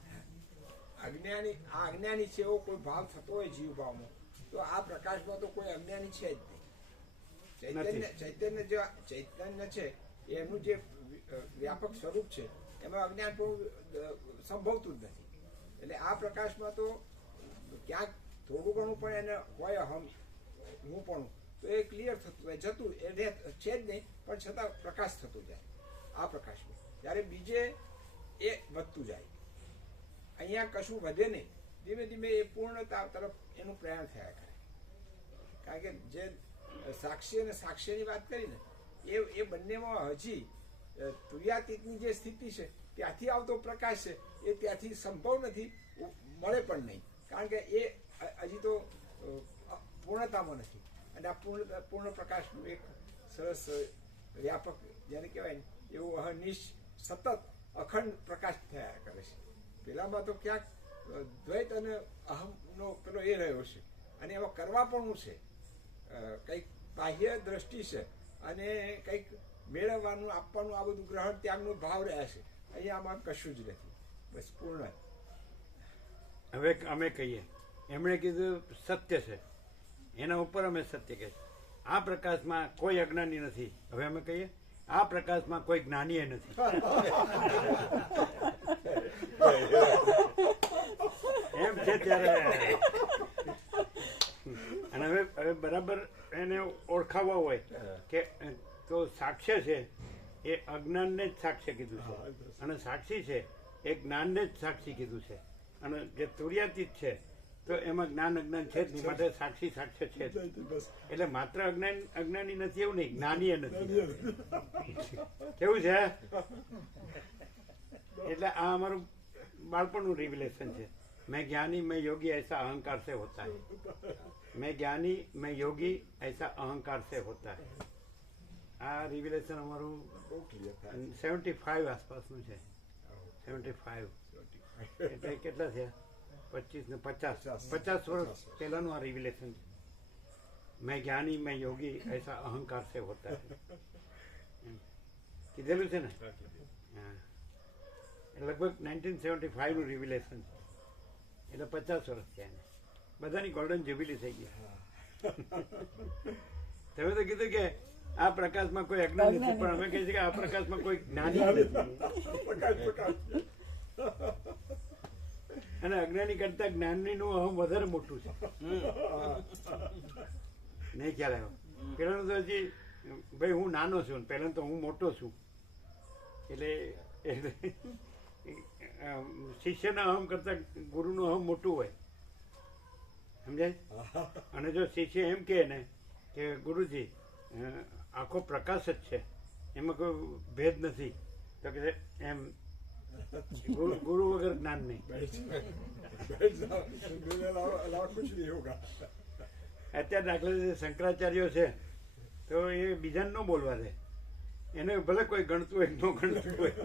અજ્ઞાની છે એવો કોઈ ભાવ થતો હોય જીવ ભાવમાં, તો આ પ્રકાશમાં તો કોઈ અજ્ઞાની છે જ નહીં. ચૈતન્ય છે એનું જે વ્યાપક સ્વરૂપ છે એમાં અજ્ઞાન પણ સંભવતું જ નથી. એટલે આ પ્રકાશમાં તો ક્યાંક થોડું ઘણું પણ એને હોય હું પણ તો એ ક્લિયર થતું જાય, જતું એટલે છે જ નહીં પણ છતાં પ્રકાશ થતો જાય આ પ્રકાશમાં. જ્યારે બીજે એ વધતું જાય, અહીંયા કશું વધે નહીં, ધીમે ધીમે એ પૂર્ણતા તરફ એનું પ્રયાણ થયા કરે. કારણ કે જે સાક્ષી અને સાક્ષ્યની વાત કરી ને એ બંનેમાં હજી તુર્યાતીતની જે સ્થિતિ છે ત્યાંથી આવતો પ્રકાશ છે એ ત્યાંથી સંભવ નથી, મળે પણ નહીં, કારણ કે એ હજી તો પૂર્ણતામાં નથી. અને આ પૂર્ણ પ્રકાશનું એક સરસ વ્યાપક જેને કહેવાય ને એવું અહનિશ સતત અખંડ પ્રકાશ થયા કરે છે. પેલામાં તો ક્યાંક દ્વૈત અને અહમનો પેલો એ રહ્યો છે અને એમાં કરવા પણ છે, કંઈક બાહ્ય દ્રષ્ટિ છે અને કંઈક મેળવવાનું આપવાનું આ બધું ગ્રહણ ત્યાગનો ભાવ રહ્યા છે. અહીંયા આમાં કશું જ નથી, બસ પૂર્ણ. હવે અમે કહીએ એમણે કીધું સત્ય છે, એના ઉપર અમે સત્ય કહે છે. આ પ્રકાશમાં કોઈ અજ્ઞાની નથી. હવે અમે કહીએ આ પ્રકાશમાં કોઈ જ્ઞાની નથી. એમ છે ત્યારે અને હવે બરાબર એને ઓળખાવવા હોય કે તો સાક્ષ્ય છે એ અજ્ઞાનને જ સાક્ષ્ય કીધું છે અને સાક્ષી છે એ જ્ઞાનને જ સાક્ષી કીધું છે. અને જે તુર્યાતીત છે તો એમાં જ્ઞાન અજ્ઞાન છે જ નહીં, માટે સાક્ષી સાક્ષ્ય છે જ. એટલે માત્ર અજ્ઞાની નથી એવું નહીં, જ્ઞાની નથી. કેવું છે? એટલે આ અમારું બાળપણનું રિવિલેશન છે. मैं ज्ञानी मैं योगी ऐसा अहंकार से होता है, मैं ज्ञानी मैं योगी ऐसा अहंकार से होता है. આ રિવિલેશન અમારું 75 આસપાસનું છે. 75 એટલે કેટલા થયા? 25 ને 50 વર્ષ પહેલાનું આ રિવિલેશન છે. मैं ज्ञानी मैं योगी ऐसा अहंकार से होता है કીધેલું છે ને. હા, લગભગ 1975 નું રિવિલેશન છે. એટલે 50 વર્ષ થયા એને. બધાની ગોલ્ડન જ્યુબિલી થઈ ગઈ. તમે તો કીધું કે આ પ્રકાશમાં કોઈ અજ્ઞાન નથી, પણ અમે કહીએ છીએ કે આ પ્રકાશમાં કોઈ જ્ઞાની નથી. અને અજ્ઞાની કરતા જ્ઞાની નું અહમ વધારે મોટું છે. નહીં ખ્યાલ આવ્યો? પેલાનું તો હજી ભાઈ હું નાનો છું, પહેલા તો હું મોટો છું. એટલે શિષ્યના અહમ કરતા ગુરુનું અહમ મોટું હોય, સમજાય? અને જો શિષ્ય એમ કહે ને કે ગુરુજી આખો પ્રકાશ જ છે, એમાં કોઈ ભેદ નથી, તો કે એમ ગુરુ વગર જ્ઞાન નહીં. અત્યારે દાખલા તરીકે શંકરાચાર્યો છે તો એ બીજાને ન બોલવા દે, એને ભલે કોઈ ગણતું હોય ન ગણતું હોય,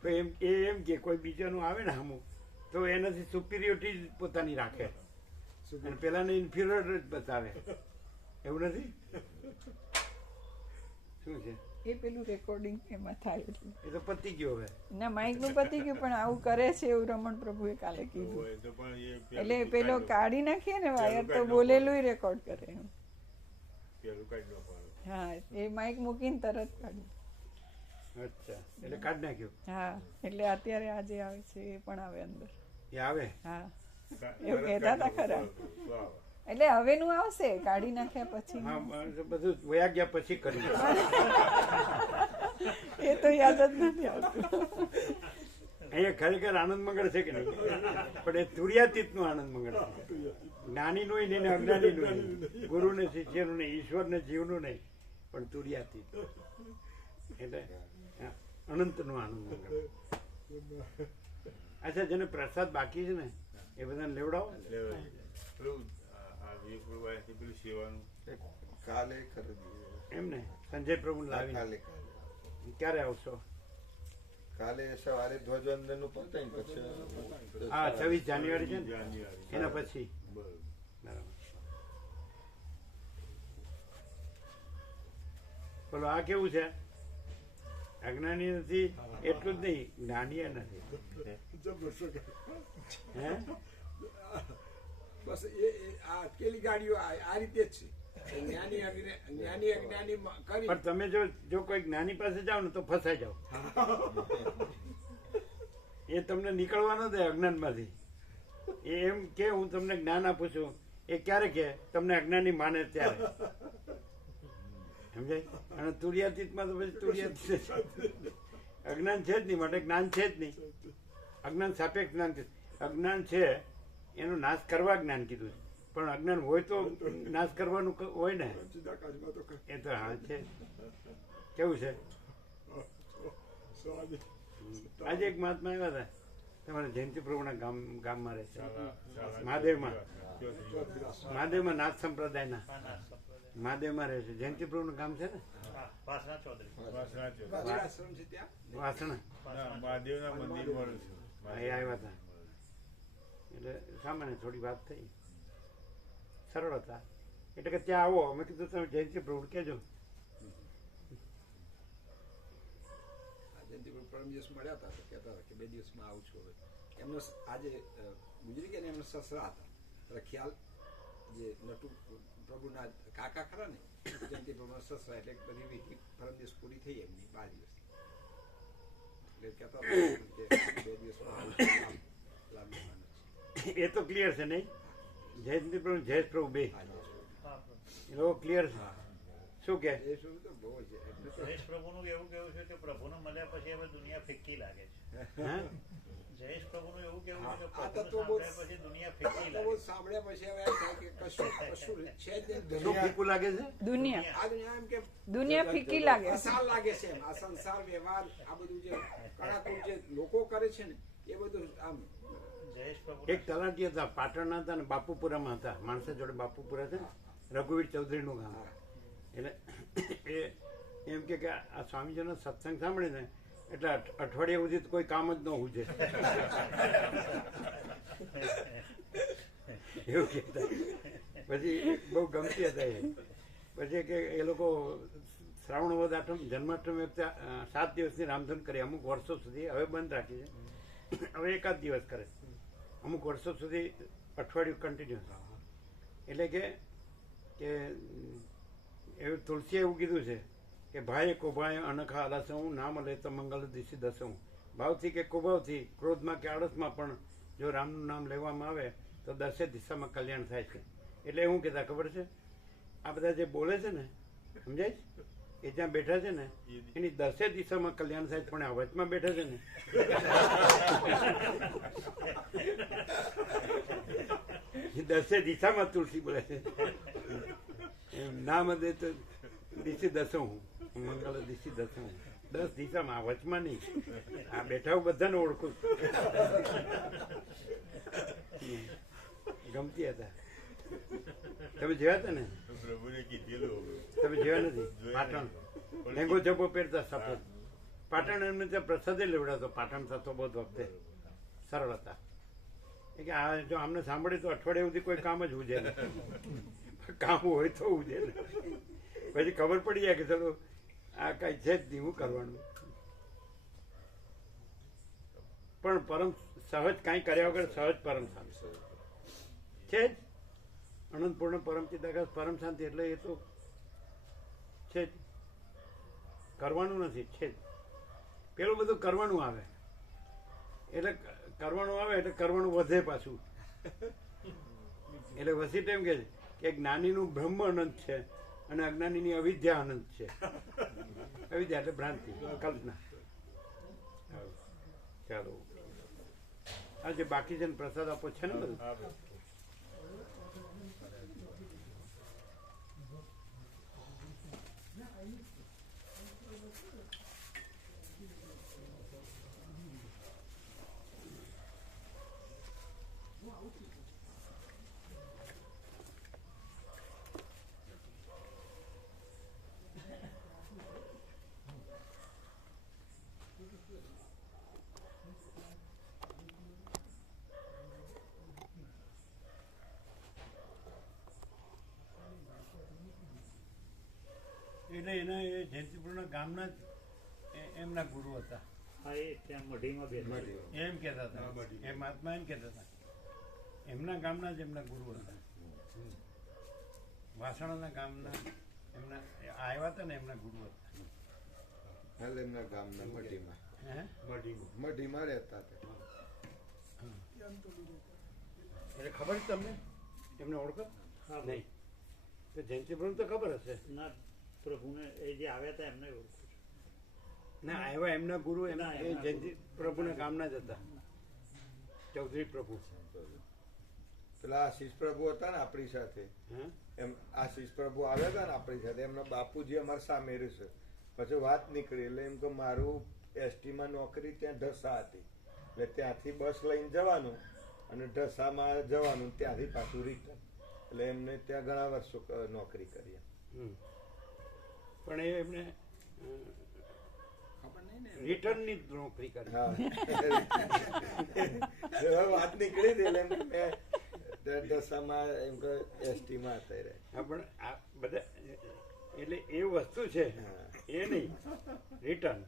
તો એમ કે કોઈ બીજાનું આવે ને અમુક તો એનાથી સુપિરિયોરિટી પોતાની રાખે અને પેલાને ઇન્ફિરિયર જ બતાવે. એવું નથી? શું છે એ પેલું રેકોર્ડિંગ એમાં થાય એટલે એ તો પતી ગયો. હવે ના માઇક નું પતી ગયું, પણ આવું કરે છે એવું રમણ પ્રભુએ કાલે કીધું. એટલે પેલો કાઢી નાખીએ ને વાયર તો બોલેલું રેકોર્ડ કરે. હા, એ માઇક મૂકીને તરત કાઢ્યું. અચ્છા, એટલે કાઢી નાખ્યું. હા, એટલે અત્યારે આજે આવે છે એ પણ આવે અંદર. એ આવે? હા, એવું કહેતા હતા ખરા. એટલે હવેનું આવશે, કાઢી નાખ્યા પછી. હા, બધું વયા ગયા પછી કર્યું. એ તો યાદ જ નથી આવતું. અહીંયા ખરેખર આનંદ મંગળ છે કે નહીં? પણ એ તુર્યાતીત નું આનંદ મંગળ છે. જ્ઞાની નું નહીં ને અજ્ઞાની નું નહીં, ગુરુ ને શિષ્ય નું નહીં, ઈશ્વર ને જીવ નું નહીં, પણ તુર્યાતીત. એટલે અનંત નું આનંદ મંગળ. અચ્છા, જેને પ્રસાદ બાકી છે ને એ બધાને લેવડાવો. કાલે કરી એમ ને સંજય પ્રભુ લાવી. ક્યારે આવશો? કાલે સવારે ધ્વજવંદન નું પતાય પછી. હા, 26 જાન્યુઆરી છે ને, એના પછી. બરાબર. બોલો, આ કેવું છે? અજ્ઞાની નથી એટલું જ નહીં, જ્ઞાનીય નથી. હે? બસ આ અટકેલી ગાડીઓ આ રીતે જ છે. જ્ઞાની અજ્ઞાની કરી. પણ તમે જો કોઈ જ્ઞાની પાસે જાઓ ને તો ફસાઈ જાઓ. એ તમને નીકળવા ન દે અજ્ઞાન માંથી. એ એમ કે હું તમને જ્ઞાન આપું છું, એ ક્યારે કે તમને અજ્ઞાની માને ત્યારે, સમજાય? અને તુર્યાતીતમાં તો પછી તુર્યાતીત અજ્ઞાન છે જ નહીં, માટે જ્ઞાન છે જ નહીં. અજ્ઞાન સાપેક્ષ જ્ઞાન છે. અજ્ઞાન છે એનો નાશ કરવા જ્ઞાન કીધું છે, પણ અજ્ઞાન હોય તો નાશ કરવાનું હોય ને, એ તો હા છે. કેવું છે? આજે એક મહાત્મા આવ્યા હતા તમારા જયંતિ પ્રભુના ગામમાં રહે છે, મહાદેવમાં નાથ સંપ્રદાયના મહાદેવમાં રહે છે. જયંતિ પ્રભુનું ગામ છે ને વાસણા, એ આવ્યા હતા. એટલે સામાન્ય થોડી વાત થઈ, સરળ હતા. એટલે કે ત્યાં આવો, અમે કીધું તમે જયંતિ પ્રભુ કહેજો. પરમ દિવસ મળ્યા હતા તો કહેતા હતા કે 2 દિવસમાં આવું છું. હવે એમનો આજે ગુજરી ગયા ને, એમના સસરા હતા ખ્યાલ, જે નટુ પ્રભુના કાકા ખરા ને, જયંતિ પ્રભુના સસરા, એટલે બધી વિધિ પરમ દિવસ પૂરી થઈ એમની 12 દિવસ. એટલે કહેતા હતા કે 2 દિવસમાં આવું છું. એ તો ક્લિયર છે નહીં? જયંતિ પ્રભુ જયેશ પ્રભુ બે એ લોકો ક્લિયર છે. શું કે જયેશ પ્રભુનું એવું કેવું છે કે પ્રભુને મળ્યા પછી હવે દુનિયા ફિક્કી લાગે છે. જયેશ પ્રભુનું એવું કેવું છે કે પ્રભુને સાંભળ્યા પછી દુનિયા ફિક્કી લાગે છે. સાંભળ્યા પછી હવે એમ થાય કે કશું છે જ નહીં. શું ફીકું લાગે છે? દુનિયા આ દુનિયા એમ કે દુનિયા ફીકી લાગે. અસાર લાગે છે એમ. આ સંસાર વ્યવહાર આ બધું જે કડાકૂટ જે લોકો કરે છે ને એ બધું આમ. જયેશ પ્રભુ એક તલાટી હતા, પાટણના હતા ને બાપુપુરામાં હતા. માણસો જોડે બાપુપુરા છે ને, રઘુવીર ચૌધરીનું ગામ. એટલે એ એમ કે આ સ્વામીજીનો સત્સંગ સાંભળીને એટલે અઠવાડિયા સુધી કોઈ કામ જ ન હોવું જોઈએ એવું કહેતા. પછી બહુ ગમતી હતા એ. પછી કે એ લોકો શ્રાવણ વદ આઠમ જન્માષ્ટમી વખતે 7 દિવસની રામધૂન કરી, અમુક વર્ષો સુધી. હવે બંધ રાખી છે, હવે 1 દિવસ કરે. અમુક વર્ષો સુધી અઠવાડિયું કન્ટિન્યુઅસ. એટલે કે એવું તુલસીએ એવું કીધું છે કે ભાઈ કોભાઈ અનખા આલસવું નામ લે તો મંગલ દિશી દસવું. ભાવથી કે કુભાવથી, ક્રોધમાં કે આળસમાં પણ જો રામનું નામ લેવામાં આવે તો 10 દિશામાં કલ્યાણ થાય છે. એટલે એવું કહેતા ખબર છે, આ બધા જે બોલે છે ને, સમજાય, એ જ્યાં બેઠા છે ને એની 10 દિશામાં કલ્યાણ થાય, પણ આ વચમાં બેઠા છે ને એ 10 દિશામાં તુલસી બોલે છે. નામ દે તો દિશી દસું, મંગલ દિશી દસું. 10 દિશામાં, આ વચમાં નહીં. આ બેઠા હું બધાને ઓળખું. ગમતી હતા. તમે જોયા હતા ને? તમે જોયા નથી? પાટણ લેંગો જબો પહેરતા સફેદ. પાટણ એમને ત્યાં પ્રસાદે લેવડાતો. પાટણ થતો બહુ વખતે સરળ હતા. એ કે આ જો આમને સાંભળે તો અઠવાડિયા સુધી કોઈ કામ જ ઉજે ને, કામ હોય તો ઉજે ને. પછી ખબર પડી જાય કે ચલો આ કઈ છે જ નહીં, હું કરવાનું. પણ પરમ સહજ કાંઈ કર્યા વગર સહજ પરમ શાંતિ છે જ. અનંતપૂર્ણ પરમ ચિદાકાશ પરમ શાંતિ એટલે એ તો છે જ. કરવાનું નથી, છે જ. પેલું બધું કરવાનું આવે, એટલે કરવાનું આવે એટલે કરવાનું વધે પાછું. એટલે વસીટ એમ કે છે કે જ્ઞાનીનું બ્રહ્મ અનંત છે અને અજ્ઞાનીની અવિદ્યા અનંત છે. અવિદ્યા એટલે ભ્રાંતિ, કલ્પના. ચાલો, આ જે બાકી છે ને પ્રસાદ આપો છે ને બધું. એટલે એના એ જયંતિપુરના ગામના જ એમના ગુરુ હતા. હા, એ ત્યાં મઢીમાં બેઠા. એમ કહેતા હતા, એ મહાત્મા એમ કહેતા હતા, એમના ગામના જ એમના ગુરુ હતા. વાસણાના ગામના એમના આવ્યા હતા ને એમના ગુરુ હતા. હાલ એમના ગામના મઢીમાં રહેતા હતા. એટલે ખબર છે તમને એમને ઓળખો હા નહીં તો જયંતિ પ્રભુ તો ખબર હશે ના પ્રભુને એ જે આવ્યા હતા એમને ઓળખું છું. ના આવ્યા એમના ગુરુ ના, એ એમના જયંતિ પ્રભુના ગામના જ હતા ચૌધરી પ્રભુ પેલા આશીષ પ્રભુ હતા ને આપણી સાથે હા એમ આશીષ પ્રભુ આવ્યા હતા ને આપણી સાથે એમના બાપુજી અમારા સામે છે પછી વાત નીકળી એટલે એમ કે મારું એસટીમાં નોકરી ત્યાં ઢસા હતી એટલે ત્યાંથી બસ લઈને જવાનું અને ઢસામાં જવાનું ત્યાંથી પાછું રિટર્ન એટલે એમને ત્યાં ઘણા વર્ષો નોકરી કરી હમ. પણ એ એમને ખબર નહીં ને રિટર્નની જ નોકરી કરી હા વાત નીકળી હતી એટલે એમ કે મેં ઢસામાં એમ કે એસટીમાં હતા રે હા પણ આ બધા એટલે એ વસ્તુ છે હા એ નહીં રિટર્ન